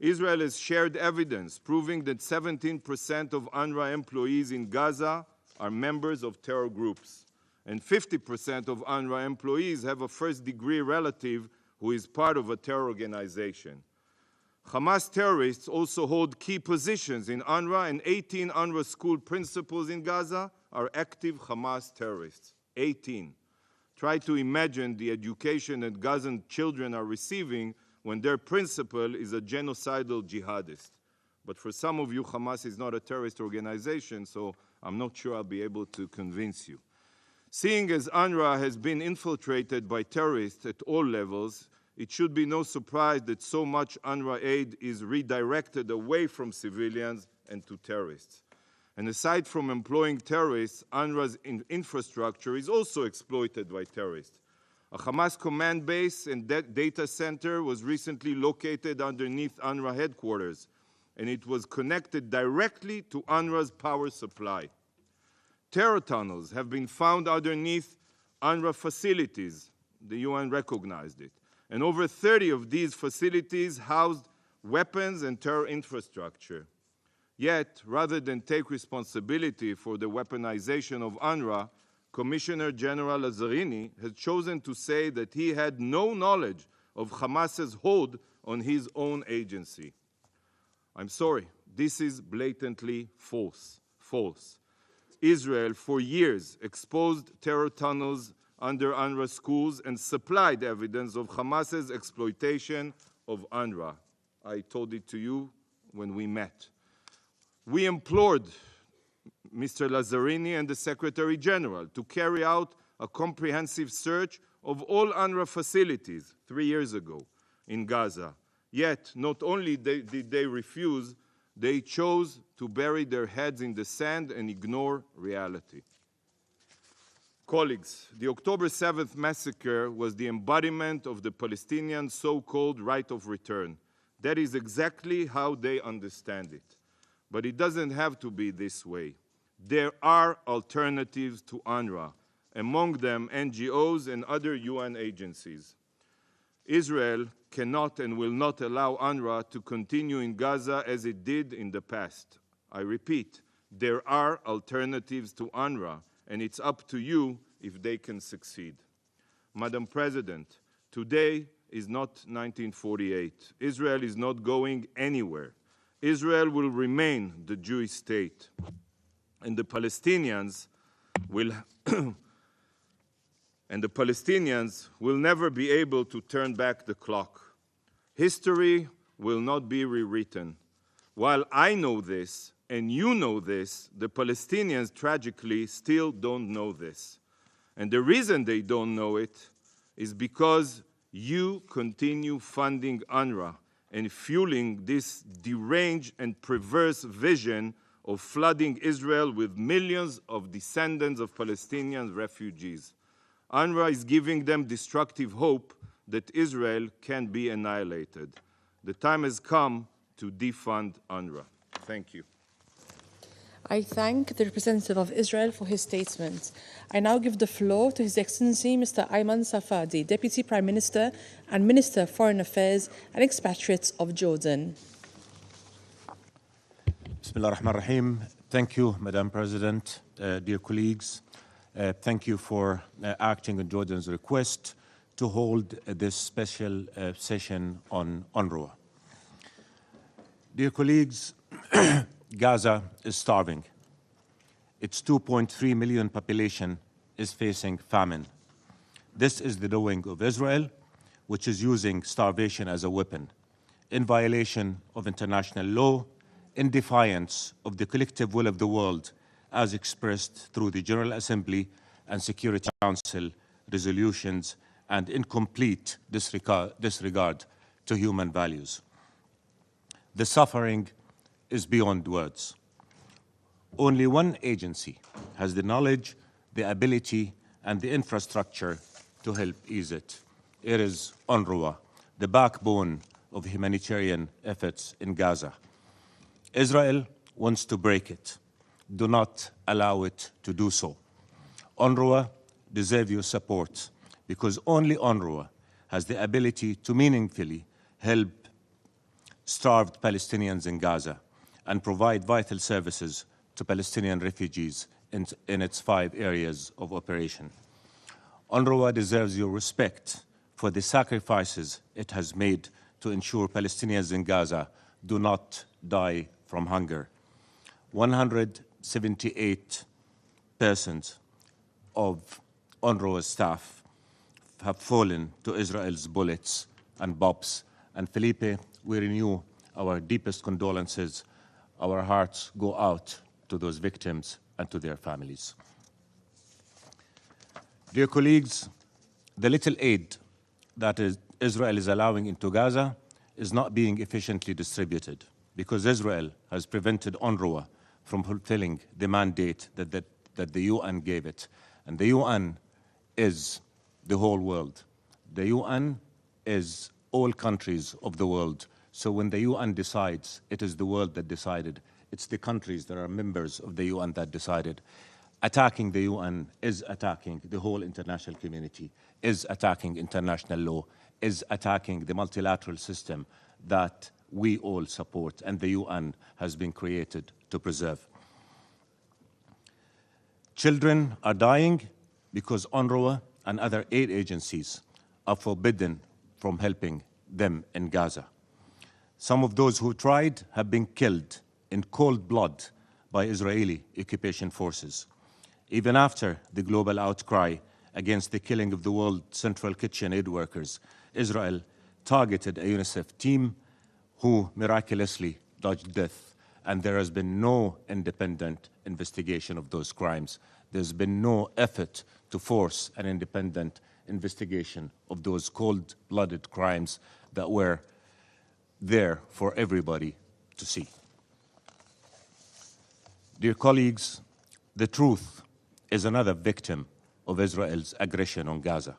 Israel has shared evidence proving that 17% of UNRWA employees in Gaza are members of terror groups, and 50% of UNRWA employees have a first-degree relative who is part of a terror organization. Hamas terrorists also hold key positions in UNRWA, and 18 UNRWA school principals in Gaza are active Hamas terrorists. 18. Try to imagine the education that Gazan children are receiving when their principal is a genocidal jihadist. But for some of you, Hamas is not a terrorist organization, so I'm not sure I'll be able to convince you. Seeing as UNRWA has been infiltrated by terrorists at all levels, it should be no surprise that so much UNRWA aid is redirected away from civilians and to terrorists. And aside from employing terrorists, UNRWA's infrastructure is also exploited by terrorists. A Hamas command base and data center was recently located underneath UNRWA headquarters, and it was connected directly to UNRWA's power supply. Terror tunnels have been found underneath UNRWA facilities. The UN recognized it. And over 30 of these facilities housed weapons and terror infrastructure. Yet, rather than take responsibility for the weaponization of UNRWA, Commissioner General Lazzarini has chosen to say that he had no knowledge of Hamas's hold on his own agency. I'm sorry, this is blatantly false. Israel, for years, exposed terror tunnels under UNRWA schools and supplied evidence of Hamas's exploitation of UNRWA. I told it to you when we met. We implored Mr. Lazzarini and the Secretary General to carry out a comprehensive search of all UNRWA facilities 3 years ago in Gaza. Yet, not only did they refuse, they chose to bury their heads in the sand and ignore reality. Colleagues, the October 7th massacre was the embodiment of the Palestinian so-called right of return. That is exactly how they understand it. But it doesn't have to be this way. There are alternatives to UNRWA, among them NGOs and other UN agencies. Israel cannot and will not allow UNRWA to continue in Gaza as it did in the past. I repeat, there are alternatives to UNRWA, and it's up to you if they can succeed. Madam President, today is not 1948. Israel is not going anywhere. Israel will remain the Jewish state, and the Palestinians will never be able to turn back the clock. History will not be rewritten. While I know this, and you know this, the Palestinians tragically still don't know this. And the reason they don't know it is because you continue funding UNRWA and fueling this deranged and perverse vision of flooding Israel with millions of descendants of Palestinian refugees. UNRWA is giving them destructive hope that Israel can be annihilated. The time has come to defund UNRWA. Thank you. I thank the representative of Israel for his statement. I now give the floor to His Excellency Mr. Ayman Safadi, Deputy Prime Minister and Minister of Foreign Affairs and Expatriates of Jordan. Bismillah ar-Rahman ar-Rahim. Thank you, Madam President, dear colleagues. Thank you for acting on Jordan's request to hold this special session on UNRWA. Dear colleagues, Gaza is starving. Its 2.3 million population is facing famine. This is the doing of Israel, which is using starvation as a weapon, in violation of international law, in defiance of the collective will of the world as expressed through the General Assembly and Security Council resolutions, and in complete disregard to human values. The suffering is beyond words. Only one agency has the knowledge, the ability, and the infrastructure to help ease it. It is UNRWA, the backbone of humanitarian efforts in Gaza. Israel wants to break it. Do not allow it to do so. UNRWA deserves your support because only UNRWA has the ability to meaningfully help starved Palestinians in Gaza and provide vital services to Palestinian refugees in its 5 areas of operation. UNRWA deserves your respect for the sacrifices it has made to ensure Palestinians in Gaza do not die from hunger. 178 persons of UNRWA staff have fallen to Israel's bullets and bombs. And Felipe, we renew our deepest condolences. Our hearts go out to those victims and to their families. Dear colleagues, the little aid that Israel is allowing into Gaza is not being efficiently distributed because Israel has prevented UNRWA from fulfilling the mandate that the UN gave it. And the UN is the whole world. The UN is all countries of the world. So when the UN decides, it is the world that decided. It's the countries that are members of the UN that decided. Attacking the UN is attacking the whole international community, is attacking international law, is attacking the multilateral system that we all support and the UN has been created to preserve. Children are dying because UNRWA and other aid agencies are forbidden from helping them in Gaza. Some of those who tried have been killed in cold blood by Israeli occupation forces. Even after the global outcry against the killing of the World Central Kitchen aid workers, Israel targeted a UNICEF team who miraculously dodged death, and there has been no independent investigation of those crimes. There's been no effort to force an independent investigation of those cold-blooded crimes that were there for everybody to see. Dear colleagues, the truth is another victim of Israel's aggression on Gaza.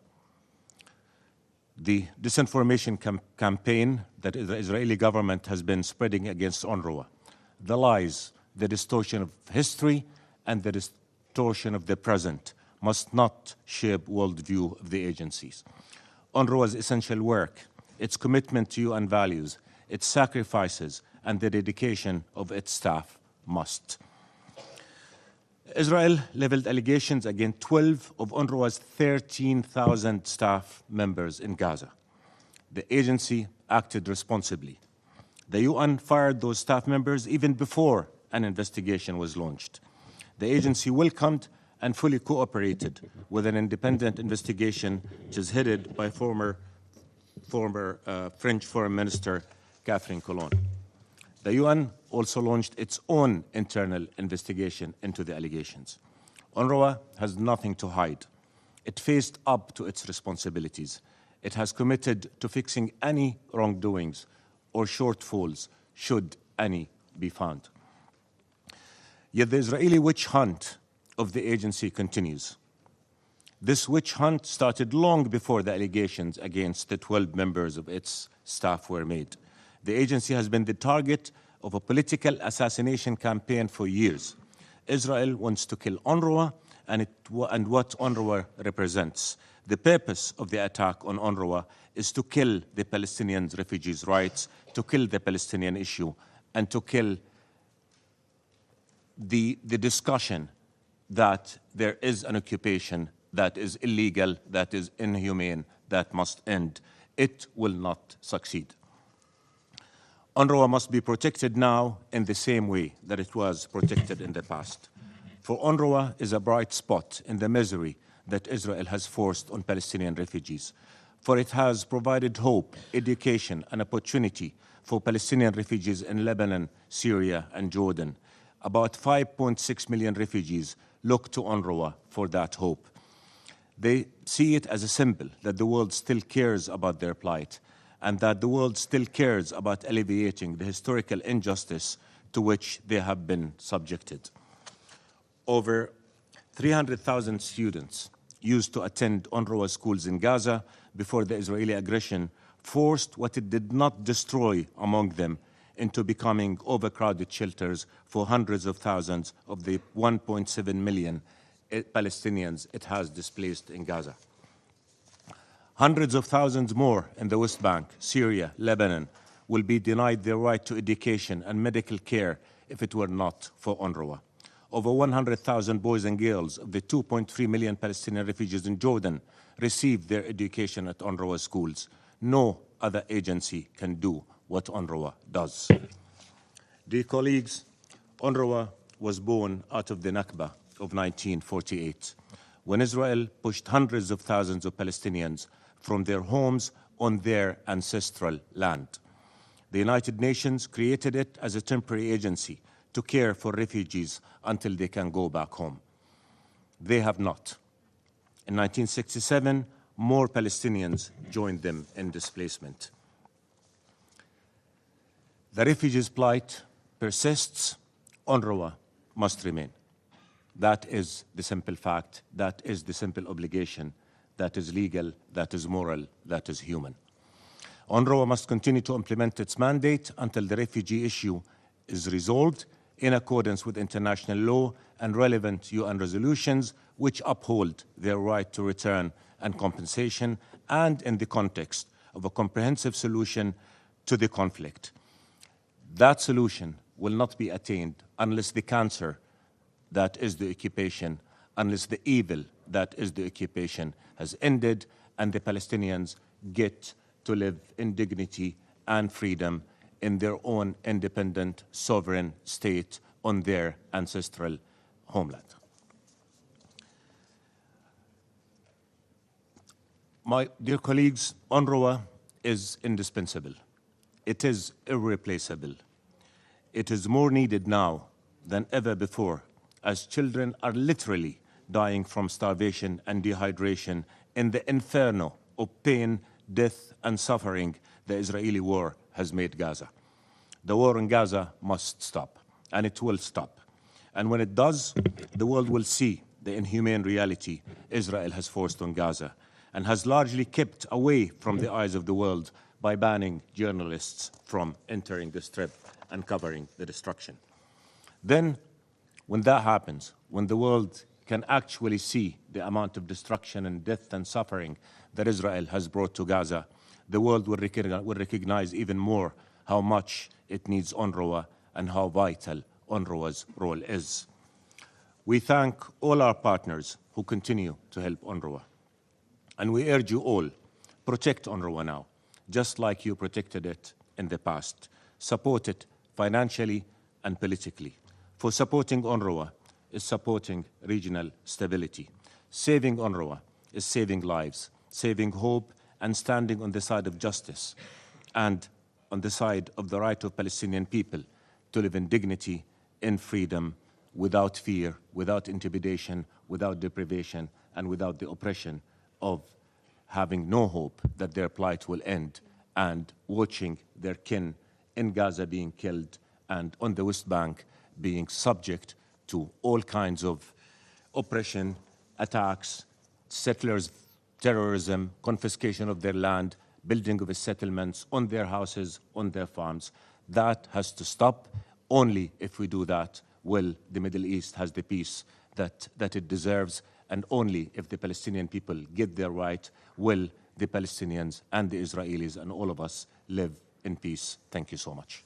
The disinformation campaign that the Israeli government has been spreading against UNRWA, the lies, the distortion of history, and the distortion of the present must not shape worldview of the agencies. UNRWA's essential work, its commitment to UN values, its sacrifices, and the dedication of its staff must. Israel leveled allegations against 12 of UNRWA's 13,000 staff members in Gaza. The agency acted responsibly. The UN fired those staff members even before an investigation was launched. The agency welcomed and fully cooperated with an independent investigation which is headed by former French Foreign Minister Catherine Colonna. The UN also launched its own internal investigation into the allegations. UNRWA has nothing to hide. It faced up to its responsibilities. It has committed to fixing any wrongdoings or shortfalls, should any be found. Yet the Israeli witch hunt of the agency continues. This witch hunt started long before the allegations against the 12 members of its staff were made. The agency has been the target of a political assassination campaign for years. Israel wants to kill UNRWA and what UNRWA represents. The purpose of the attack on UNRWA is to kill the Palestinian refugees' rights, to kill the Palestinian issue, and to kill the discussion that there is an occupation that is illegal, that is inhumane, that must end. It will not succeed. UNRWA must be protected now in the same way that it was protected in the past. For UNRWA is a bright spot in the misery that Israel has forced on Palestinian refugees. For it has provided hope, education, and opportunity for Palestinian refugees in Lebanon, Syria, and Jordan. About 5.6 million refugees look to UNRWA for that hope. They see it as a symbol that the world still cares about their plight, and that the world still cares about alleviating the historical injustice to which they have been subjected. Over 300,000 students used to attend UNRWA schools in Gaza before the Israeli aggression forced what it did not destroy among them into becoming overcrowded shelters for hundreds of thousands of the 1.7 million Palestinians it has displaced in Gaza. Hundreds of thousands more in the West Bank, Syria, Lebanon will be denied their right to education and medical care if it were not for UNRWA. Over 100,000 boys and girls of the 2.3 million Palestinian refugees in Jordan received their education at UNRWA schools. No other agency can do what UNRWA does. Dear colleagues, UNRWA was born out of the Nakba of 1948, when Israel pushed hundreds of thousands of Palestinians from their homes on their ancestral land. The United Nations created it as a temporary agency to care for refugees until they can go back home. They have not. In 1967, more Palestinians joined them in displacement. The refugees' plight persists. UNRWA must remain. That is the simple fact. That is the simple obligation. That is legal, that is moral, that is human. UNRWA must continue to implement its mandate until the refugee issue is resolved in accordance with international law and relevant UN resolutions which uphold their right to return and compensation, and in the context of a comprehensive solution to the conflict. That solution will not be attained unless the cancer that is the occupation, unless the evil that is the occupation has ended and the Palestinians get to live in dignity and freedom in their own independent, sovereign state on their ancestral homeland. My dear colleagues, UNRWA is indispensable. It is irreplaceable. It is more needed now than ever before, as children are literally dying from starvation and dehydration in the inferno of pain, death, and suffering the Israeli war has made Gaza. The war in Gaza must stop, and it will stop. And when it does, the world will see the inhumane reality Israel has forced on Gaza and has largely kept away from the eyes of the world by banning journalists from entering the Strip and covering the destruction. Then, when that happens, when the world can actually see the amount of destruction and death and suffering that Israel has brought to Gaza, the world will recognize even more how much it needs UNRWA and how vital UNRWA's role is. We thank all our partners who continue to help UNRWA. And we urge you all, protect UNRWA now, just like you protected it in the past. Support it financially and politically. For supporting UNRWA is supporting regional stability. Saving UNRWA is saving lives, saving hope, and standing on the side of justice, and on the side of the right of Palestinian people to live in dignity, in freedom, without fear, without intimidation, without deprivation, and without the oppression of having no hope that their plight will end, and watching their kin in Gaza being killed and on the West Bank being subject to all kinds of oppression, attacks, settlers, terrorism, confiscation of their land, building of settlements on their houses, on their farms. That has to stop. Only if we do that will the Middle East has the peace that it deserves, and only if the Palestinian people get their right will the Palestinians and the Israelis and all of us live in peace. Thank you so much.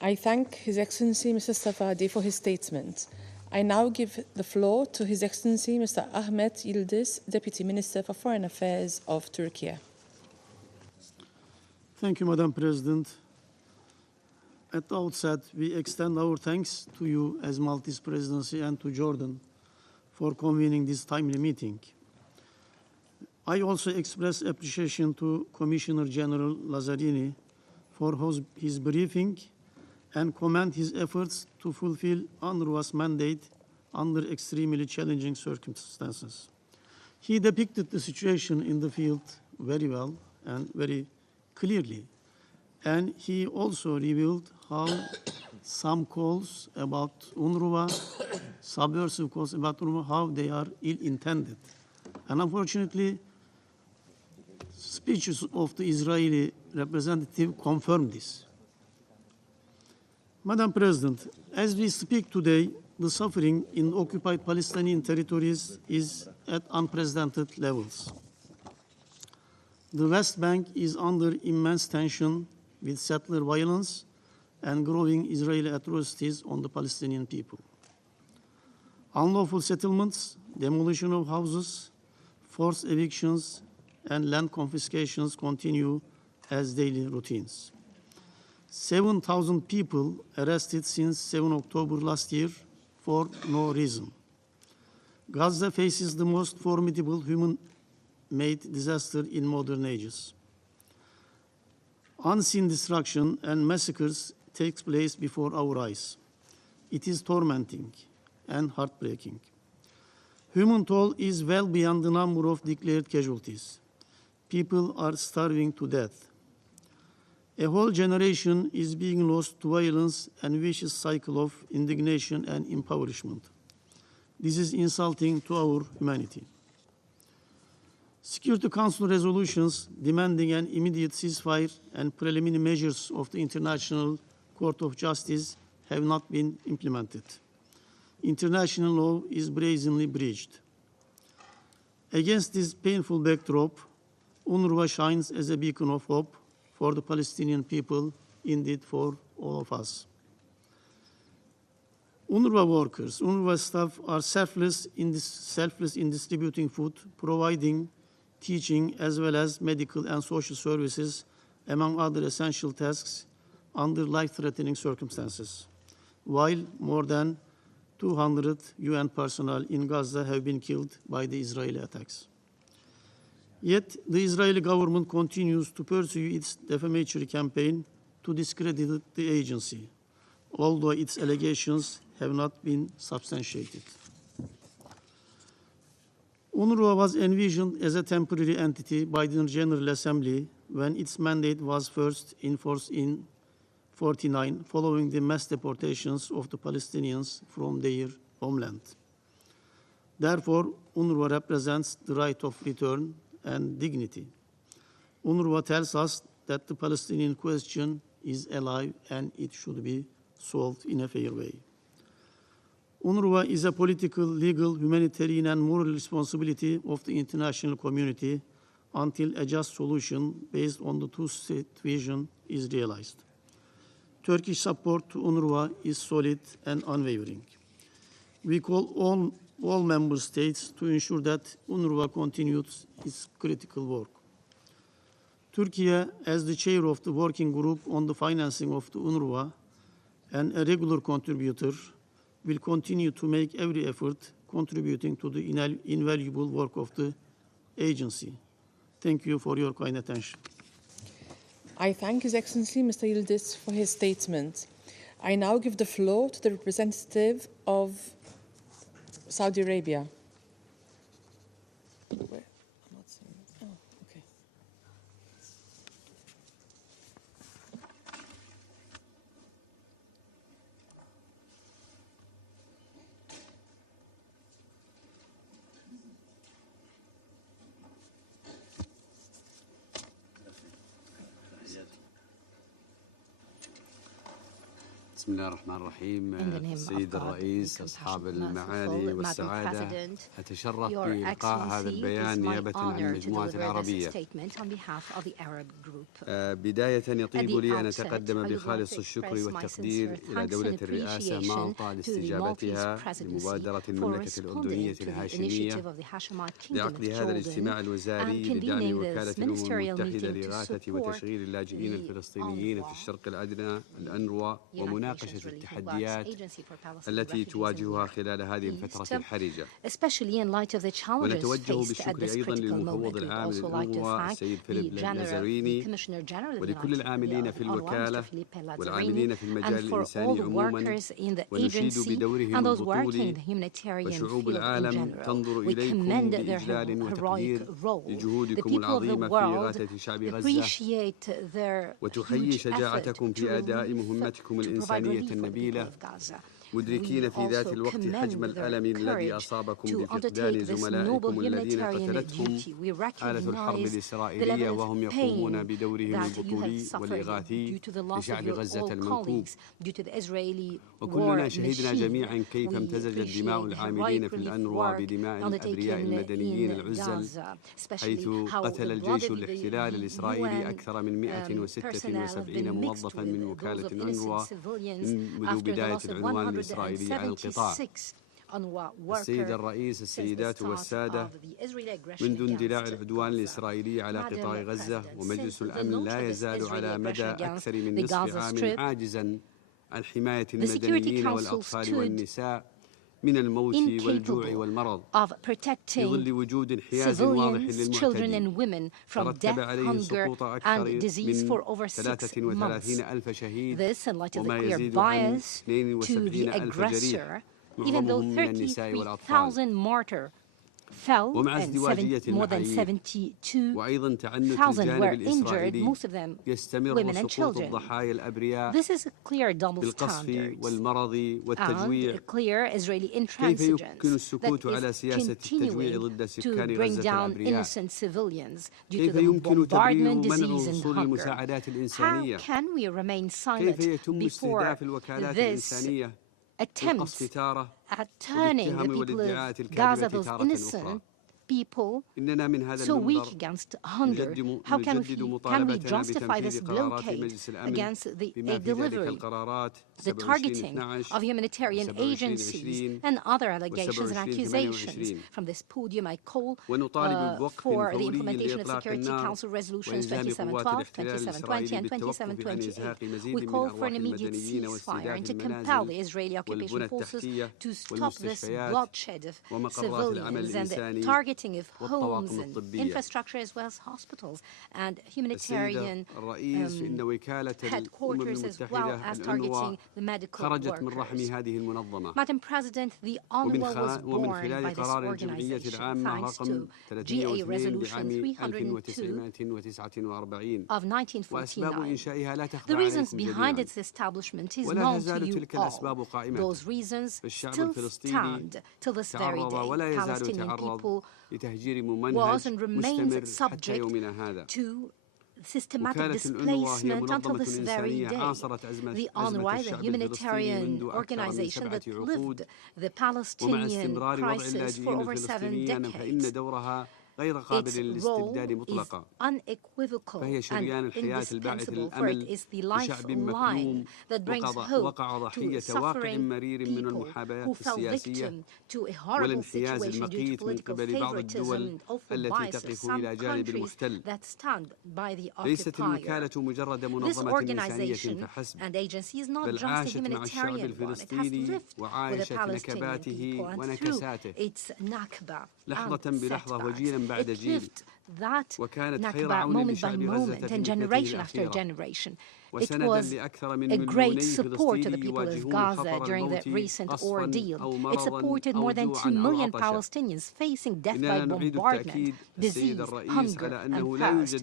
I thank His Excellency Mr. Safadi for his statement. I now give the floor to His Excellency Mr. Ahmet Yildiz, Deputy Minister for Foreign Affairs of Turkey. Thank you, Madam President. At the outset, we extend our thanks to you as Maltese Presidency and to Jordan for convening this timely meeting. I also express appreciation to Commissioner General Lazzarini for his briefing and commend his efforts to fulfill UNRWA's mandate under extremely challenging circumstances. He depicted the situation in the field very well and very clearly, and he also revealed how some calls about UNRWA, subversive calls about UNRWA, how they are ill-intended. And unfortunately, speeches of the Israeli representative confirm this. Madam President, as we speak today, the suffering in occupied Palestinian territories is at unprecedented levels. The West Bank is under immense tension with settler violence and growing Israeli atrocities on the Palestinian people. Unlawful settlements, demolition of houses, forced evictions, and land confiscations continue as daily routines. 7,000 people arrested since 7 October last year for no reason. Gaza faces the most formidable human-made disaster in modern ages. Unseen destruction and massacres take place before our eyes. It is tormenting and heartbreaking. Human toll is well beyond the number of declared casualties. People are starving to death. A whole generation is being lost to violence and vicious cycle of indignation and impoverishment. This is insulting to our humanity. Security Council resolutions demanding an immediate ceasefire and preliminary measures of the International Court of Justice have not been implemented. International law is brazenly breached. Against this painful backdrop, UNRWA shines as a beacon of hope for the Palestinian people, indeed for all of us. UNRWA workers, UNRWA staff are selfless in distributing food, providing teaching, as well as medical and social services, among other essential tasks, under life-threatening circumstances, while more than 200 UN personnel in Gaza have been killed by the Israeli attacks. Yet, the Israeli government continues to pursue its defamatory campaign to discredit the agency, although its allegations have not been substantiated. UNRWA was envisioned as a temporary entity by the General Assembly when its mandate was first enforced in 1949, following the mass deportations of the Palestinians from their homeland. Therefore, UNRWA represents the right of return and dignity. UNRWA tells us that the Palestinian question is alive and it should be solved in a fair way. UNRWA is a political, legal, humanitarian, and moral responsibility of the international community until a just solution based on the two-state vision is realized. Turkish support to UNRWA is solid and unwavering. We call on all member states to ensure that UNRWA continues its critical work. Turkey, as the chair of the working group on the financing of the UNRWA and a regular contributor, will continue to make every effort contributing to the invaluable work of the agency. Thank you for your kind attention. I thank His Excellency Mr. Yildiz for his statement. I now give the floor to the representative of Saudi Arabia. بسم الله الرحمن الرحيم. السيد الرئيس، أصحاب المعالي والسعادة، أتشرف بإلقاء هذا البيان نيابة عن المجموعة العربية. بداية يطيب لي أن أتقدم بخالص الشكر والتقدير إلى دولة الرئاسة مالطا لاستجابتها لمبادرة المملكة الأردنية الهاشمية لعقد هذا الاجتماع الوزاري لدعم وكالة الأمم المتحدة لإغاثة وتشغيل اللاجئين الفلسطينيين في الشرق الأدنى الأنروا ومناقشة التحديات التي تواجهها خلال هذه الفترة الحرجة. ونتوجه بالشكر أيضا للمفوض العام للأنروا السيد فيليب لازاريني ولكل العاملين في الوكالة والعاملين في المجال الإنساني عموما، ونشيد بدورهم البطولي وشعوب العالم تنظر إليكم بإجلال وتقدير لجهودكم العظيمة في إغاثة شعب غزة، وتحيي شجاعتكم في أداء مهمتكم الإنسانية النبيلة، مدركين في ذات الوقت حجم الألم الذي أصابكم بفقدان زملائكم الذين قتلتهم آلة الحرب الإسرائيلية وهم يقومون بدورهم البطولي والإغاثي لشعب غزة المنكوب. وكلنا شهدنا جميعا كيف امتزجت دماء العاملين في الأنروا بدماء الأبرياء المدنيين العزل، حيث قتل الجيش الاحتلال الإسرائيلي أكثر من 176 موظفا من وكالة الأنروا منذ بداية العنوان الإسرائيلي على القطاع. السيد الرئيس، السيدات والسادة، منذ اندلاع العدوان الإسرائيلي على قطاع غزة ومجلس الأمن لا يزال على مدى أكثر من نصف عام عاجزاً عن حماية المدنيين والأطفال والنساء من الموت والجوع والمرض في ظل وجود انحياز واضح للمعتدين ترتب عليه سقوط أكثر من 33,000 شهيد وما يزيد عن 72,000 جريح معظمهم من النساء والأطفال ومع ازدواجية المعايير وأيضا تعنت الجانب الإسرائيلي يستمر سقوط الضحايا الأبرياء بالقصف والمرض والتجويع. كيف يمكن السكوت على سياسة التجويع ضد سكان غزة الأبرياء؟ كيف يمكن تبرير منع وصول المساعدات الإنسانية؟ كيف يتم استهداف الوكالات الإنسانية بالقصف تارة والاتهام والادعاءات الكاذبة تارة أخرى؟ إننا من هذا المنبر نجدد مطالبتنا بتنفيذ قرارات مجلس الأمن بما في ذلك القرارات 27/12 و27/28 ونطالب بوقف فوري لإطلاق النار وإلزام قوات الاحتلال الإسرائيلي بالتوقف عن إزهاق مزيد من أرواح المدنيين واستهداف المنازل والبنى التحتية والمستشفيات ومقرات العمل الإنساني والطواقم الطبية. السيد الرئيس، إن وكالة الأمم المتحدة UNRWA خرجت من رحم هذه المنظمة ومن خلال قرار الجمعية العامة رقم 302 لعام 1949 وأسباب إنشائها لا تخفى عليكم جميعا ولا تزال تلك الأسباب قائمة. فالشعب الفلسطيني تعرض ولا يزال يتعرض لتهجير ممنهج مستمر حتى يومنا هذا. Systematic displacement until this very day. The UNRWA, the humanitarian organization that lived the Palestinian crisis for over 7 decades, its role is unequivocal and indispensable, for it is the lifeline that brings hope to suffering people who fell victim to a horrible situation due to political favoritism and awful biases. Some countries that stand by the occupier. This organization and agency is not just a humanitarian one. It has lived with the Palestinian people and through its Nakba and setbacks. It lived that Nakba moment by moment and generation after generation. It was a great support to the people of Gaza during the recent ordeal. It supported more than 2 million Palestinians facing death by bombardment, disease, hunger, and thirst.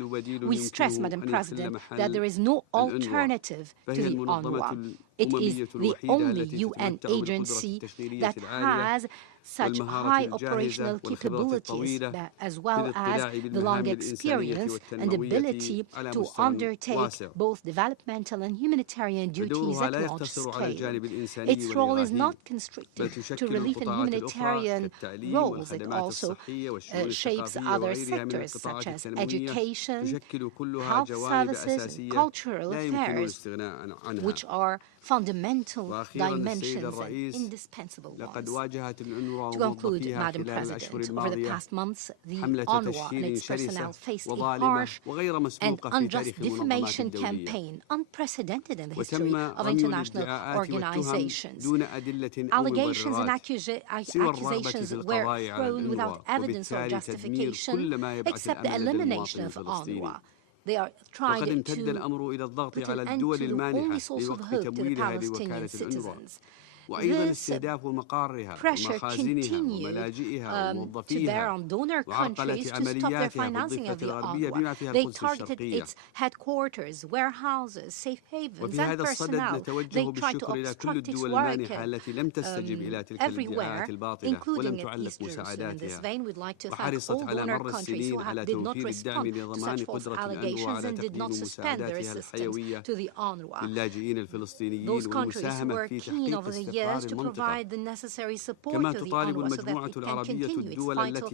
We stress, Madam President, that there is no alternative to the UNRWA. It is the only UN agency that has such high operational capabilities, as well as the long experience and ability to undertake both developmental and humanitarian duties at large scale. Its role is not constricted to relief and humanitarian roles. It also shapes other sectors such as education, health services, and cultural affairs, which are fundamental dimensions and indispensable ones. To conclude, Madam President, over the past months, the UNRWA and its personnel faced a harsh and unjust defamation campaign unprecedented in the history of international organizations. Allegations and accusations were thrown without evidence or justification, except the elimination of UNRWA. They are trying to put an end to the only source of hope to the Palestinian citizens. This pressure continues to bear on donor countries to stop their financing of the UNRWA. They targeted its headquarters, warehouses, safe havens, and personnel. They tried to obstruct its work everywhere, including in East Jerusalem. In this vein, we'd like to thank all donor countries who did not respond to such false allegations and did not suspend their assistance to the UNRWA. Those countries who were keen over the years years to provide the necessary support to the UNRWA so that it can continue its vital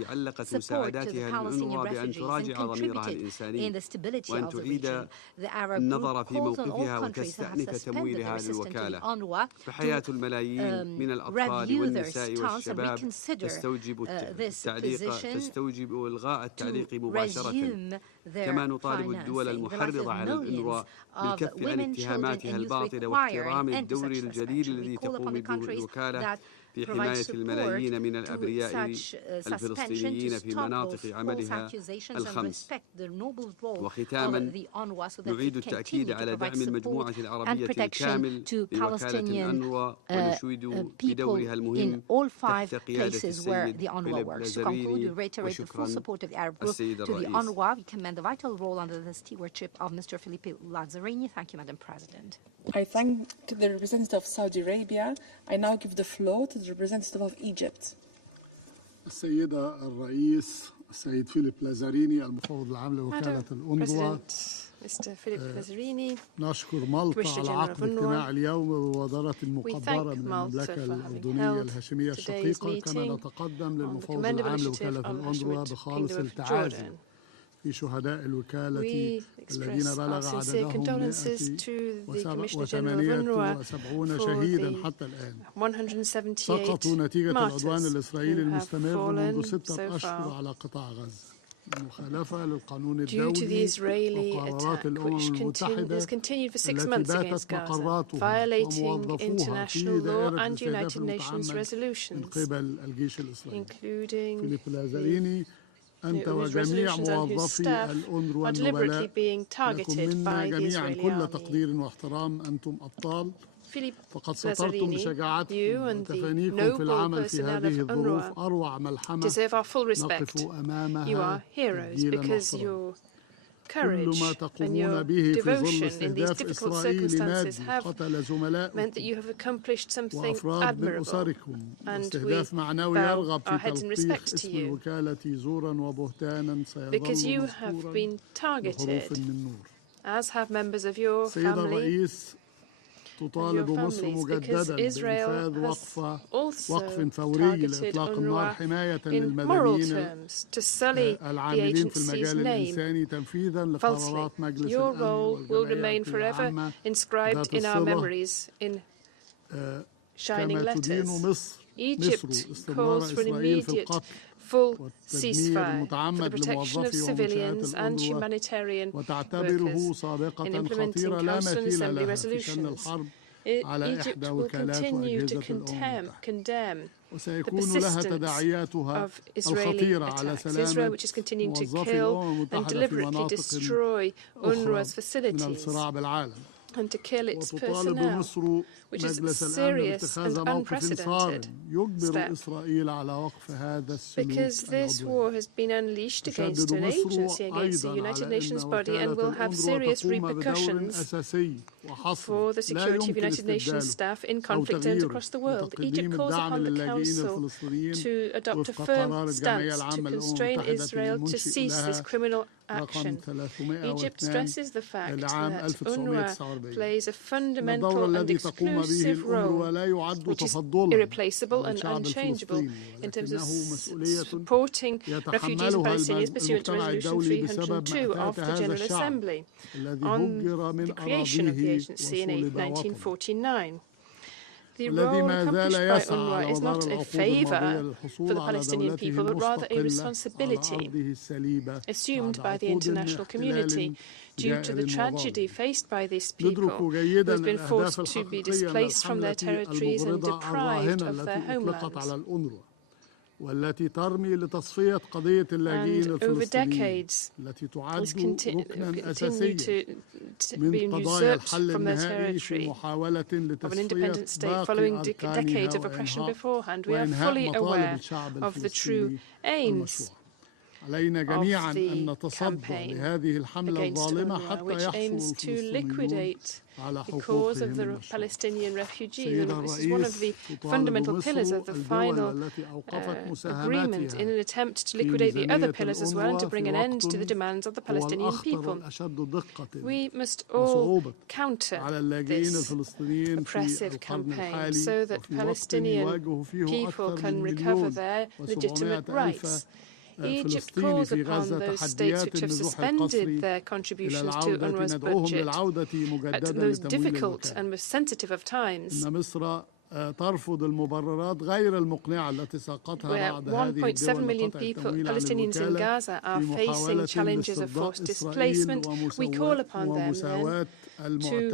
support to the Palestinian refugees and contributed in the stability of the region. The Arab group calls on all countries that have suspended their assistance to the UNRWA to review their stance and reconsider this position to resume their financing. The lives of millions of women, children, and youth require an end to such suspension. We call upon the countries that provide support to such suspension to stop those false accusations and respect the noble role of the UNRWA so that it can continue to provide support and protection to Palestinian people in all 5 places where the UNRWA works. To conclude, we reiterate the full support of the Arab group to the UNRWA. We commend the vital role under the stewardship of Mr. Felipe Lazzarini. Thank you, Madam President. I thank the representative of Saudi Arabia. I now give the floor to the representative of Egypt. السيدة الرئيس السيد فيليب لازاريني المفوض العام لوكالة الأونروا. Mr. Philip Lazzarini, نشكر مالطا على عقد اجتماع اليوم بمبادرة مقدرة من المملكة الأردنية الهاشمية الشقيقة كما نتقدم للمفوض العام لوكالة الأونروا بخالص التعازي في شهداء الوكالة الذين بلغ عددهم 178 شهيدا حتى الآن سقطوا نتيجة العدوان الإسرائيلي المستمر منذ 6 أشهر على قطاع غزة مخالفة للقانون الدولي وقرارات الأمم المتحدة التي باتت مقراتها وموظفوها في دائرة الاستهداف المتعمد من قبل الجيش الإسرائيلي. فيليب لازاريني أنت وجميع موظفي الأونروا النبلاء لكم منا جميعا كل تقدير واحترام. أنتم أبطال فقد سطرتم بشجاعتكم وتفانيكم في العمل في هذه الظروف أروع ملحمة نقف أمامها تسجيلا courage and your devotion in these difficult circumstances have meant that you have accomplished something admirable, and we bow our heads in respect to you, because you have been targeted, as have members of your family, تطالب مصر مجددا بإنفاذ وقف فوري لإطلاق النار حماية للمدنيين العاملين في المجال الإنساني تنفيذا لقرارات مجلس الأمن والجمعية العامة ذات الصلة كما تدين مصر استمرار إسرائيل في القتل full ceasefire for the protection of civilians and humanitarian workers in implementing Council and Assembly resolutions. Egypt will continue to condemn the persistence of Israeli attacks. Israel, which is continuing to kill and deliberately destroy UNRWA's facilities and to kill its personnel, which is serious and unprecedented step. Because this war has been unleashed against an agency, against the United Nations body, and will have serious repercussions for the security of United Nations staff in conflict zones across the world. Egypt calls upon the Council to adopt a firm stance to constrain Israel to cease this criminal action. Egypt stresses the fact that UNRWA plays a fundamental and exclusive role, which is irreplaceable and unchangeable in terms of supporting refugees and Palestinians pursuant to Resolution 302 of the General Assembly on the creation of the agency in 1949. The role accomplished by UNRWA is not a favor for the Palestinian people, but rather a responsibility assumed by the international community due to the tragedy faced by these people who have been forced to be displaced from their territories and deprived of their homelands. والتي ترمي لتصفية قضية اللاجئين الفلسطينيين التي تعد ركنا أساسيا من قضايا الحل النهائي في محاولة لتصفية باقي أركانها وإنهاء مطالب الشعب الفلسطيني المشروع. of the campaign against UNRWA, which aims to liquidate the cause of the Palestinian refugees. This is one of the fundamental pillars of the final agreement, in an attempt to liquidate the other pillars as well and to bring an end to the demands of the Palestinian people. We must all counter this oppressive campaign so that Palestinian people can recover their legitimate rights. Egypt calls upon those states which have suspended their contributions to UNRWA's budget at the most difficult and most sensitive of times, where 1.7 million people, Palestinians in Gaza, are facing challenges of forced displacement. We call upon them then to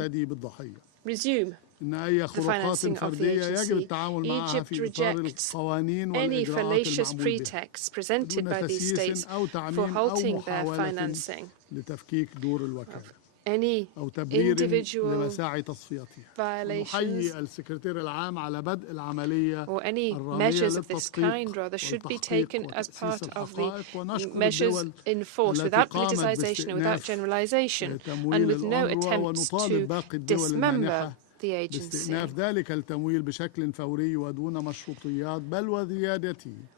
resume the financing of the agency. Egypt rejects any fallacious pretexts presented by these states for halting their financing of any individual violations or any measures of this kind, rather, should be taken as part of the measures in force, without politicization and without generalization, and with no attempts to dismember the agency.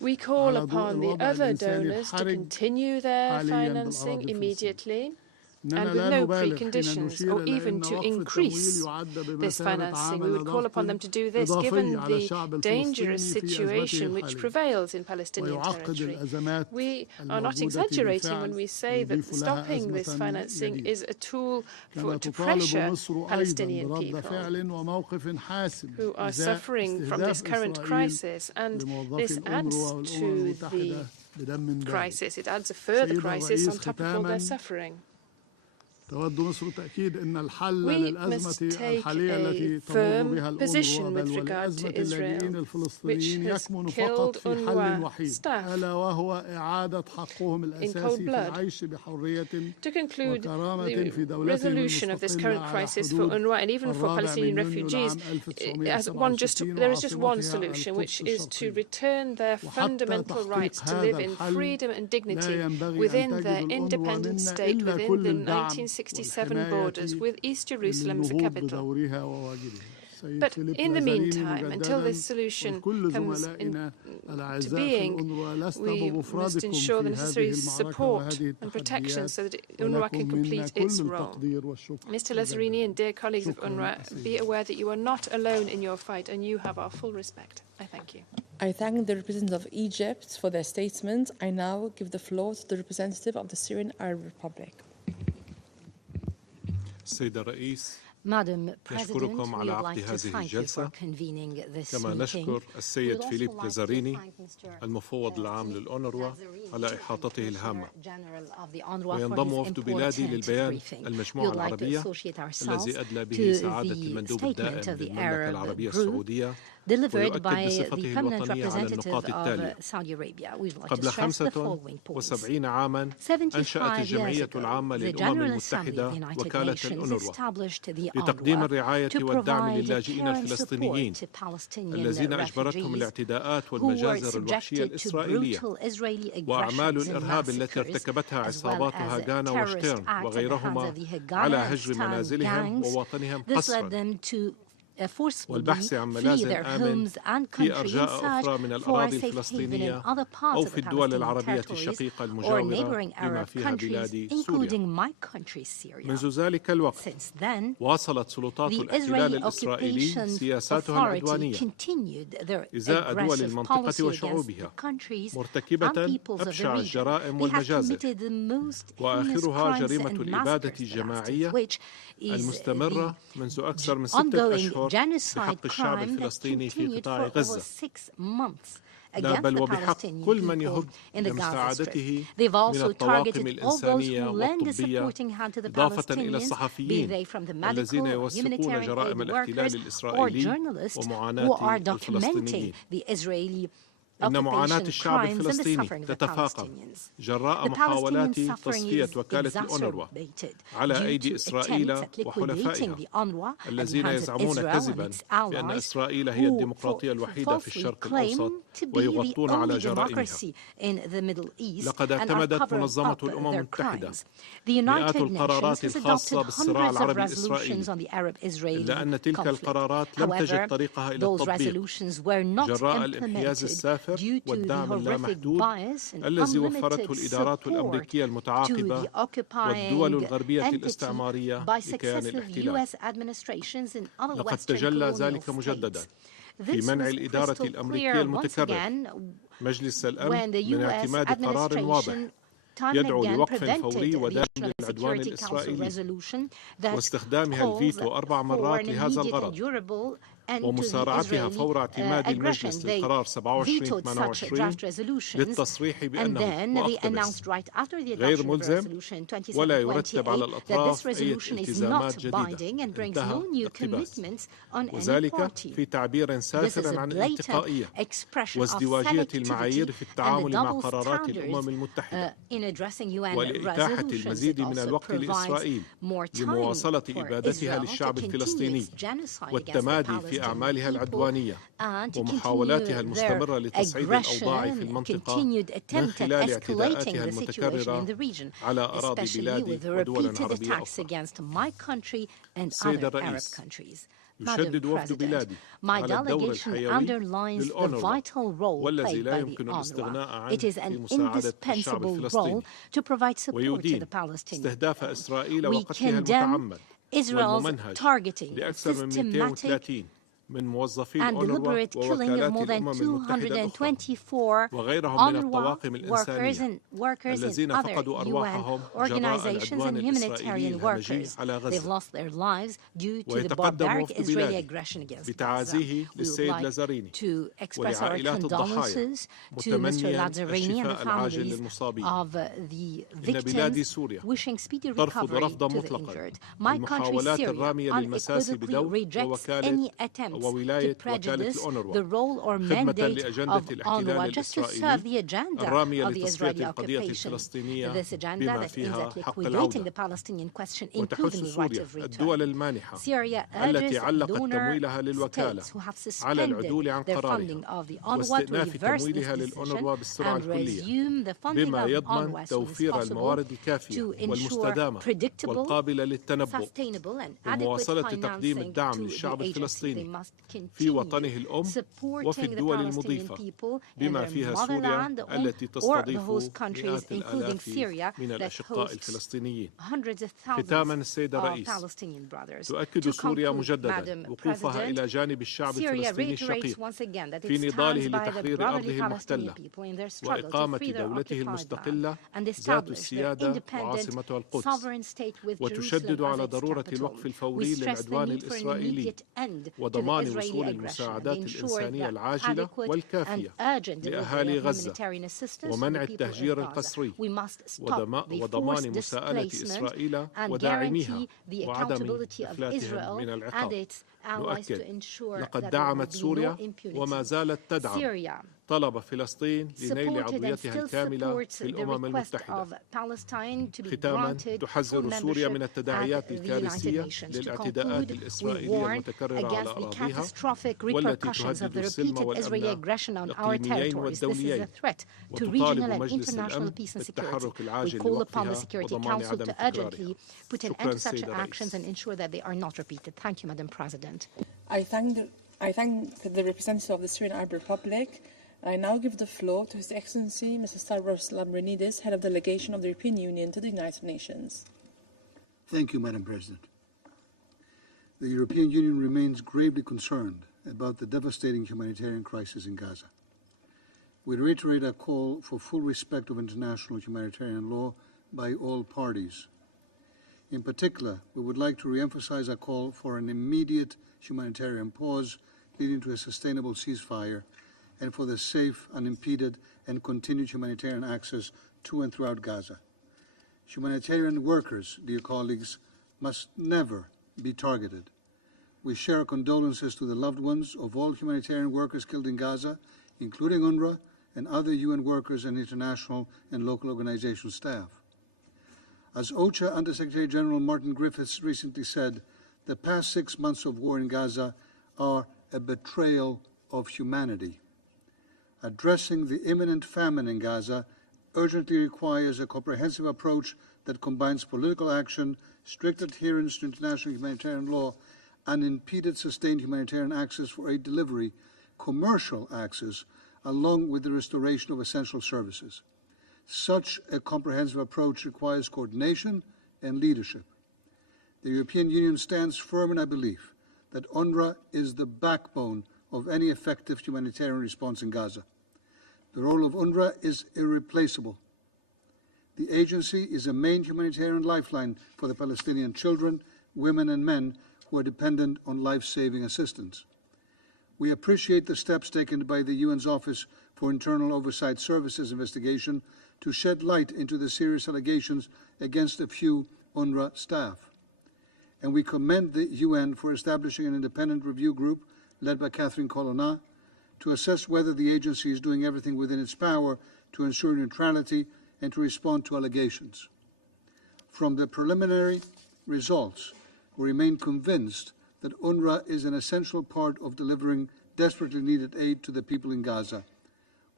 We call upon the other donors to continue their financing immediately and with no preconditions, or even to increase this financing. We would call upon them to do this given the dangerous situation which prevails in Palestinian territory. We are not exaggerating when we say that stopping this financing is a tool to pressure Palestinian people who are suffering from this current crisis, and this adds to the crisis. It adds a further crisis on top of all their suffering. We must take a firm position with regard to Israel, which has killed UNRWA staff in cold blood. To conclude, the resolution of this current crisis for UNRWA and even for Palestinian refugees, there is just one solution, which is to return their fundamental rights to live in freedom and dignity within their independent state within the 1967 borders, with East Jerusalem as the capital. But in the meantime, until this solution comes into being, we must ensure the necessary support and protection so that UNRWA can complete its role. Mr. Lazzarini and dear colleagues of UNRWA, be aware that you are not alone in your fight, and you have our full respect. I thank you. I thank the representative of Egypt for their statement. I now give the floor to the representative of the Syrian Arab Republic. Madam President, we would like to thank you for convening this كما نشكر السيد فيليب لازاريني المفوض العام للأونروا على إحاطته الهامة. وينضم وفد بلادي للبيان المجموعة العربية الذي أدلى به سعادة المندوب الدائم للمملكة العربية السعودية delivered by the permanent representative of Saudi Arabia. We would like to stress the following points. 75 عاما أنشأت الجمعية العامة للأمم المتحدة وكالة الأونروا لتقديم الرعاية والدعم للاجئين الفلسطينيين الذين أجبرتهم الاعتداءات والمجازر الوحشية الإسرائيلية وأعمال الإرهاب التي ارتكبتها عصابات هاغانا وشتيرن وغيرهما على هجر منازلهم ووطنهم قسرا والبحث عن ملاذ آمن في أرجاء أخرى من الأراضي الفلسطينية أو في الدول العربية الشقيقة المجاورة بما فيها بلاد سوريا. منذ ذلك الوقت واصلت سلطات الاحتلال الإسرائيلي سياساتها العدوانية إزاء دول المنطقة وشعوبها مرتكبة أبشع الجرائم والمجازر وآخرها جريمة الإبادة الجماعية المستمرة منذ أكثر من 6 أشهر بحق الشعب الفلسطيني في قطاع غزة لا بل وبحق كل من يهب لمساعدته من الطواقم الإنسانية والطبية إضافة إلى الصحفيين الذين يوثقون جرائم الاحتلال الإسرائيلي ومعاناة الفلسطينيين. إن معاناة الشعب الفلسطيني تتفاقم جراء محاولات تصفية وكالة الأونروا على أيدي إسرائيل وحلفائها الذين يزعمون كذبا بأن إسرائيل هي الديمقراطية الوحيدة في الشرق الأوسط ويغطون على جرائمها. لقد اعتمدت منظمة الأمم المتحدة مئات القرارات الخاصة بالصراع العربي الإسرائيلي، إلا أن تلك القرارات لم تجد طريقها إلى التطبيق جراء الانحياز السافر والدعم اللامحدود الذي وفرته الإدارات الأمريكية المتعاقبة والدول الغربية الاستعمارية لكيان الاحتلال. لقد تجلى ذلك مجددا في منع الإدارة الأمريكية المتكرر مجلس الأمن من اعتماد قرار واضح يدعو لوقف فوري ودائم للعدوان الإسرائيلي واستخدامها الفيتو 4 مرات لهذا الغرض، ومسارعتها فور اعتماد المجلس للقرار 27/28 للتصريح بأنه مؤقت غير ملزم ولا يرتب على الأطراف أي التزامات جديدة. انتهى اقتباس. وذلك في تعبير سافر عن الانتقائية وازدواجية المعايير في التعامل مع قرارات الأمم المتحدة ولإتاحة المزيد من الوقت لإسرائيل لمواصلة إبادتها للشعب الفلسطيني والتمادي في أعمالها العدوانية ومحاولاتها المستمرة لتصعيد الأوضاع في المنطقة من خلال اعتداءاتها المتكررة على أراضي بلادي ودول عربية أخرى. سيد الرئيس، يشدد وفد بلادي على الدور الحيوي للأونروا والذي لا يمكن الاستغناء عنه في مساعدة الشعب الفلسطيني، ويدين استهداف إسرائيل وقتلها المتعمد والممنهج لأكثر من 230 من موظفي الأونروا ووكالات الأمم المتحدة الأخرى وغيرهم من الطواقم الإنسانية الذين فقدوا أرواحهم جراء العدوان الإسرائيلي الهمجي على غزة. ويتقدم وفد بلادي بتعازيه للسيد لازاريني ولعائلات الضحايا متمنيا الشفاء العاجل للمصابين. إن بلادي سوريا ترفض رفضا مطلقا المحاولات الرامية للمساس بدور ووكالة وولاية وكالة الأونروا خدمة لأجندة الاحتلال الإسرائيلي الرامية لتصفية القضية الفلسطينية بما فيها حق العودة. وتحث سوريا الدول المانحة التي علقت تمويلها للوكالة على العدول عن قرارها واستئناف تمويلها للأونروا بالسرعة الكلية بما يضمن توفير الموارد الكافية والمستدامة والقابلة للتنبؤ ومواصلة تقديم الدعم للشعب الفلسطيني في وطنه الأم وفي الدول المضيفة بما فيها سوريا التي تستضيف مئات الآلاف من الأشقاء الفلسطينيين. ختاما السيد الرئيس، تؤكد سوريا مجددا وقوفها إلى جانب الشعب الفلسطيني الشقيق في نضاله لتحرير أرضه المحتلة وإقامة دولته المستقلة ذات السيادة وعاصمتها القدس، وتشدد على ضرورة الوقف الفوري للعدوان الإسرائيلي وضمان وصول المساعدات الإنسانية العاجلة والكافية لأهالي غزة ومنع التهجير القسري وضمان مساءلة إسرائيل وداعميها وعدم إفلاتهم من العقاب. نؤكد لقد دعمت سوريا وما زالت تدعم طلب فلسطين لنيل عضويتها الكاملة في الأمم المتحدة. ختاما، تحذر سوريا من التداعيات الكارثية للاعتداءات الإسرائيلية المتكررة على أراضيها والتي تهدد السلم والأمن الإقليميين والدوليين، وتطالب مجلس الأمن بالتحرك العاجل لوقفها وضمان عدم تكرارها. شكرا سيد الرئيس. I thank the representative of the Syrian Arab Republic. I now give the floor to His Excellency Mr. Stavros Lambrinidis, Head of Delegation of the European Union to the United Nations. Thank you, Madam President. The European Union remains gravely concerned about the devastating humanitarian crisis in Gaza. We reiterate our call for full respect of international humanitarian law by all parties. In particular, we would like to re-emphasize our call for an immediate humanitarian pause leading to a sustainable ceasefire and for the safe, unimpeded, and continued humanitarian access to and throughout Gaza. Humanitarian workers, dear colleagues, must never be targeted. We share our condolences to the loved ones of all humanitarian workers killed in Gaza, including UNRWA and other UN workers and international and local organization staff. As OCHA Undersecretary General Martin Griffiths recently said, the past 6 months of war in Gaza are a betrayal of humanity. Addressing the imminent famine in Gaza urgently requires a comprehensive approach that combines political action, strict adherence to international humanitarian law, unimpeded sustained humanitarian access for aid delivery, commercial access, along with the restoration of essential services. Such a comprehensive approach requires coordination and leadership. The European Union stands firm in our belief that UNRWA is the backbone of any effective humanitarian response in Gaza. The role of UNRWA is irreplaceable. The agency is a main humanitarian lifeline for the Palestinian children, women and men who are dependent on life-saving assistance. We appreciate the steps taken by the UN's Office for Internal Oversight Services investigation to shed light into the serious allegations against a few UNRWA staff. And we commend the UN for establishing an independent review group led by Catherine Colonna to assess whether the agency is doing everything within its power to ensure neutrality and to respond to allegations. From the preliminary results, we remain convinced that UNRWA is an essential part of delivering desperately needed aid to the people in Gaza.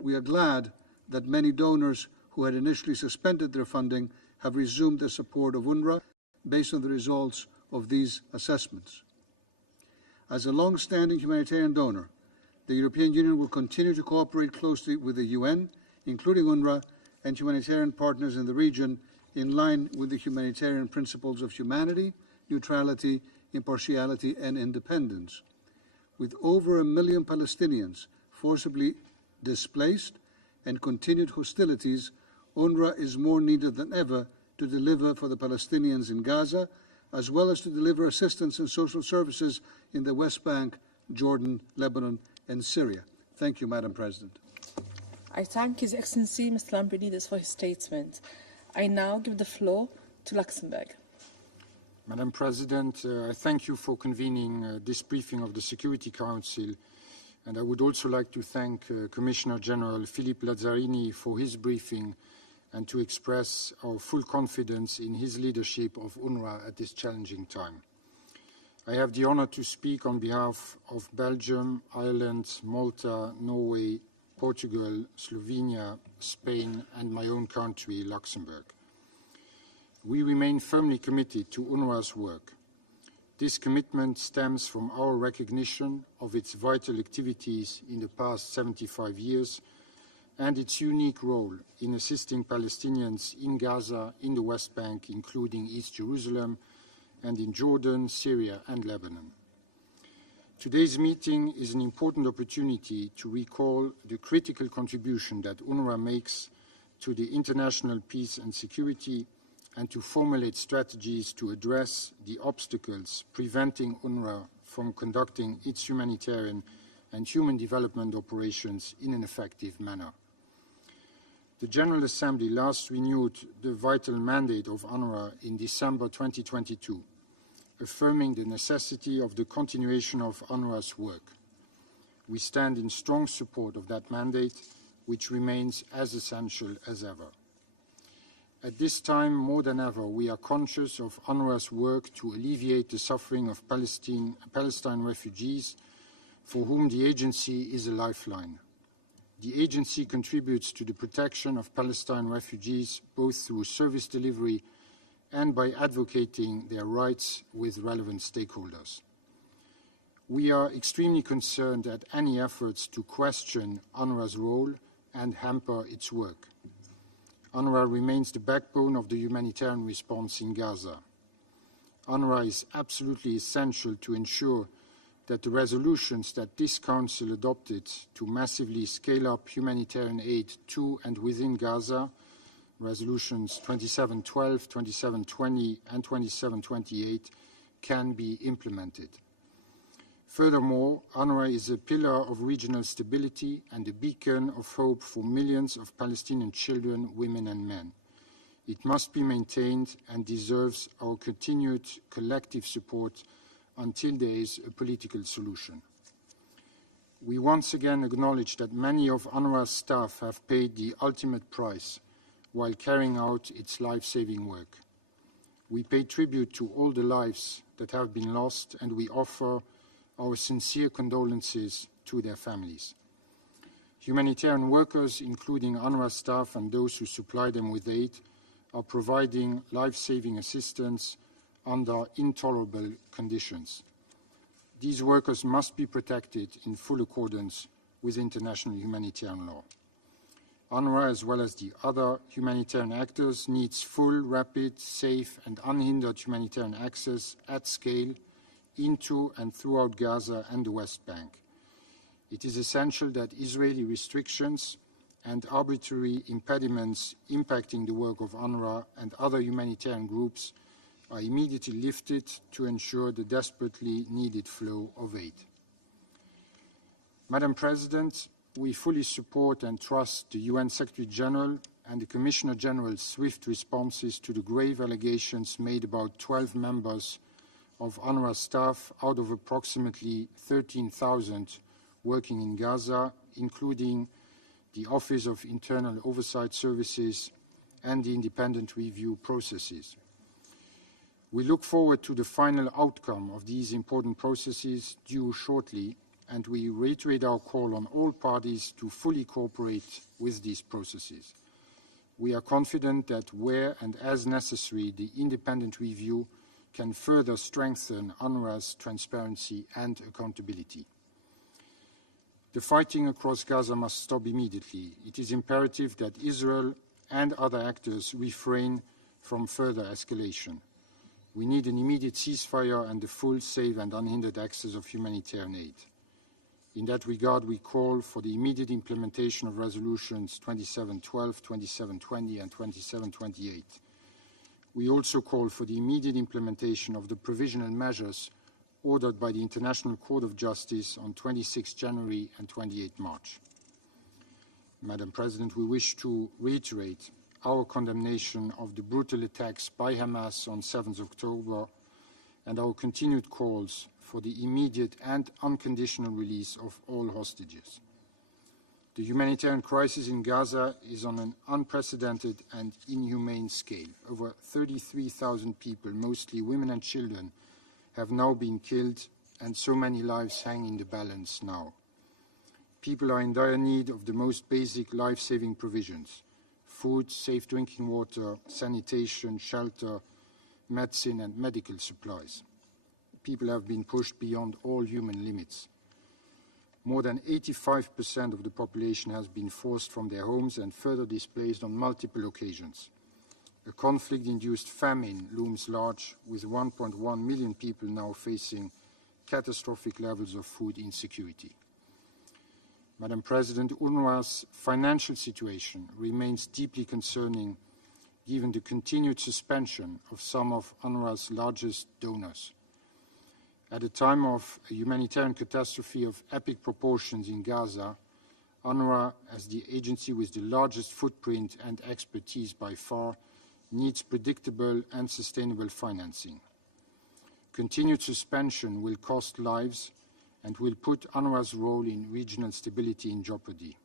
We are glad that many donors who had initially suspended their funding have resumed their support of UNRWA based on the results of these assessments. As a long-standing humanitarian donor, the European Union will continue to cooperate closely with the UN, including UNRWA, and humanitarian partners in the region in line with the humanitarian principles of humanity, neutrality, impartiality, and independence. With over 1 million Palestinians forcibly displaced and continued hostilities, UNRWA is more needed than ever to deliver for the Palestinians in Gaza, as well as to deliver assistance and social services in the West Bank, Jordan, Lebanon, and Syria. Thank you, Madam President. I thank His Excellency Mr. Lambrinidis for his statement. I now give the floor to Luxembourg. Madam President, I thank you for convening this briefing of the Security Council, and I would also like to thank Commissioner General Philippe Lazzarini for his briefing and to express our full confidence in his leadership of UNRWA at this challenging time. I have the honor to speak on behalf of Belgium, Ireland, Malta, Norway, Portugal, Slovenia, Spain, and my own country, Luxembourg. We remain firmly committed to UNRWA's work. This commitment stems from our recognition of its vital activities in the past 75 years and its unique role in assisting Palestinians in Gaza, in the West Bank, including East Jerusalem, and in Jordan, Syria, and Lebanon. Today's meeting is an important opportunity to recall the critical contribution that UNRWA makes to the international peace and security and to formulate strategies to address the obstacles preventing UNRWA from conducting its humanitarian and human development operations in an effective manner. The General Assembly last renewed the vital mandate of UNRWA in December 2022, affirming the necessity of the continuation of UNRWA's work. We stand in strong support of that mandate, which remains as essential as ever. At this time, more than ever, we are conscious of UNRWA's work to alleviate the suffering of Palestine refugees, for whom the agency is a lifeline. The agency contributes to the protection of Palestine refugees both through service delivery and by advocating their rights with relevant stakeholders. We are extremely concerned at any efforts to question UNRWA's role and hamper its work. UNRWA remains the backbone of the humanitarian response in Gaza. UNRWA is absolutely essential to ensure that the resolutions that this Council adopted to massively scale up humanitarian aid to and within Gaza, resolutions 2712, 2720, and 2728, can be implemented. Furthermore, UNRWA is a pillar of regional stability and a beacon of hope for millions of Palestinian children, women, and men. It must be maintained and deserves our continued collective support until there is a political solution. We once again acknowledge that many of UNRWA's staff have paid the ultimate price while carrying out its life-saving work. We pay tribute to all the lives that have been lost, and we offer our sincere condolences to their families. Humanitarian workers, including UNRWA staff and those who supply them with aid, are providing life-saving assistance under intolerable conditions. These workers must be protected in full accordance with international humanitarian law. UNRWA, as well as the other humanitarian actors, needs full, rapid, safe, and unhindered humanitarian access at scale into and throughout Gaza and the West Bank. It is essential that Israeli restrictions and arbitrary impediments impacting the work of UNRWA and other humanitarian groups are immediately lifted to ensure the desperately needed flow of aid. Madam President, we fully support and trust the UN Secretary-General and the Commissioner General's swift responses to the grave allegations made about 12 members of UNRWA staff out of approximately 13,000 working in Gaza, including the Office of Internal Oversight Services and the independent review processes. We look forward to the final outcome of these important processes due shortly, and we reiterate our call on all parties to fully cooperate with these processes. We are confident that where and as necessary, the independent review can further strengthen UNRWA's transparency and accountability. The fighting across Gaza must stop immediately. It is imperative that Israel and other actors refrain from further escalation. We need an immediate ceasefire and the full, safe and unhindered access of humanitarian aid. In that regard, we call for the immediate implementation of resolutions 2712, 2720 and 2728. We also call for the immediate implementation of the provisional measures ordered by the International Court of Justice on 26 January and 28 March. Madam President, we wish to reiterate our condemnation of the brutal attacks by Hamas on 7th October and our continued calls for the immediate and unconditional release of all hostages. The humanitarian crisis in Gaza is on an unprecedented and inhumane scale. Over 33,000 people, mostly women and children, have now been killed, and so many lives hang in the balance now. People are in dire need of the most basic life-saving provisions: food, safe drinking water, sanitation, shelter, medicine and medical supplies. People have been pushed beyond all human limits. More than 85% of the population has been forced from their homes and further displaced on multiple occasions. A conflict-induced famine looms large, with 1.1 million people now facing catastrophic levels of food insecurity. Madam President, UNRWA's financial situation remains deeply concerning given the continued suspension of some of UNRWA's largest donors. At a time of a humanitarian catastrophe of epic proportions in Gaza, UNRWA, as the agency with the largest footprint and expertise by far, needs predictable and sustainable financing. Continued suspension will cost lives and will put UNRWA's role in regional stability in jeopardy.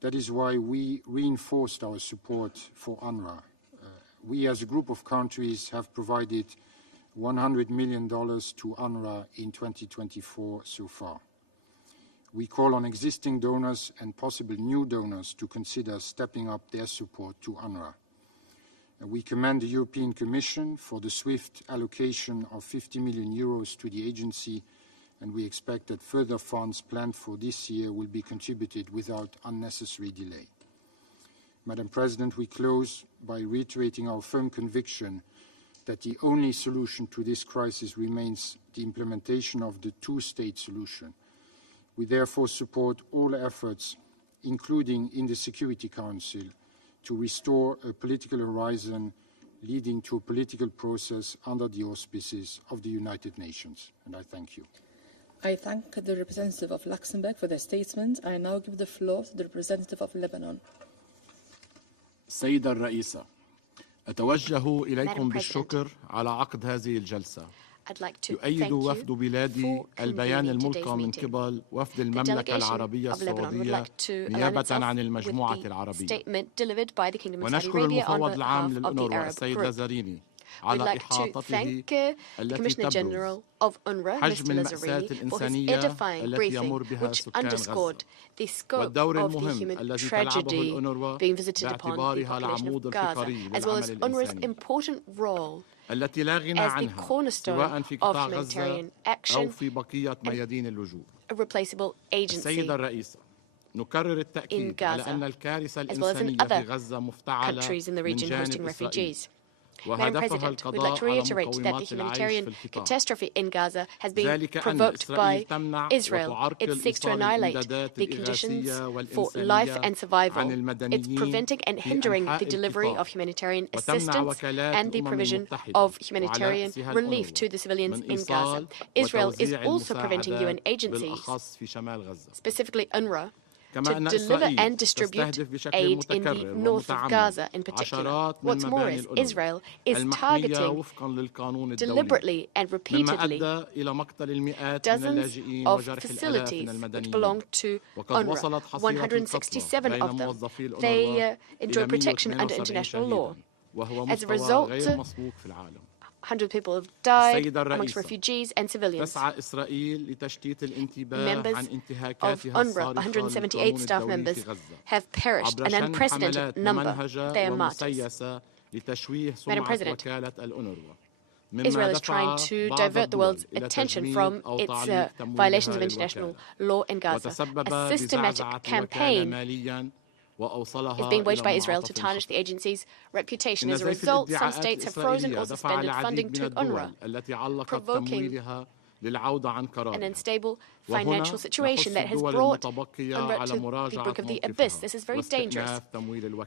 That is why we reinforced our support for UNRWA. We, as a group of countries, have provided $100 million to UNRWA in 2024 so far. We call on existing donors and possible new donors to consider stepping up their support to UNRWA. We commend the European Commission for the swift allocation of €50 million to the agency, and we expect that further funds planned for this year will be contributed without unnecessary delay. Madam President, we close by reiterating our firm conviction that the only solution to this crisis remains the implementation of the two-state solution. We therefore support all efforts, including in the Security Council, to restore a political horizon leading to a political process under the auspices of the United Nations. And I thank you. I thank the representative of Luxembourg for their statement. I now give the floor to the representative of Lebanon. سيدة الرئيسة، أتوجه إليكم بالشكر على عقد هذه الجلسة. I'd like to thank you for convening today's meeting. The delegation of Lebanon would like to align itself with the statement delivered by the Kingdom of Saudi Arabia on behalf of the Arab Group. We'd like to thank the Commissioner General of UNRWA, Mr. Lazzarini, for his edifying briefing, which underscored the scope of the human tragedy being visited upon the population of Gaza, as well as UNRWA's important role as the cornerstone of humanitarian action and a replaceable agency in Gaza, as well as in other countries in the region hosting refugees. Madam President, we'd like to reiterate that the humanitarian catastrophe in Gaza has been provoked by Israel. It seeks to annihilate the conditions for life and survival. It's preventing and hindering the delivery of humanitarian assistance and the provision of humanitarian relief to the civilians in Gaza. Israel is also preventing UN agencies, specifically UNRWA, to deliver and distribute aid in the north of Gaza in particular. What's more is Israel is targeting deliberately and repeatedly dozens of facilities which belong to UNRWA, 167 of them. They enjoy protection under international law. As a result, 100 people have died amongst refugees and civilians. Members of UNRWA, 178 staff members, have perished, an unprecedented number. They are martyrs. Madam President, Israel is trying to divert the world's attention from its violations of international law in Gaza. A systematic campaign is being waged by Israel to tarnish the agency's reputation. As a result, some states have frozen or suspended funding to UNRWA, provoking an unstable financial situation that has brought UNRWA to the brink of the abyss. This is very dangerous.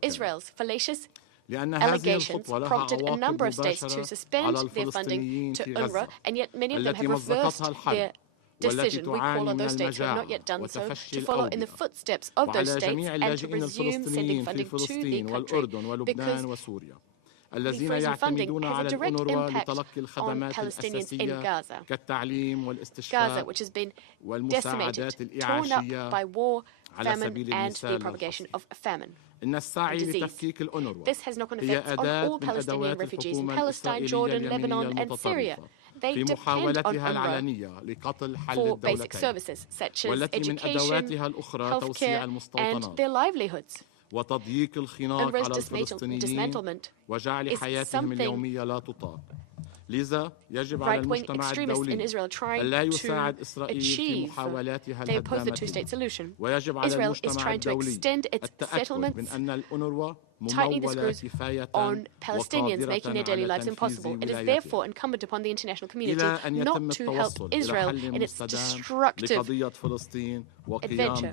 Israel's fallacious allegations prompted a number of states to suspend their funding to UNRWA, and yet many of them have reversed their decision. We call on those states who have not yet done so to follow in the footsteps of those states and to resume sending funding to the country, because the frozen funding has a direct impact on Palestinians in Gaza. Gaza, which has been decimated, torn up by war, famine, and the propagation of famine. Disease. This has knock-on effects on all Palestinian refugees in Palestine, Jordan, Lebanon, and Syria. They depend on UNRWA for basic services such as education, healthcare, and their livelihoods. UNRWA's dismantlement is something right-wing extremists in Israel trying to achieve. They oppose the two-state solution. Israel is trying to extend its settlements, tightening the screws on Palestinians, making their daily lives impossible. It is therefore incumbent upon the international community not to help Israel in its destructive adventure.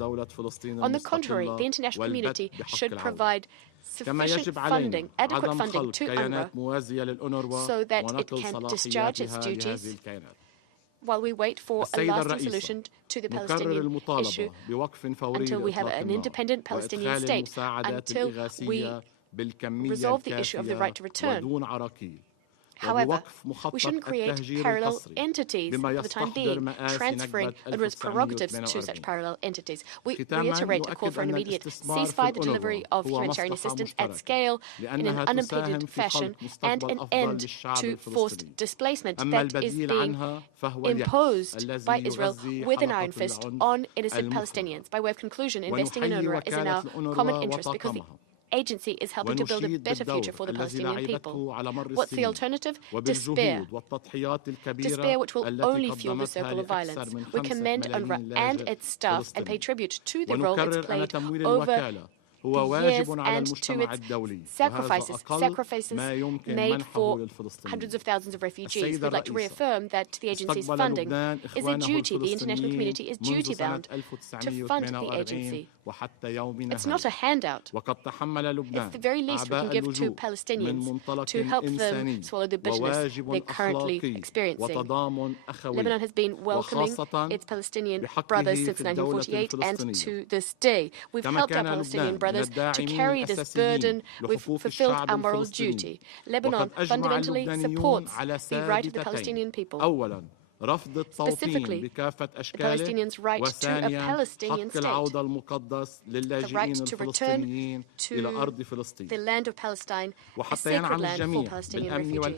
On the contrary, the international community should provide sufficient funding, adequate funding to UNRWA so that it can discharge its duties while we wait for a lasting solution to the Palestinian issue, until we have an independent Palestinian state, until we resolve the issue of the right to return. However, we shouldn't create parallel entities for the time being, transferring UNRWA's prerogatives to such parallel entities. We reiterate a call for an immediate ceasefire, the delivery of humanitarian assistance at scale in an unimpeded fashion, and an end to forced displacement that is being imposed by Israel with an iron fist on innocent Palestinians. By way of conclusion, investing in UNRWA is in our common interest because the agency is helping to build a better future for the Palestinian people. What's the alternative? Despair. Despair which will only fuel the circle of violence. We commend UNRWA and its staff and pay tribute to the role it's played over the years and to its sacrifices made for hundreds of thousands of refugees. We'd like to reaffirm that the agency's funding is a duty. The international community is duty-bound to fund the agency. It's not a handout. It's the very least we can give to Palestinians to help them swallow the bitterness they're currently experiencing. Lebanon has been welcoming its Palestinian brothers since 1948 and to this day. We've helped our Palestinian brothers brothers to carry this burden. We've fulfilled our moral duty. Lebanon fundamentally supports the right of the Palestinian people. Specifically, the Palestinians' right to a Palestinian state, the right to return to the land of Palestine, a sacred land for Palestinian refugees.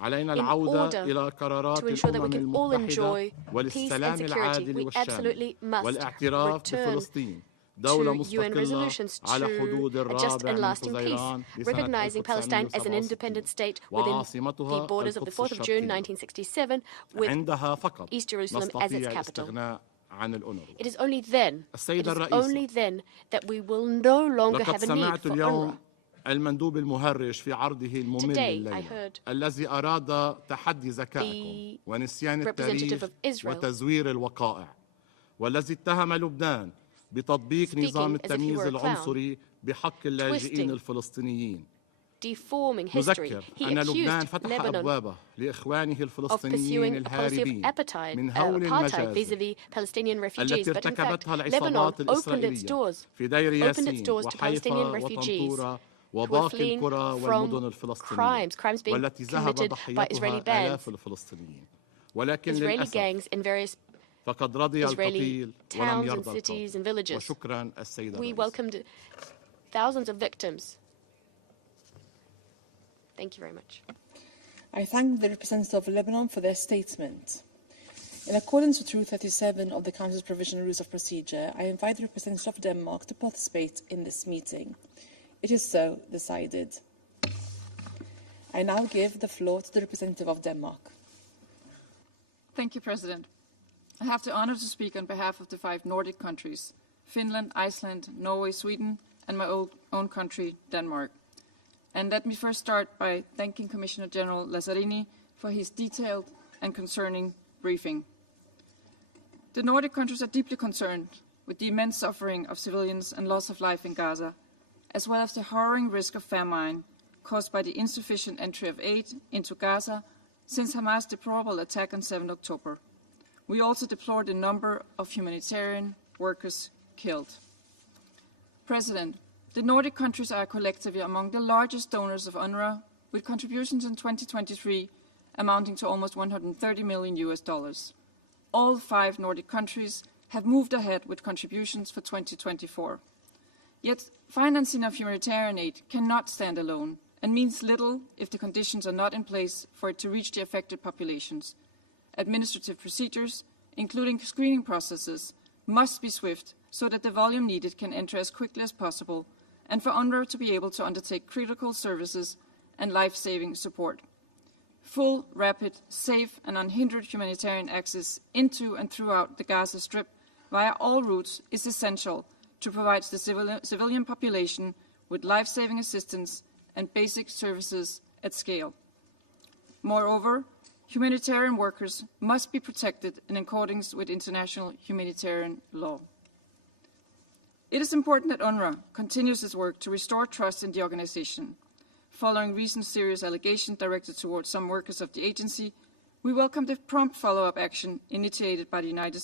In order to ensure that we can all enjoy peace and security, we absolutely must return to UN resolutions to a just and lasting peace, recognizing Palestine as an independent state within the borders of the 4th of June 1967, with East Jerusalem as its capital. It is only then that we will no longer have a need for UNRWA. المندوب المهرج في عرضه الممل الليلة الذي أراد تحدي ذكائكم ونسيان التاريخ وتزوير الوقائع والذي اتهم لبنان بتطبيق نظام التمييز العنصري بحق اللاجئين الفلسطينيين. نذكر أن لبنان فتح أبوابه لإخوانه الفلسطينيين الهاربين من هول المجازر التي ارتكبتها العصابات الإسرائيلية في دير ياسين وحيفا وطنطورة وباقي القرى والمدن الفلسطينية والتي ذهب ضحيتها آلاف الفلسطينيين ولكن للأسف فقد رضي القتيل ولم يرضى القاتل. وشكرا السيدة We welcomed thousands of victims. Thank you very much. I thank the representative of Lebanon for their statement. In accordance with Rule 37 of the Council's Provisional Rules of Procedure, I invite the representative of Denmark to participate in this meeting. It is so decided. I now give the floor to the representative of Denmark. Thank you, President. I have the honor to speak on behalf of the 5 Nordic countries, Finland, Iceland, Norway, Sweden, and my own country, Denmark. And let me first start by thanking Commissioner General Lazzarini for his detailed and concerning briefing. The Nordic countries are deeply concerned with the immense suffering of civilians and loss of life in Gaza, as well as the harrowing risk of famine caused by the insufficient entry of aid into Gaza since Hamas' deplorable attack on 7 October. We also deplore the number of humanitarian workers killed. President, the Nordic countries are collectively among the largest donors of UNRWA, with contributions in 2023 amounting to almost $130 million. All 5 Nordic countries have moved ahead with contributions for 2024. Yet, financing of humanitarian aid cannot stand alone and means little if the conditions are not in place for it to reach the affected populations. Administrative procedures, including screening processes, must be swift so that the volume needed can enter as quickly as possible, and for UNRWA to be able to undertake critical services and life-saving support. Full, rapid, safe, and unhindered humanitarian access into and throughout the Gaza Strip via all routes is essential to provide the civilian population with life-saving assistance and basic services at scale. Moreover, humanitarian workers must be protected in accordance with international humanitarian law. It is important that UNRWA continues its work to restore trust in the organization. Following recent serious allegations directed towards some workers of the agency, we welcome the prompt follow-up action initiated by the United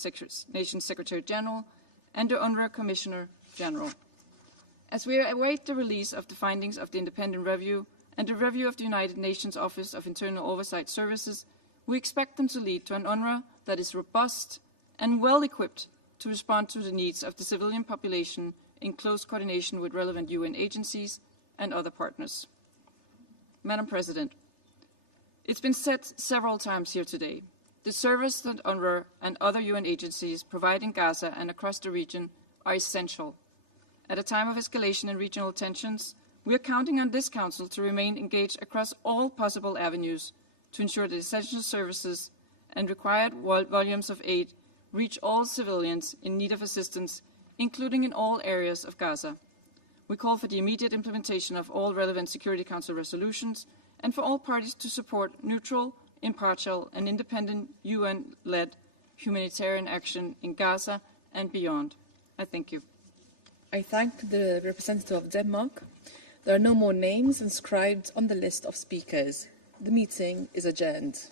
Nations Secretary General and the UNRWA Commissioner General. As we await the release of the findings of the independent review and the review of the United Nations Office of Internal Oversight Services, we expect them to lead to an UNRWA that is robust and well-equipped to respond to the needs of the civilian population in close coordination with relevant UN agencies and other partners. Madam President, it's been said several times here today, the service that UNRWA and other UN agencies provide in Gaza and across the region are essential. At a time of escalation in regional tensions, we are counting on this Council to remain engaged across all possible avenues to ensure that essential services and required volumes of aid reach all civilians in need of assistance, including in all areas of Gaza. We call for the immediate implementation of all relevant Security Council resolutions and for all parties to support neutral, impartial, and independent UN-led humanitarian action in Gaza and beyond. I thank you. I thank the representative of Denmark. There are no more names inscribed on the list of speakers. The meeting is adjourned.